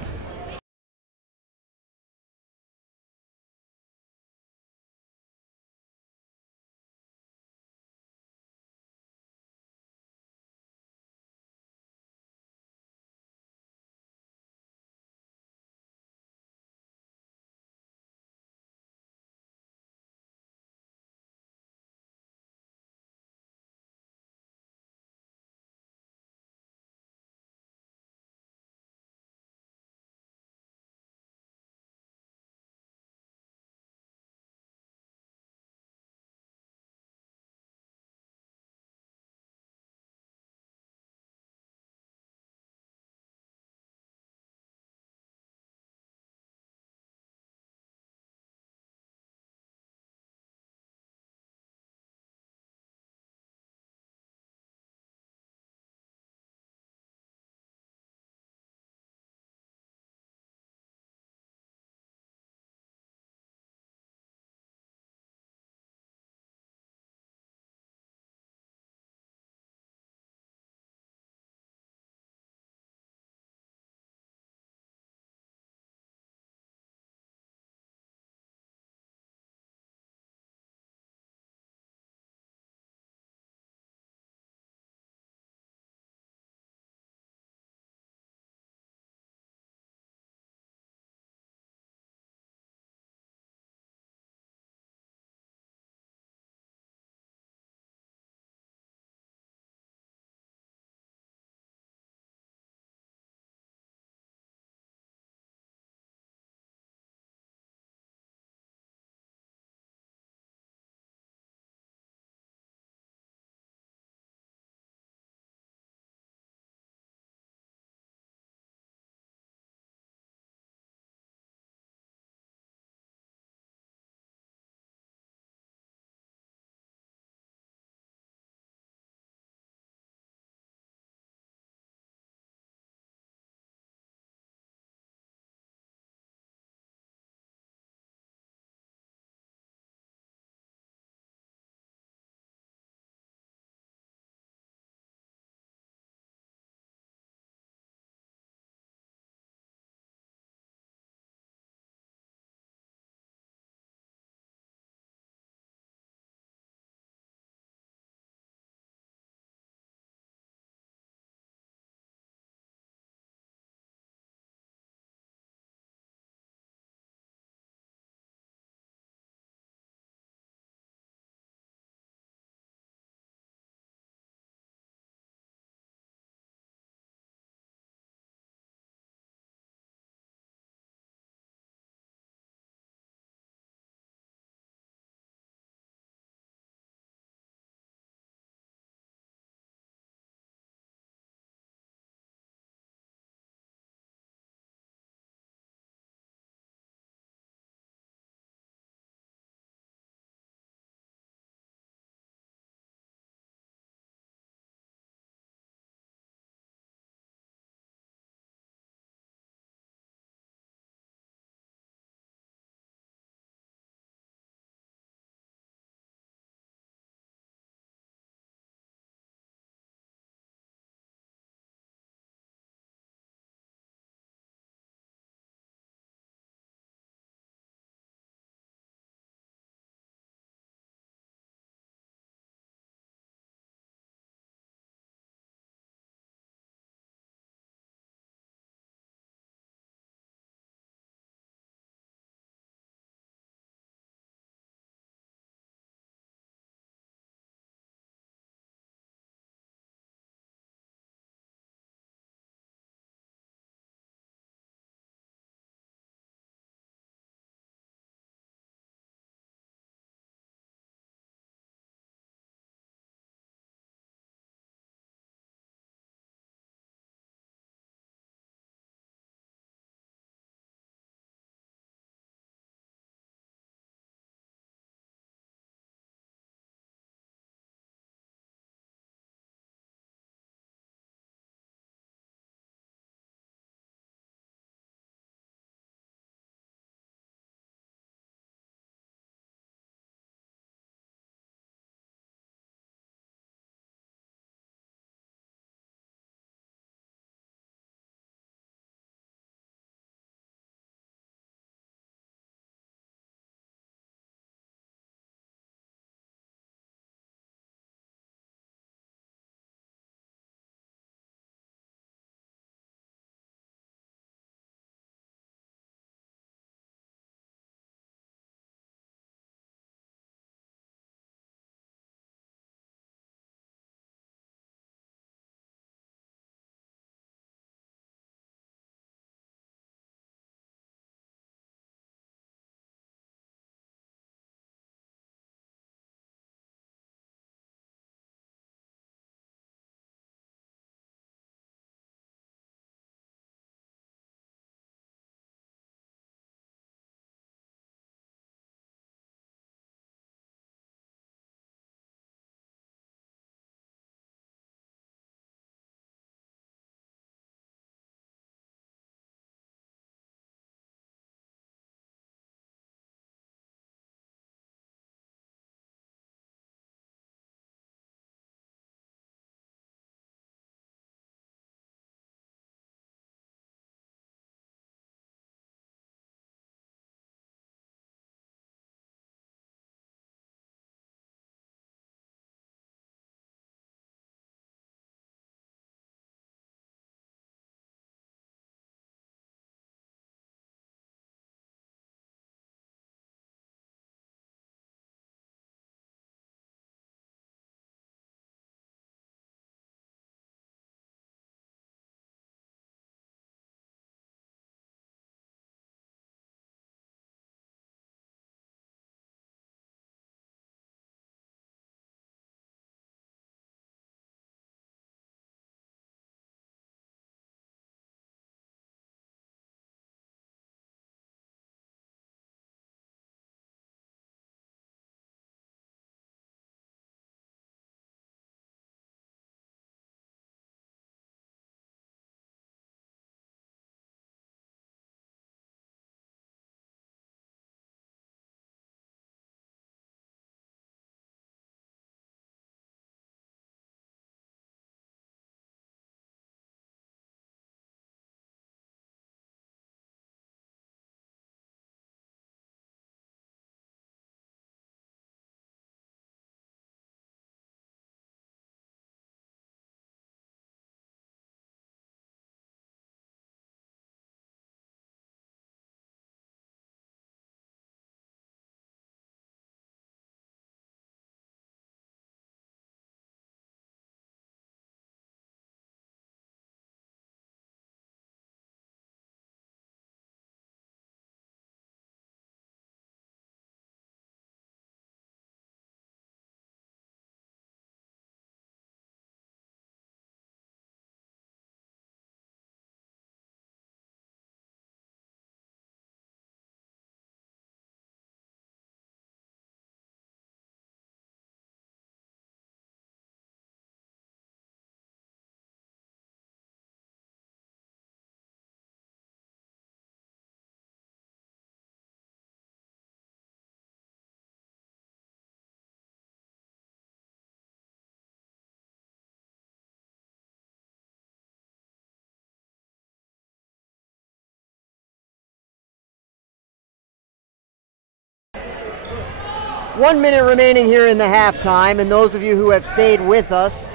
1 minute remaining here in the halftime, and those of you who have stayed with us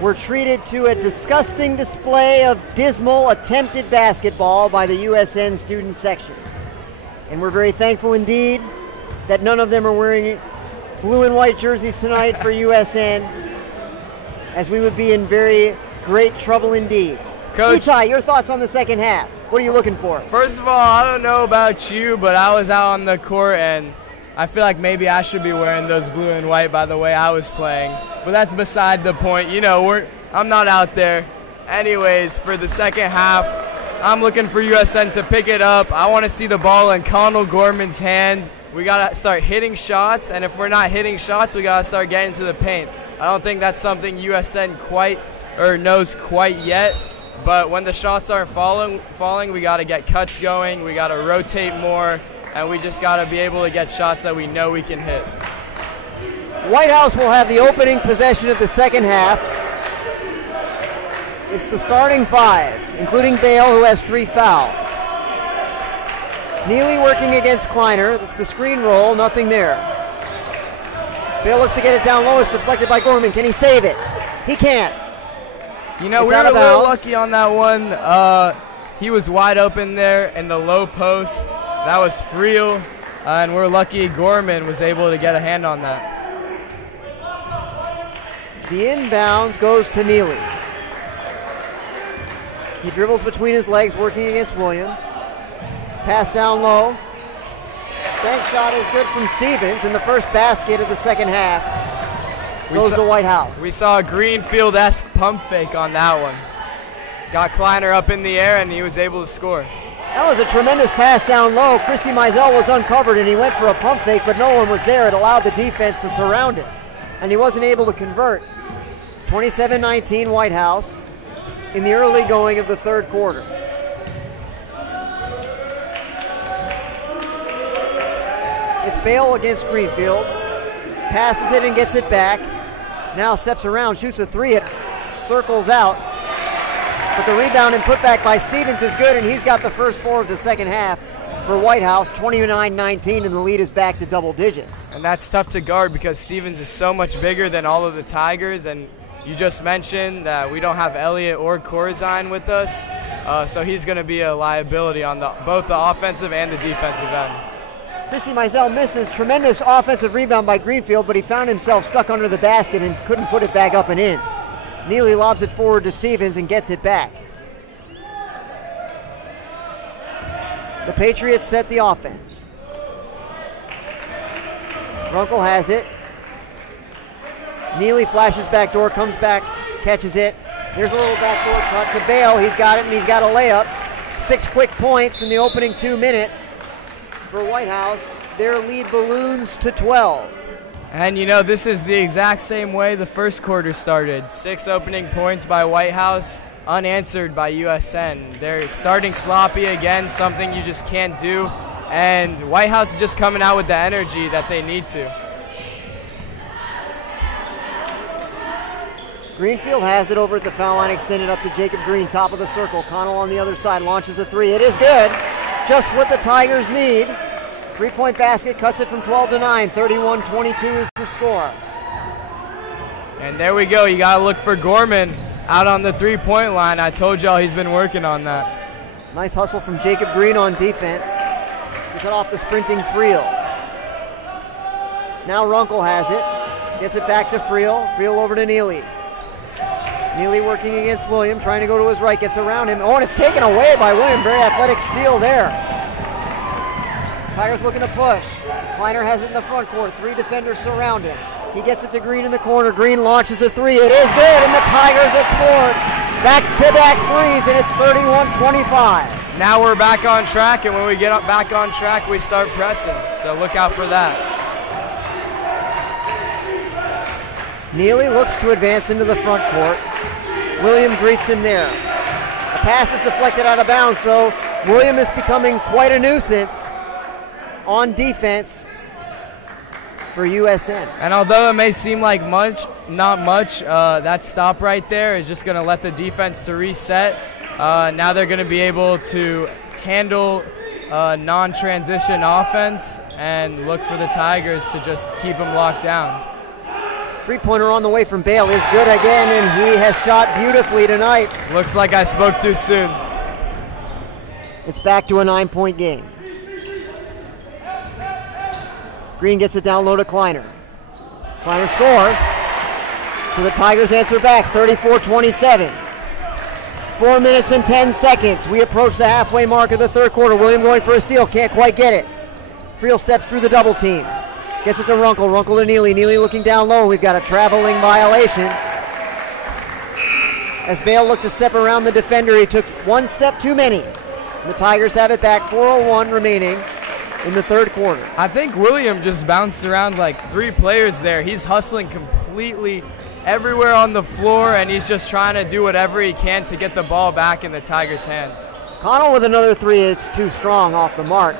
were treated to a disgusting display of dismal attempted basketball by the USN student section. And we're very thankful indeed that none of them are wearing blue and white jerseys tonight for USN, as we would be in very great trouble indeed. Coach, Itai, your thoughts on the second half? What are you looking for? first of all, I don't know about you, but I was out on the court and I feel like maybe I should be wearing those blue and white by the way I was playing. But that's beside the point. You know, I'm not out there. Anyways, for the second half, I'm looking for USN to pick it up. I want to see the ball in Connell Gorman's hand. We got to start hitting shots, and if we're not hitting shots, we got to start getting to the paint. I don't think that's something USN knows quite yet. But when the shots aren't falling, we got to get cuts going. We got to rotate more, and we just got to be able to get shots that we know we can hit. White House will have the opening possession of the second half. It's the starting five, including Bale, who has 3 fouls. Neely working against Kleiner. That's the screen roll, nothing there. Bale looks to get it down low. It's deflected by Gorman. Can he save it? He can't. You know, It's we were out a of little bounds. lucky on that one. He was wide open there in the low post. That was Friel, and we're lucky Gorman was able to get a hand on that. The inbounds goes to Neely. He dribbles between his legs, working against William. Pass down low. Bank shot is good from Stevens, and the first basket of the second half goes to White House. We saw a Greenfield-esque pump fake on that one. Got Kleiner up in the air, and he was able to score. That was a tremendous pass down low. Christy Mizell was uncovered, and he went for a pump fake, but no one was there. It allowed the defense to surround him, and he wasn't able to convert. 27-19 White House in the early going of the third quarter. It's Bale against Greenfield. Passes it and gets it back. Now steps around, shoots a 3, it circles out. But the rebound and putback by Stevens is good, and he's got the first 4 of the second half for White House, 29-19, and the lead is back to double digits. And that's tough to guard because Stevens is so much bigger than all of the Tigers, and you just mentioned that we don't have Elliott or Corzine with us, so he's going to be a liability on both the offensive and the defensive end. Christy Mizell misses. Tremendous offensive rebound by Greenfield, but he found himself stuck under the basket and couldn't put it back up and in. Neely lobs it forward to Stevens and gets it back. The Patriots set the offense. Runkle has it. Neely flashes back door, comes back, catches it. There's a little backdoor cut to Bale. He's got it, and he's got a layup. 6 quick points in the opening 2 minutes for White House. Their lead balloons to 12. And you know, this is the exact same way the first quarter started. 6 opening points by White House, unanswered by USN. They're starting sloppy again, something you just can't do. And White House is just coming out with the energy that they need to. Greenfield has it over at the foul line, extended up to Jacob Green, top of the circle. Connell on the other side launches a 3. It is good. Just what the Tigers need. 3-point basket, cuts it from 12 to 9. 31-22 is the score. And there we go. You got to look for Gorman out on the 3-point line. I told y'all he's been working on that. Nice hustle from Jacob Green on defense to cut off the sprinting Friel. Now Runkle has it. Gets it back to Friel. Friel over to Neely. Neely working against William, trying to go to his right, gets around him. Oh, and it's taken away by William. Very athletic steal there. Tigers looking to push. Kleiner has it in the front court. 3 defenders surround him. He gets it to Green in the corner. Green launches a 3. It is good, and the Tigers have scored. Back-to-back threes, and it's 31-25. Now we're back on track, and when we get back on track, we start pressing. So look out for that. Neely looks to advance into the front court. William greets him there. A pass is deflected out of bounds, so William is becoming quite a nuisance on defense for USN. And although it may seem like not much, that stop right there is just going to let the defense to reset. Now they're going to be able to handle non-transition offense, and look for the Tigers to just keep them locked down. Three-pointer on the way from Bale is good again, and he has shot beautifully tonight. Looks like I spoke too soon. It's back to a 9-point game. Green gets it down low to Kleiner. Kleiner scores. So the Tigers answer back, 34-27. 4 minutes and 10 seconds. We approach the halfway mark of the third quarter. William going for a steal, can't quite get it. Friel steps through the double team. Gets it to Runkle. Runkle to Neely. Neely looking down low. We've got a traveling violation. As Bale looked to step around the defender, he took one step too many. The Tigers have it back, 4:01 remaining in the third quarter. I think William just bounced around like 3 players there. He's hustling completely everywhere on the floor, and he's just trying to do whatever he can to get the ball back in the Tigers' hands. Connell with another three. It's too strong off the mark.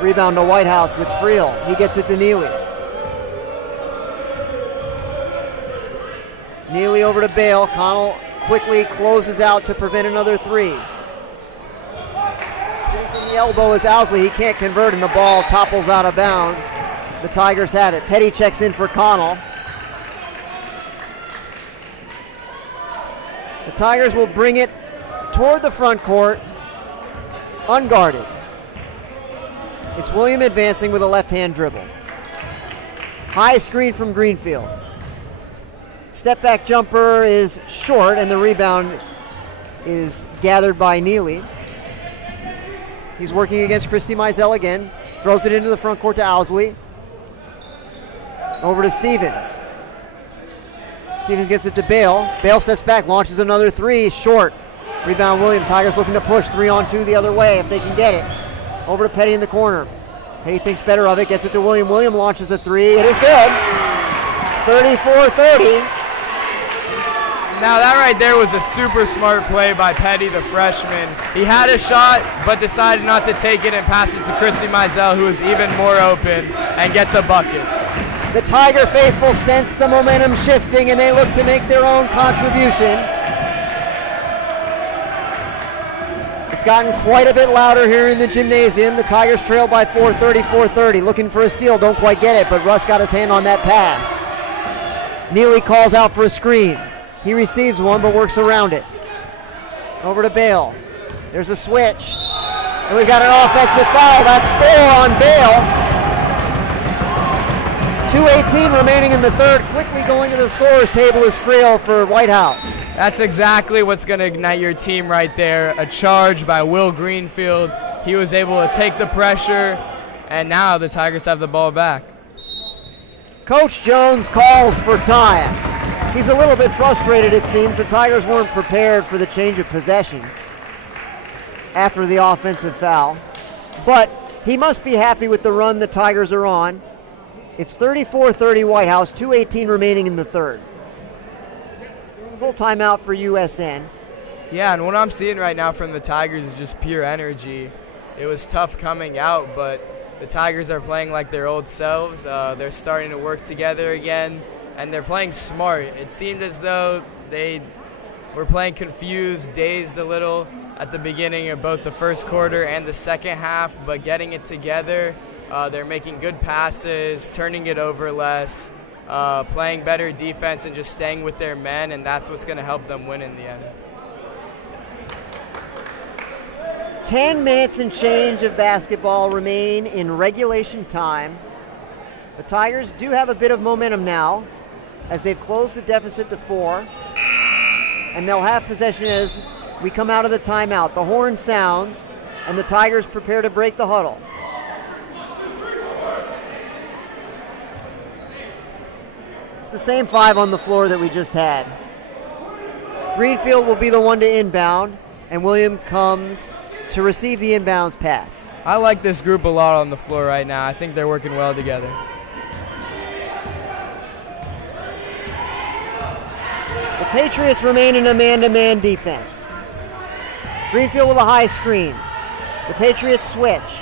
Rebound to Whitehouse with Friel. He gets it to Neely. Neely over to Bale. Connell quickly closes out to prevent another three. Shooting from the elbow is Owsley. He can't convert, and the ball topples out of bounds. The Tigers have it. Petty checks in for Connell. The Tigers will bring it toward the front court, unguarded. It's William advancing with a left-hand dribble. High screen from Greenfield. Step back jumper is short, and the rebound is gathered by Neely. He's working against Christy Mizell again. Throws it into the front court to Owsley. Over to Stevens. Stevens gets it to Bale. Bale steps back, launches another three, short. Rebound William. Tigers looking to push 3-on-2 the other way if they can get it. Over to Petty in the corner. Petty thinks better of it, gets it to William. William launches a three. It is good. 34-30. Now that right there was a super smart play by Petty, the freshman. He had a shot, but decided not to take it and pass it to Christy Mizell, who was even more open, and get the bucket. The Tiger faithful sense the momentum shifting, and they look to make their own contribution. It's gotten quite a bit louder here in the gymnasium. The Tigers trail by 4, 34-30. Looking for a steal, don't quite get it, but Russ got his hand on that pass. Neely calls out for a screen. He receives one, but works around it. Over to Bale. There's a switch. And we've got an offensive foul. That's 4 on Bale. 2:18 remaining in the third. Quickly going to the scorer's table is Friel for Whitehouse. That's exactly what's going to ignite your team right there. A charge by Will Greenfield. He was able to take the pressure, and now the Tigers have the ball back. Coach Jones calls for time. He's a little bit frustrated, it seems. The Tigers weren't prepared for the change of possession after the offensive foul. But he must be happy with the run the Tigers are on. It's 34-30 Whitehouse, 2:18 remaining in the third. Full timeout for USN. Yeah, and what I'm seeing right now from the Tigers is just pure energy. It was tough coming out, but the Tigers are playing like their old selves. They're starting to work together again, and they're playing smart. It seemed as though they were playing confused, dazed a little at the beginning of both the first quarter and the second half, but getting it together, they're making good passes, turning it over less, playing better defense, and just staying with their men, and that's what's going to help them win in the end. 10 minutes and change of basketball remain in regulation time. The Tigers do have a bit of momentum now as they've closed the deficit to 4, and they'll have possession as we come out of the timeout. The horn sounds, and the Tigers prepare to break the huddle. It's the same 5 on the floor that we just had. Greenfield will be the one to inbound, and William comes to receive the inbounds pass. I like this group a lot on the floor right now. I think they're working well together. The Patriots remain in a man-to-man defense. Greenfield with a high screen. The Patriots switch.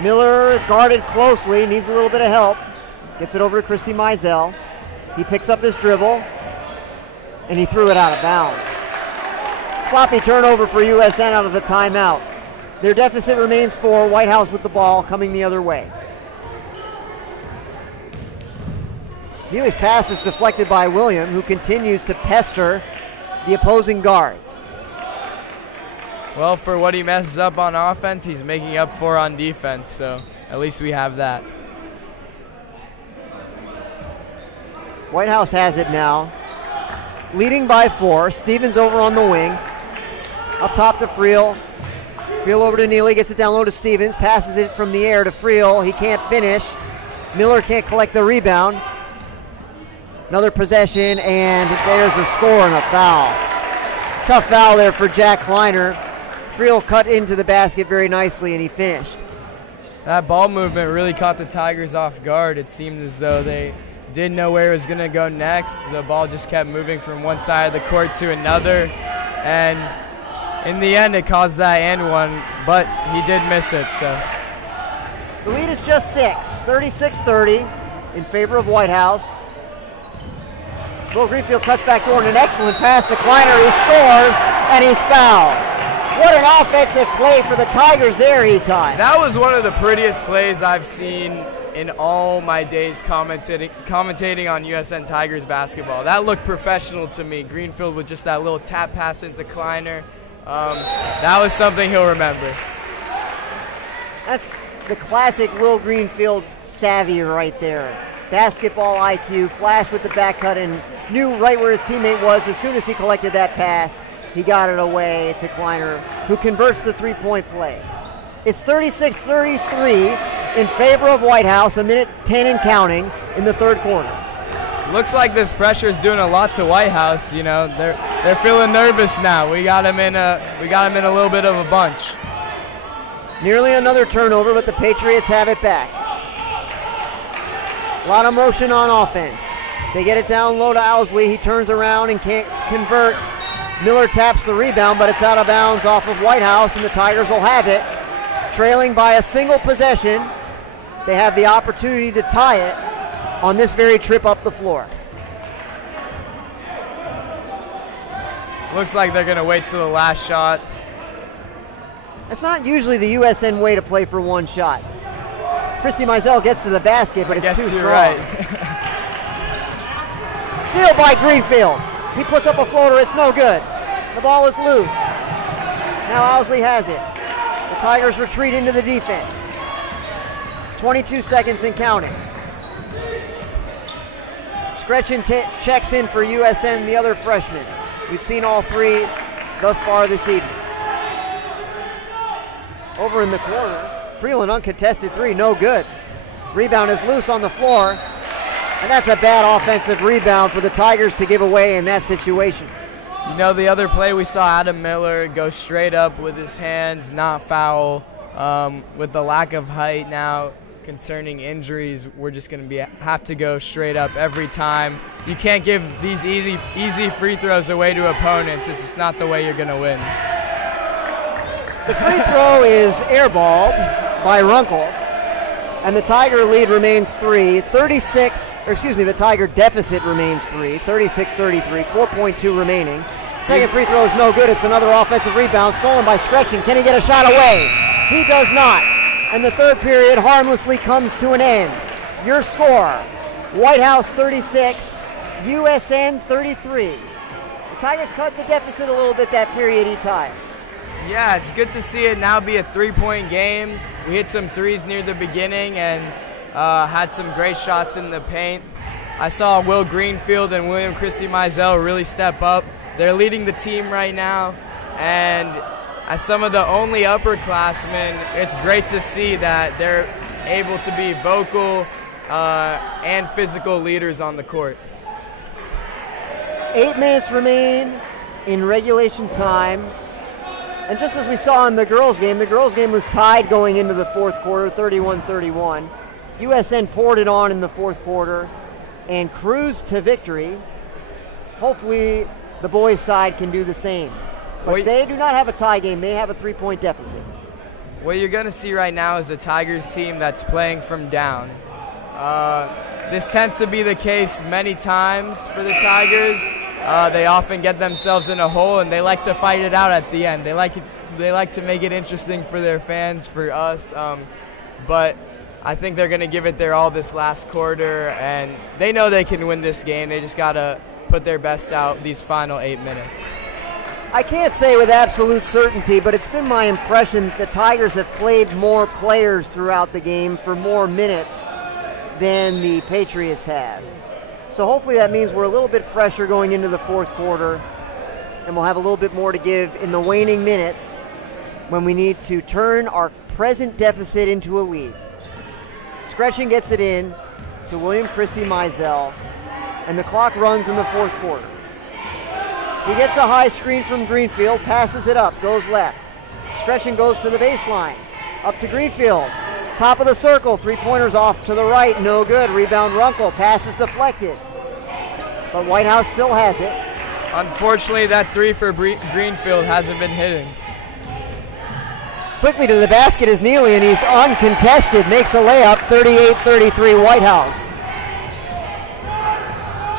Miller guarded closely, needs a little bit of help. Gets it over to Christy Mizell. He picks up his dribble, and he threw it out of bounds. Sloppy turnover for USN out of the timeout. Their deficit remains 4. White House with the ball coming the other way. Neely's pass is deflected by William, who continues to pester the opposing guards. Well, for what he messes up on offense, he's making up for on defense, so at least we have that. White House has it now, leading by 4. Stevens over on the wing. Up top to Friel. Friel over to Neely, gets it down low to Stevens, passes it from the air to Friel. He can't finish. Miller can't collect the rebound. Another possession, and there's a score and a foul. Tough foul there for Jack Kleiner. Friel cut into the basket very nicely, and he finished. That ball movement really caught the Tigers off guard. It seemed as though they didn't know where it was going to go next. The ball just kept moving from one side of the court to another, and in the end it caused that and one, but he did miss it. So the lead is just 6, 36-30 in favor of White House. Will Greenfield cuts back door and an excellent pass to Kleiner. He scores, and he's fouled. What an offensive play for the Tigers there, Itai. That was one of the prettiest plays I've seen in all my days commentating on USN Tigers basketball. That looked professional to me. Greenfield with just that little tap pass into Kleiner. That was something he'll remember. That's the classic Will Greenfield savvy right there. Basketball IQ, flash with the back cut, and knew right where his teammate was. As soon as he collected that pass, he got it away to Kleiner, who converts the three-point play. It's 36-33 in favor of White House, 1:10 and counting in the third quarter. Looks like this pressure is doing a lot to White House. You know, they're feeling nervous now. We got him in a little bit of a bunch. Nearly another turnover, but the Patriots have it back. A lot of motion on offense. They get it down low to Owsley. He turns around and can't convert. Miller taps the rebound, but it's out of bounds off of White House, and the Tigers will have it. Trailing by a single possession, they have the opportunity to tie it on this very trip up the floor. Looks like they're going to wait till the last shot. That's not usually the USN way to play for one shot. Christy Mizell gets to the basket, but it's too strong. Right. Steal by Greenfield. He puts up a floater. It's no good. The ball is loose. Now Owsley has it. The Tigers retreat into the defense. 22 seconds and counting. Stretchin checks in for USN, the other freshman. We've seen all three thus far this evening. Over in the corner, Freeland uncontested three, no good. Rebound is loose on the floor, and that's a bad offensive rebound for the Tigers to give away in that situation. You know, the other play we saw Adam Miller go straight up with his hands, not foul. With the lack of height now concerning injuries, we're just going to have to go straight up every time. You can't give these easy free throws away to opponents. It's just not the way you're going to win. The free throw is airballed by Runkle, and the Tiger lead remains 3. The Tiger deficit remains 3, 36-33, 4.2 remaining. Second free throw is no good. It's another offensive rebound stolen by Stretchin. Can he get a shot away? He does not. And the third period harmlessly comes to an end. Your score, White House 36, USN 33. The Tigers cut the deficit a little bit that period, Itai. Yeah, it's good to see it now be a three-point game. We hit some threes near the beginning and had some great shots in the paint. I saw Will Greenfield and William Christie Mizell really step up. They're leading the team right now, and as some of the only upperclassmen, it's great to see that they're able to be vocal and physical leaders on the court. 8 minutes remain in regulation time. And just as we saw in the girls' game was tied going into the fourth quarter, 31-31. USN poured it on in the fourth quarter and cruised to victory. Hopefully the boys' side can do the same. But they do not have a tie game. They have a 3-point deficit. What you're going to see right now is a Tigers team that's playing from down. This tends to be the case many times for the Tigers. They often get themselves in a hole, and they like to fight it out at the end. They like They like to make it interesting for their fans, for us. But I think they're going to give it their all this last quarter, and they know they can win this game. They just got to put their best out these final 8 minutes. I can't say with absolute certainty, but it's been my impression that the Tigers have played more players throughout the game for more minutes than the Patriots have. So hopefully that means we're a little bit fresher going into the fourth quarter, and we'll have a little bit more to give in the waning minutes when we need to turn our present deficit into a lead. Scretchen gets it in to William Christie Mizell, and the clock runs in the fourth quarter. He gets a high screen from Greenfield, passes it up, goes left. Scretchen goes to the baseline, up to Greenfield. Top of the circle, three-pointers off to the right, no good. Rebound Runkle, pass is deflected. But Whitehouse still has it. Unfortunately, that three for Greenfield hasn't been hitting. Quickly to the basket is Neely, and he's uncontested. Makes a layup, 38-33 Whitehouse.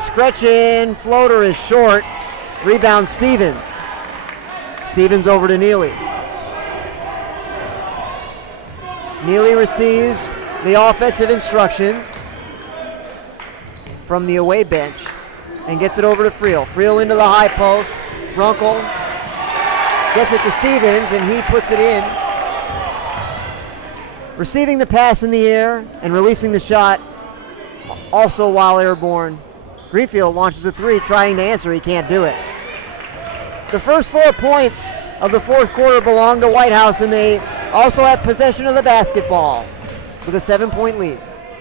Scretchen floater is short. Rebound Stevens. Stevens over to Neely. Neely receives the offensive instructions from the away bench and gets it over to Friel. Friel into the high post. Runkle gets it to Stevens, and he puts it in. Receiving the pass in the air and releasing the shot, also while airborne. Greenfield launches a three, trying to answer. He can't do it. The first 4 points of the fourth quarter belong to Whitehouse, and they also have possession of the basketball with a 7-point lead.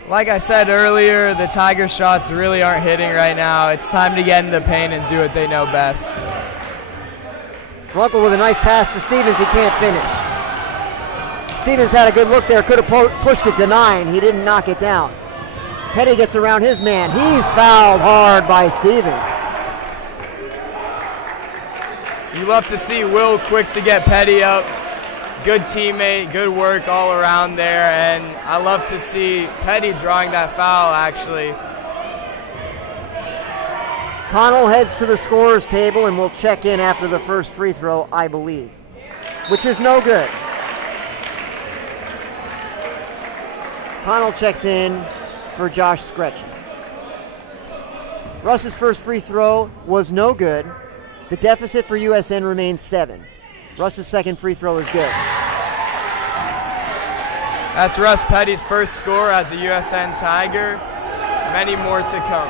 Like I said earlier, the Tigers' shots really aren't hitting right now. It's time to get in the paint and do what they know best. Runkle with a nice pass to Stevens. He can't finish. Stevens had a good look there. Could have pushed it to 9. He didn't knock it down. Petty gets around his man. He's fouled hard by Stevens. You love to see Will quick to get Petty up. Good teammate, good work all around there, and I love to see Petty drawing that foul, actually. Connell heads to the scorer's table and will check in after the first free throw, I believe, which is no good. Connell checks in for Josh Scretchen. Russ's first free throw was no good. The deficit for USN remains 7. Russ's second free throw is good. That's Russ Petty's first score as a USN Tiger. Many more to come.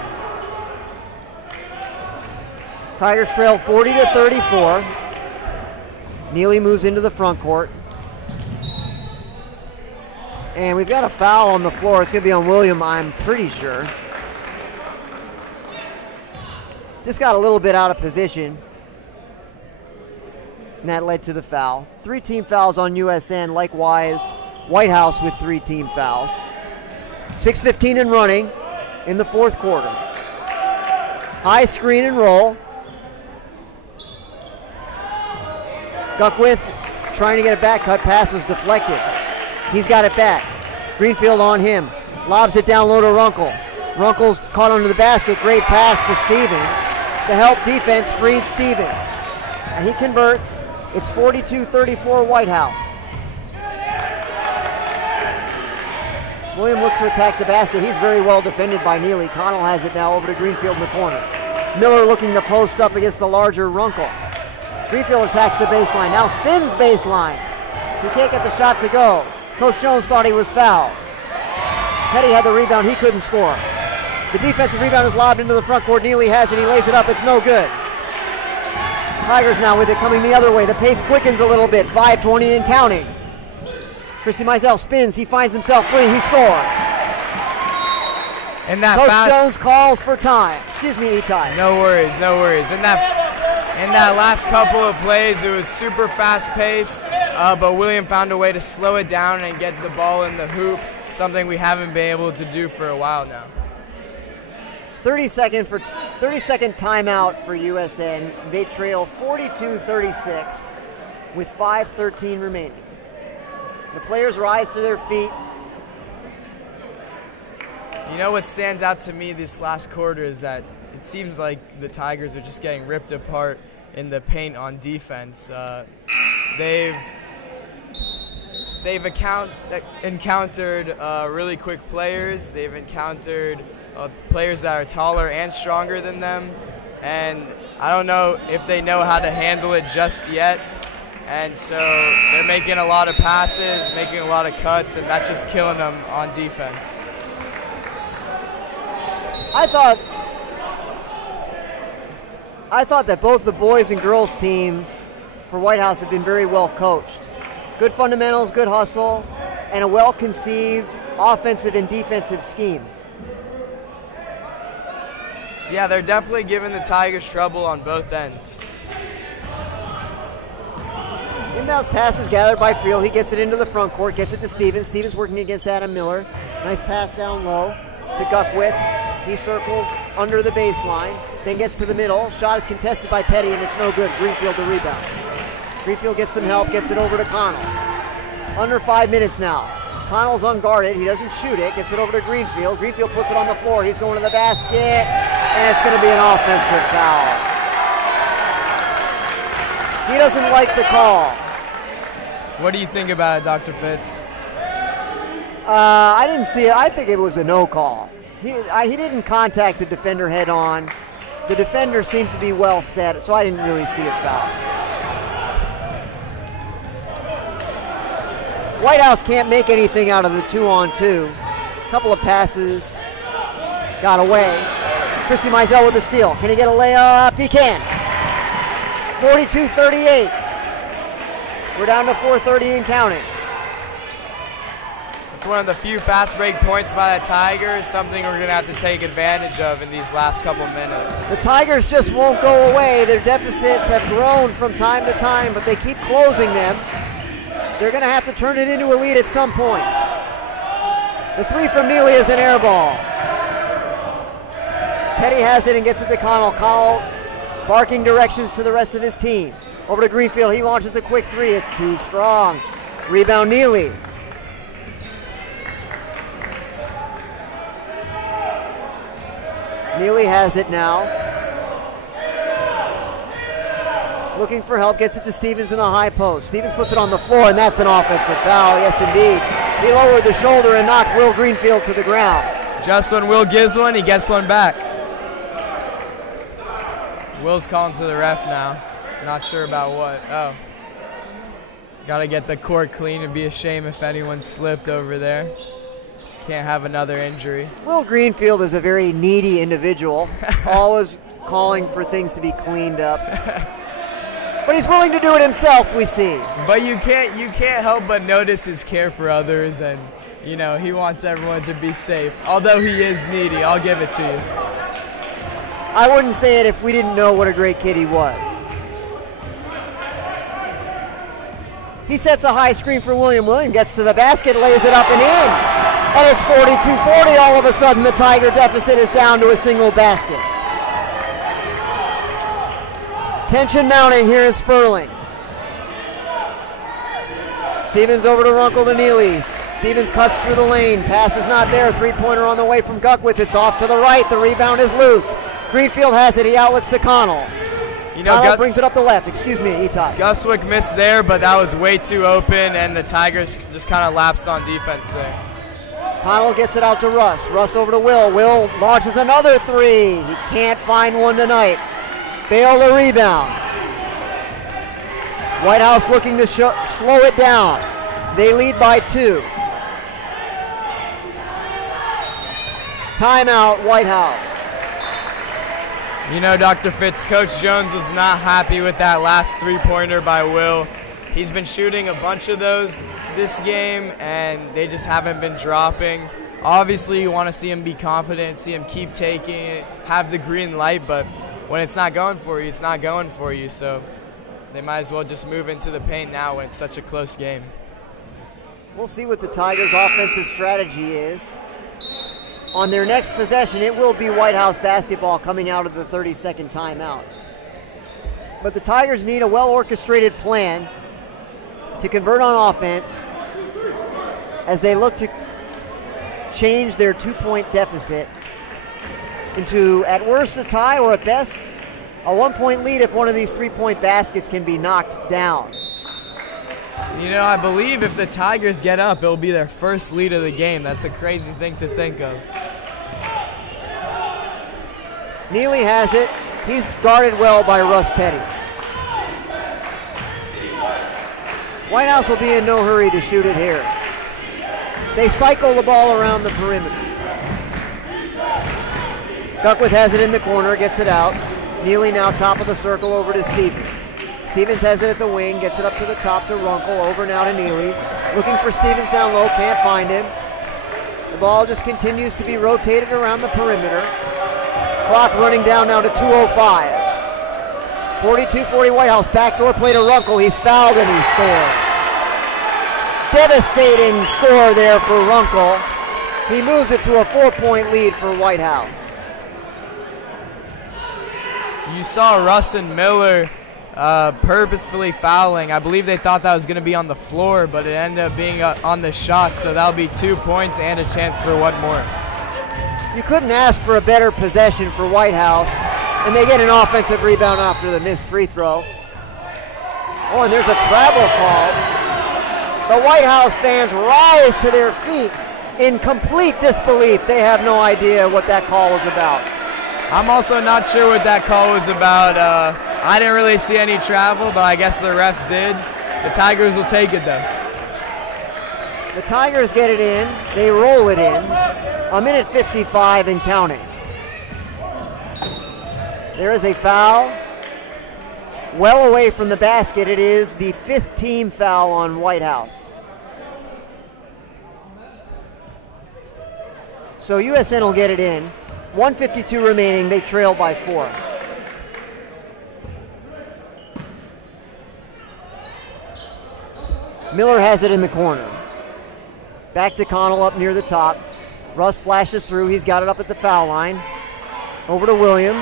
Tigers trail 40-34. Neely moves into the front court. And we've got a foul on the floor. It's going to be on William, I'm pretty sure. Just got a little bit out of position. And that led to the foul. 3 team fouls on USN. Likewise, Whitehouse with 3 team fouls. 6:15 and running in the fourth quarter. High screen and roll. Guckwith trying to get a back cut. Pass was deflected. He's got it back. Greenfield on him. Lobs it down low to Runkle. Runkle's caught under the basket. Great pass to Stevens. The help defense freed Stevens. And he converts. It's 42-34 Whitehouse. William looks to attack the basket. He's very well defended by Neely. Connell has it now over to Greenfield in the corner. Miller looking to post up against the larger Runkle. Greenfield attacks the baseline. Now spins baseline. He can't get the shot to go. Coach Jones thought he was fouled. Petty had the rebound. He couldn't score. The defensive rebound is lobbed into the front court. Neely has it. He lays it up. It's no good. Tigers now with it coming the other way. The pace quickens a little bit. 5:20 and counting. Christie Mizell spins. He finds himself free. He scores. And that Coach Jones calls for time. Excuse me, E-Tie. No worries, no worries. In that last couple of plays, it was super fast-paced, but William found a way to slow it down and get the ball in the hoop, something we haven't been able to do for a while now. 30-second timeout for USN. They trail 42-36 with 5:13 remaining. The players rise to their feet. You know what stands out to me this last quarter is that it seems like the Tigers are just getting ripped apart in the paint on defense. They've encountered really quick players. They've encountered players that are taller and stronger than them, and I don't know if they know how to handle it just yet. And so they're making a lot of passes, making a lot of cuts, and that's just killing them on defense. I thought that both the boys and girls teams for White House have been very well coached. Good fundamentals, good hustle, and a well-conceived offensive and defensive scheme. Yeah, they're definitely giving the Tigers trouble on both ends. Inbounds pass is gathered by Friel. He gets it into the front court, gets it to Stevens. Stevens working against Adam Miller. Nice pass down low to Guckwith. He circles under the baseline, then gets to the middle. Shot is contested by Petty, and it's no good. Greenfield the rebound. Greenfield gets some help, gets it over to Connell. Under 5 minutes now. Connell's unguarded. He doesn't shoot it. Gets it over to Greenfield. Greenfield puts it on the floor. He's going to the basket, and it's going to be an offensive foul. He doesn't like the call. What do you think about it, Dr. Fitz? I didn't see it. I think it was a no call. He didn't contact the defender head on. The defender seemed to be well set, so I didn't really see a foul. White House can't make anything out of the 2-on-2. A couple of passes got away. Christy Mizell with the steal. Can he get a layup? He can. 42-38. We're down to 4:30 and counting. It's one of the few fast break points by the Tigers, something we're going to have to take advantage of in these last couple minutes. The Tigers just won't go away. Their deficits have grown from time to time, but they keep closing them. They're going to have to turn it into a lead at some point. The three from Neely is an air ball. Petty has it and gets it to Connell. Connell barking directions to the rest of his team. Over to Greenfield. He launches a quick three. It's too strong. Rebound Neely. Neely has it now. Looking for help, gets it to Stevens in the high post. Stevens puts it on the floor, and that's an offensive foul. Yes, indeed. He lowered the shoulder and knocked Will Greenfield to the ground. Just when Will gives one, he gets one back. Will's calling to the ref now. Not sure about what. Oh. Got to get the court clean. It'd be a shame if anyone slipped over there. Can't have another injury. Will Greenfield is a very needy individual, always calling for things to be cleaned up. But he's willing to do it himself, we see. But you can't help but notice his care for others, and you know he wants everyone to be safe. Although he is needy, I'll give it to you. I wouldn't say it if we didn't know what a great kid he was. He sets a high screen for William. William gets to the basket, lays it up and in. And it's 42-40. All of a sudden, the Tiger deficit is down to a single basket. Tension mounting here in Sperling. Stevens over to Runkle to Neely. Stevens cuts through the lane. Pass is not there. Three-pointer on the way from Guckwith. It's off to the right. The rebound is loose. Greenfield has it. He outlets to Connell. Connell brings it up the left. Excuse me, Etai. Guswick missed there, but that was way too open, and the Tigers just kind of lapsed on defense there. Connell gets it out to Russ. Russ over to Will. Will launches another three. He can't find one tonight. Bale the rebound. White House looking to slow it down. They lead by 2. Timeout, White House. You know, Dr. Fitz, Coach Jones was not happy with that last three-pointer by Will. He's been shooting a bunch of those this game, and they just haven't been dropping. Obviously, you want to see him be confident, see him keep taking it, have the green light, but when it's not going for you, it's not going for you. So they might as well just move into the paint now when it's such a close game. We'll see what the Tigers' offensive strategy is. On their next possession, it will be White House basketball coming out of the 30-second timeout. But the Tigers need a well-orchestrated plan to convert on offense as they look to change their 2-point deficit into, at worst, a tie, or at best, a 1-point lead if one of these 3-point baskets can be knocked down. You know, I believe if the Tigers get up, it'll be their first lead of the game. That's a crazy thing to think of. Neely has it. He's guarded well by Russ Petty. White House will be in no hurry to shoot it here. They cycle the ball around the perimeter. Duckworth has it in the corner, gets it out. Neely now top of the circle over to Stevens. Stevens has it at the wing, gets it up to the top to Runkle, over now to Neely. Looking for Stevens down low, can't find him. The ball just continues to be rotated around the perimeter. Clock running down now to 2:05. 42-40 White House, backdoor play to Runkle. He's fouled and he scores. Devastating score there for Runkle. He moves it to a 4-point lead for White House. You saw Russ and Miller purposefully fouling. I believe they thought that was going to be on the floor, but it ended up being on the shot, so that'll be 2 points and a chance for one more. You couldn't ask for a better possession for White House, and they get an offensive rebound after the missed free throw. Oh, and there's a travel call. The White House fans rise to their feet in complete disbelief. They have no idea what that call was about. I'm also not sure what that call was about. I didn't really see any travel, but I guess the refs did. The Tigers will take it, though. The Tigers get it in. They roll it in. 1:55 and counting. There is a foul. Well away from the basket. It is the 5th team foul on White House. So USN will get it in. 1:52 remaining. They trail by 4. Miller has it in the corner. Back to Connell up near the top. Russ flashes through. He's got it up at the foul line. Over to William.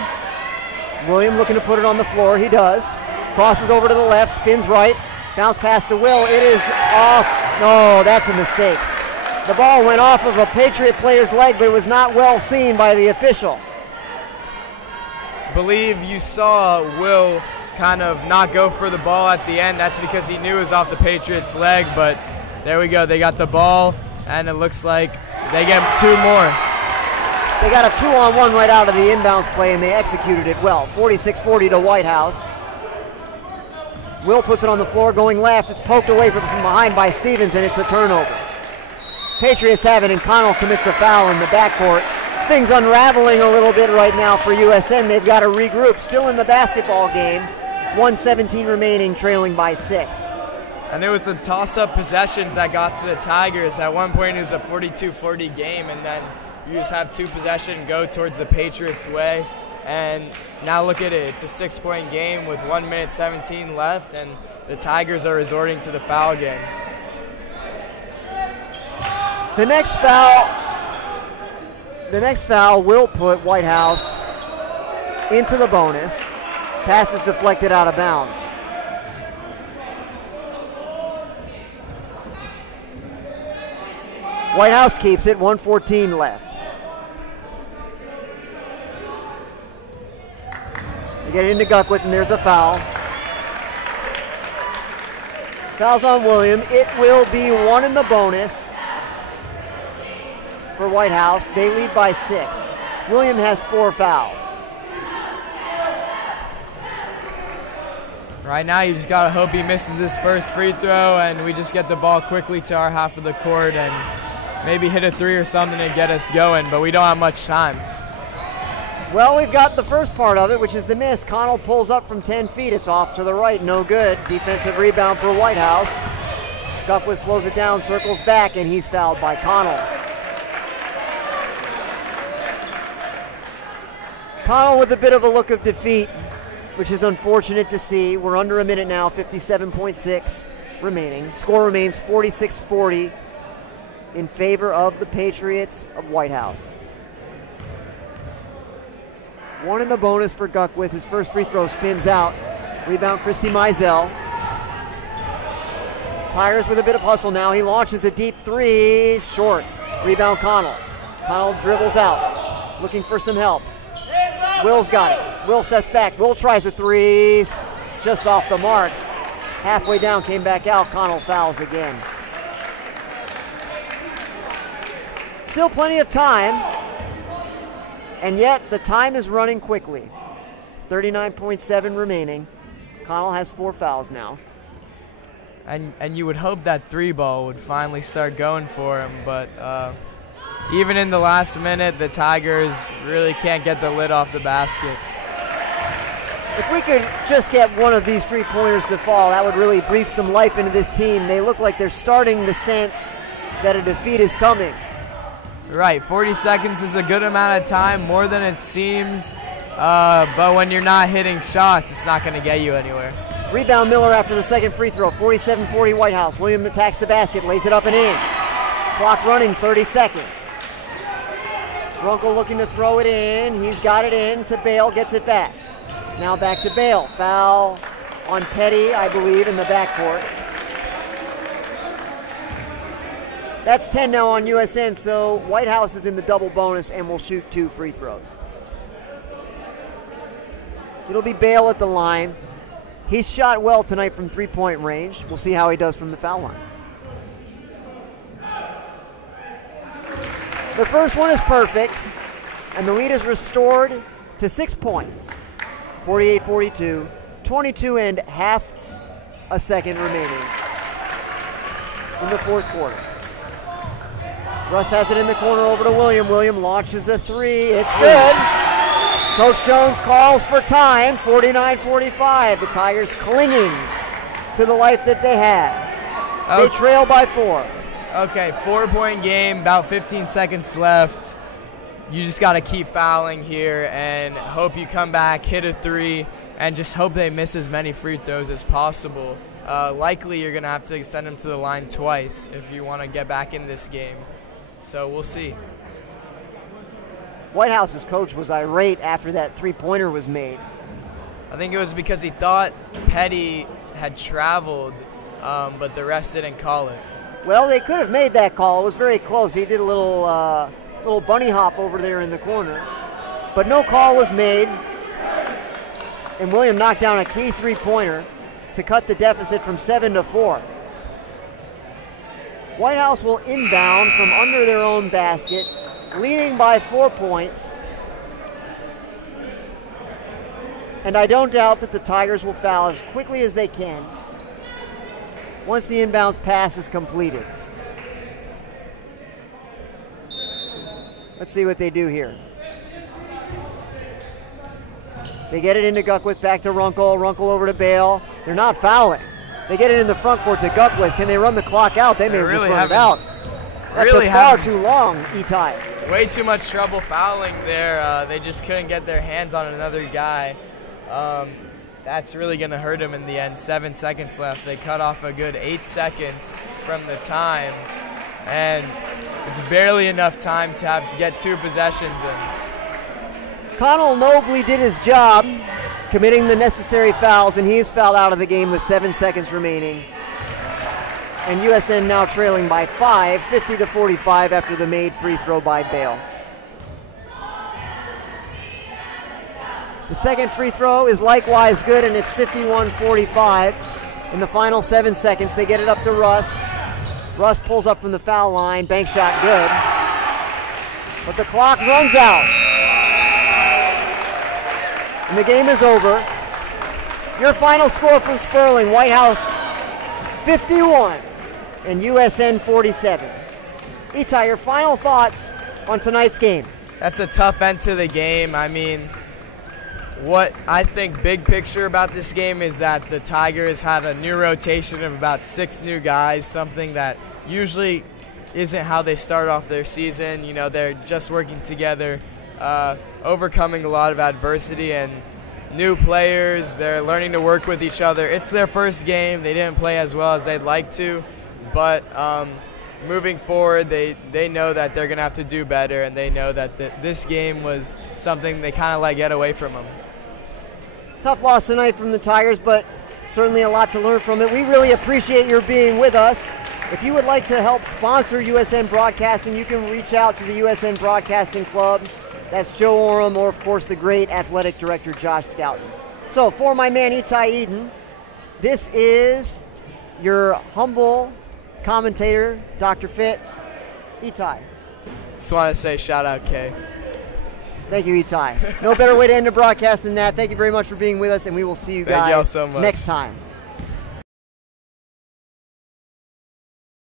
William looking to put it on the floor. He does. Crosses over to the left. Spins right. Bounce pass to Will. It is off. No, that's a mistake. The ball went off of a Patriot player's leg, but it was not well seen by the official. I believe you saw Will kind of not go for the ball at the end. That's because he knew it was off the Patriots' leg, but there we go. They got the ball, and it looks like they get 2 more. They got a 2-on-1 right out of the inbounds play, and they executed it well. 46-40 to White House. Will puts it on the floor, going left. It's poked away from behind by Stevens, and it's a turnover. Patriots have it, and Connell commits a foul in the backcourt. Things unraveling a little bit right now for USN. They've got to regroup. Still in the basketball game. 1:17 remaining, trailing by 6. And it was the toss-up possessions that got to the Tigers. At one point, it was a 42-40 game, and then you just have 2 possessions go towards the Patriots' way. And now look at it. It's a 6-point game with 1:17 left, and the Tigers are resorting to the foul game. The next foul will put White House into the bonus. Pass is deflected out of bounds. White House keeps it, 1:14 left. They get it into Duckworth, and there's a foul. Foul's on William. It will be 1 in the bonus for White House. They lead by 6. William has 4 fouls. Right now, you just got to hope he misses this first free throw, and we just get the ball quickly to our half of the court and maybe hit a 3 or something to get us going, but we don't have much time. Well, we've got the first part of it, which is the miss. Connell pulls up from 10 feet. It's off to the right. No good. Defensive rebound for White House. Duckworth slows it down, circles back, and he's fouled by Connell. Connell with a bit of a look of defeat, which is unfortunate to see. We're under a minute now, 57.6 remaining. Score remains 46-40 in favor of the Patriots of White House. 1 in the bonus for Duckworth. His first free throw spins out. Rebound Christy Mizell. Tigers with a bit of hustle now. He launches a deep 3, short. Rebound Connell. Connell dribbles out, looking for some help. Will's got it. Will steps back. Will tries a 3, just off the marks. Halfway down, came back out. Connell fouls again. Still plenty of time, and yet the time is running quickly. 39.7 remaining. Connell has 4 fouls now. And you would hope that 3-ball would finally start going for him, but even in the last minute, the Tigers really can't get the lid off the basket. If we could just get one of these 3-pointers to fall, that would really breathe some life into this team. They look like they're starting to sense that a defeat is coming. Right, 40 seconds is a good amount of time, more than it seems, but when you're not hitting shots, it's not going to get you anywhere. Rebound Miller after the second free throw, 47-40 White House. William attacks the basket, lays it up and in. Clock running, 30 seconds. Runkle looking to throw it in. He's got it in to Bale, gets it back. Now back to Bale. Foul on Petty, I believe, in the backcourt. That's 10 now on USN, so White House is in the double bonus and will shoot 2 free throws. It'll be Bale at the line. He's shot well tonight from 3-point range. We'll see how he does from the foul line. The first one is perfect, and the lead is restored to 6 points. 48-42, 22 and half a second remaining in the fourth quarter. Russ has it in the corner over to William. William launches a 3. It's good. Coach Jones calls for time. 49-45. The Tigers clinging to the life that they have. They trail by 4. Okay, 4-point game, about 15 seconds left. You just got to keep fouling here and hope you come back, hit a 3, and just hope they miss as many free throws as possible. Likely you're going to have to send them to the line twice if you want to get back in this game. So we'll see. White House's coach was irate after that 3-pointer was made. I think it was because he thought Petty had traveled, but the rest didn't call it. Well, they could have made that call. It was very close. He did a little bunny hop over there in the corner. But no call was made. And William knocked down a key 3-pointer to cut the deficit from 7 to 4. White House will inbound from under their own basket, leading by 4 points. And I don't doubt that the Tigers will foul as quickly as they can once the inbounds pass is completed. Let's see what they do here. They get it into Guckwith, back to Runkle. Runkle over to Bale. They're not fouling. They get it in the front court to Guckwith. Can they run the clock out? They may have just run it out. That took far too long, Itai. Way too much trouble fouling there. They just couldn't get their hands on another guy. That's really going to hurt them in the end. 7 seconds left. They cut off a good 8 seconds from the time. And it's barely enough time to get 2 possessions in. Connell nobly did his job, committing the necessary fouls, and he is fouled out of the game with 7 seconds remaining. And USN now trailing by 5, 50-45 after the made free throw by Bale. The second free throw is likewise good, and it's 51-45. In the final 7 seconds, they get it up to Russ. Russ pulls up from the foul line, bank shot good. But the clock runs out. And the game is over. Your final score from Sperling, White House 51 and USN 47. Itai, your final thoughts on tonight's game? That's a tough end to the game. I mean, what I think big picture about this game is that the Tigers had a new rotation of about 6 new guys, something that usually isn't how they start off their season. You know, they're just working together, overcoming a lot of adversity and new players. They're learning to work with each other. It's their first game. They didn't play as well as they'd like to, but moving forward, they know that they're going to have to do better, and they know that this game was something they kind of let get away from them. Tough loss tonight from the Tigers, but certainly a lot to learn from it. We really appreciate your being with us. If you would like to help sponsor USN Broadcasting, you can reach out to the USN Broadcasting Club. That's Joe Oram, or of course the great athletic director Josh Scouten. So for my man Itai Eden, This is your humble commentator, Dr. Fitz, Itai. Just want to say shout out, Kay. Thank you, Itai. No better way to end a broadcast than that. Thank you very much for being with us, and we will see you Thank guys y'all so much. next time.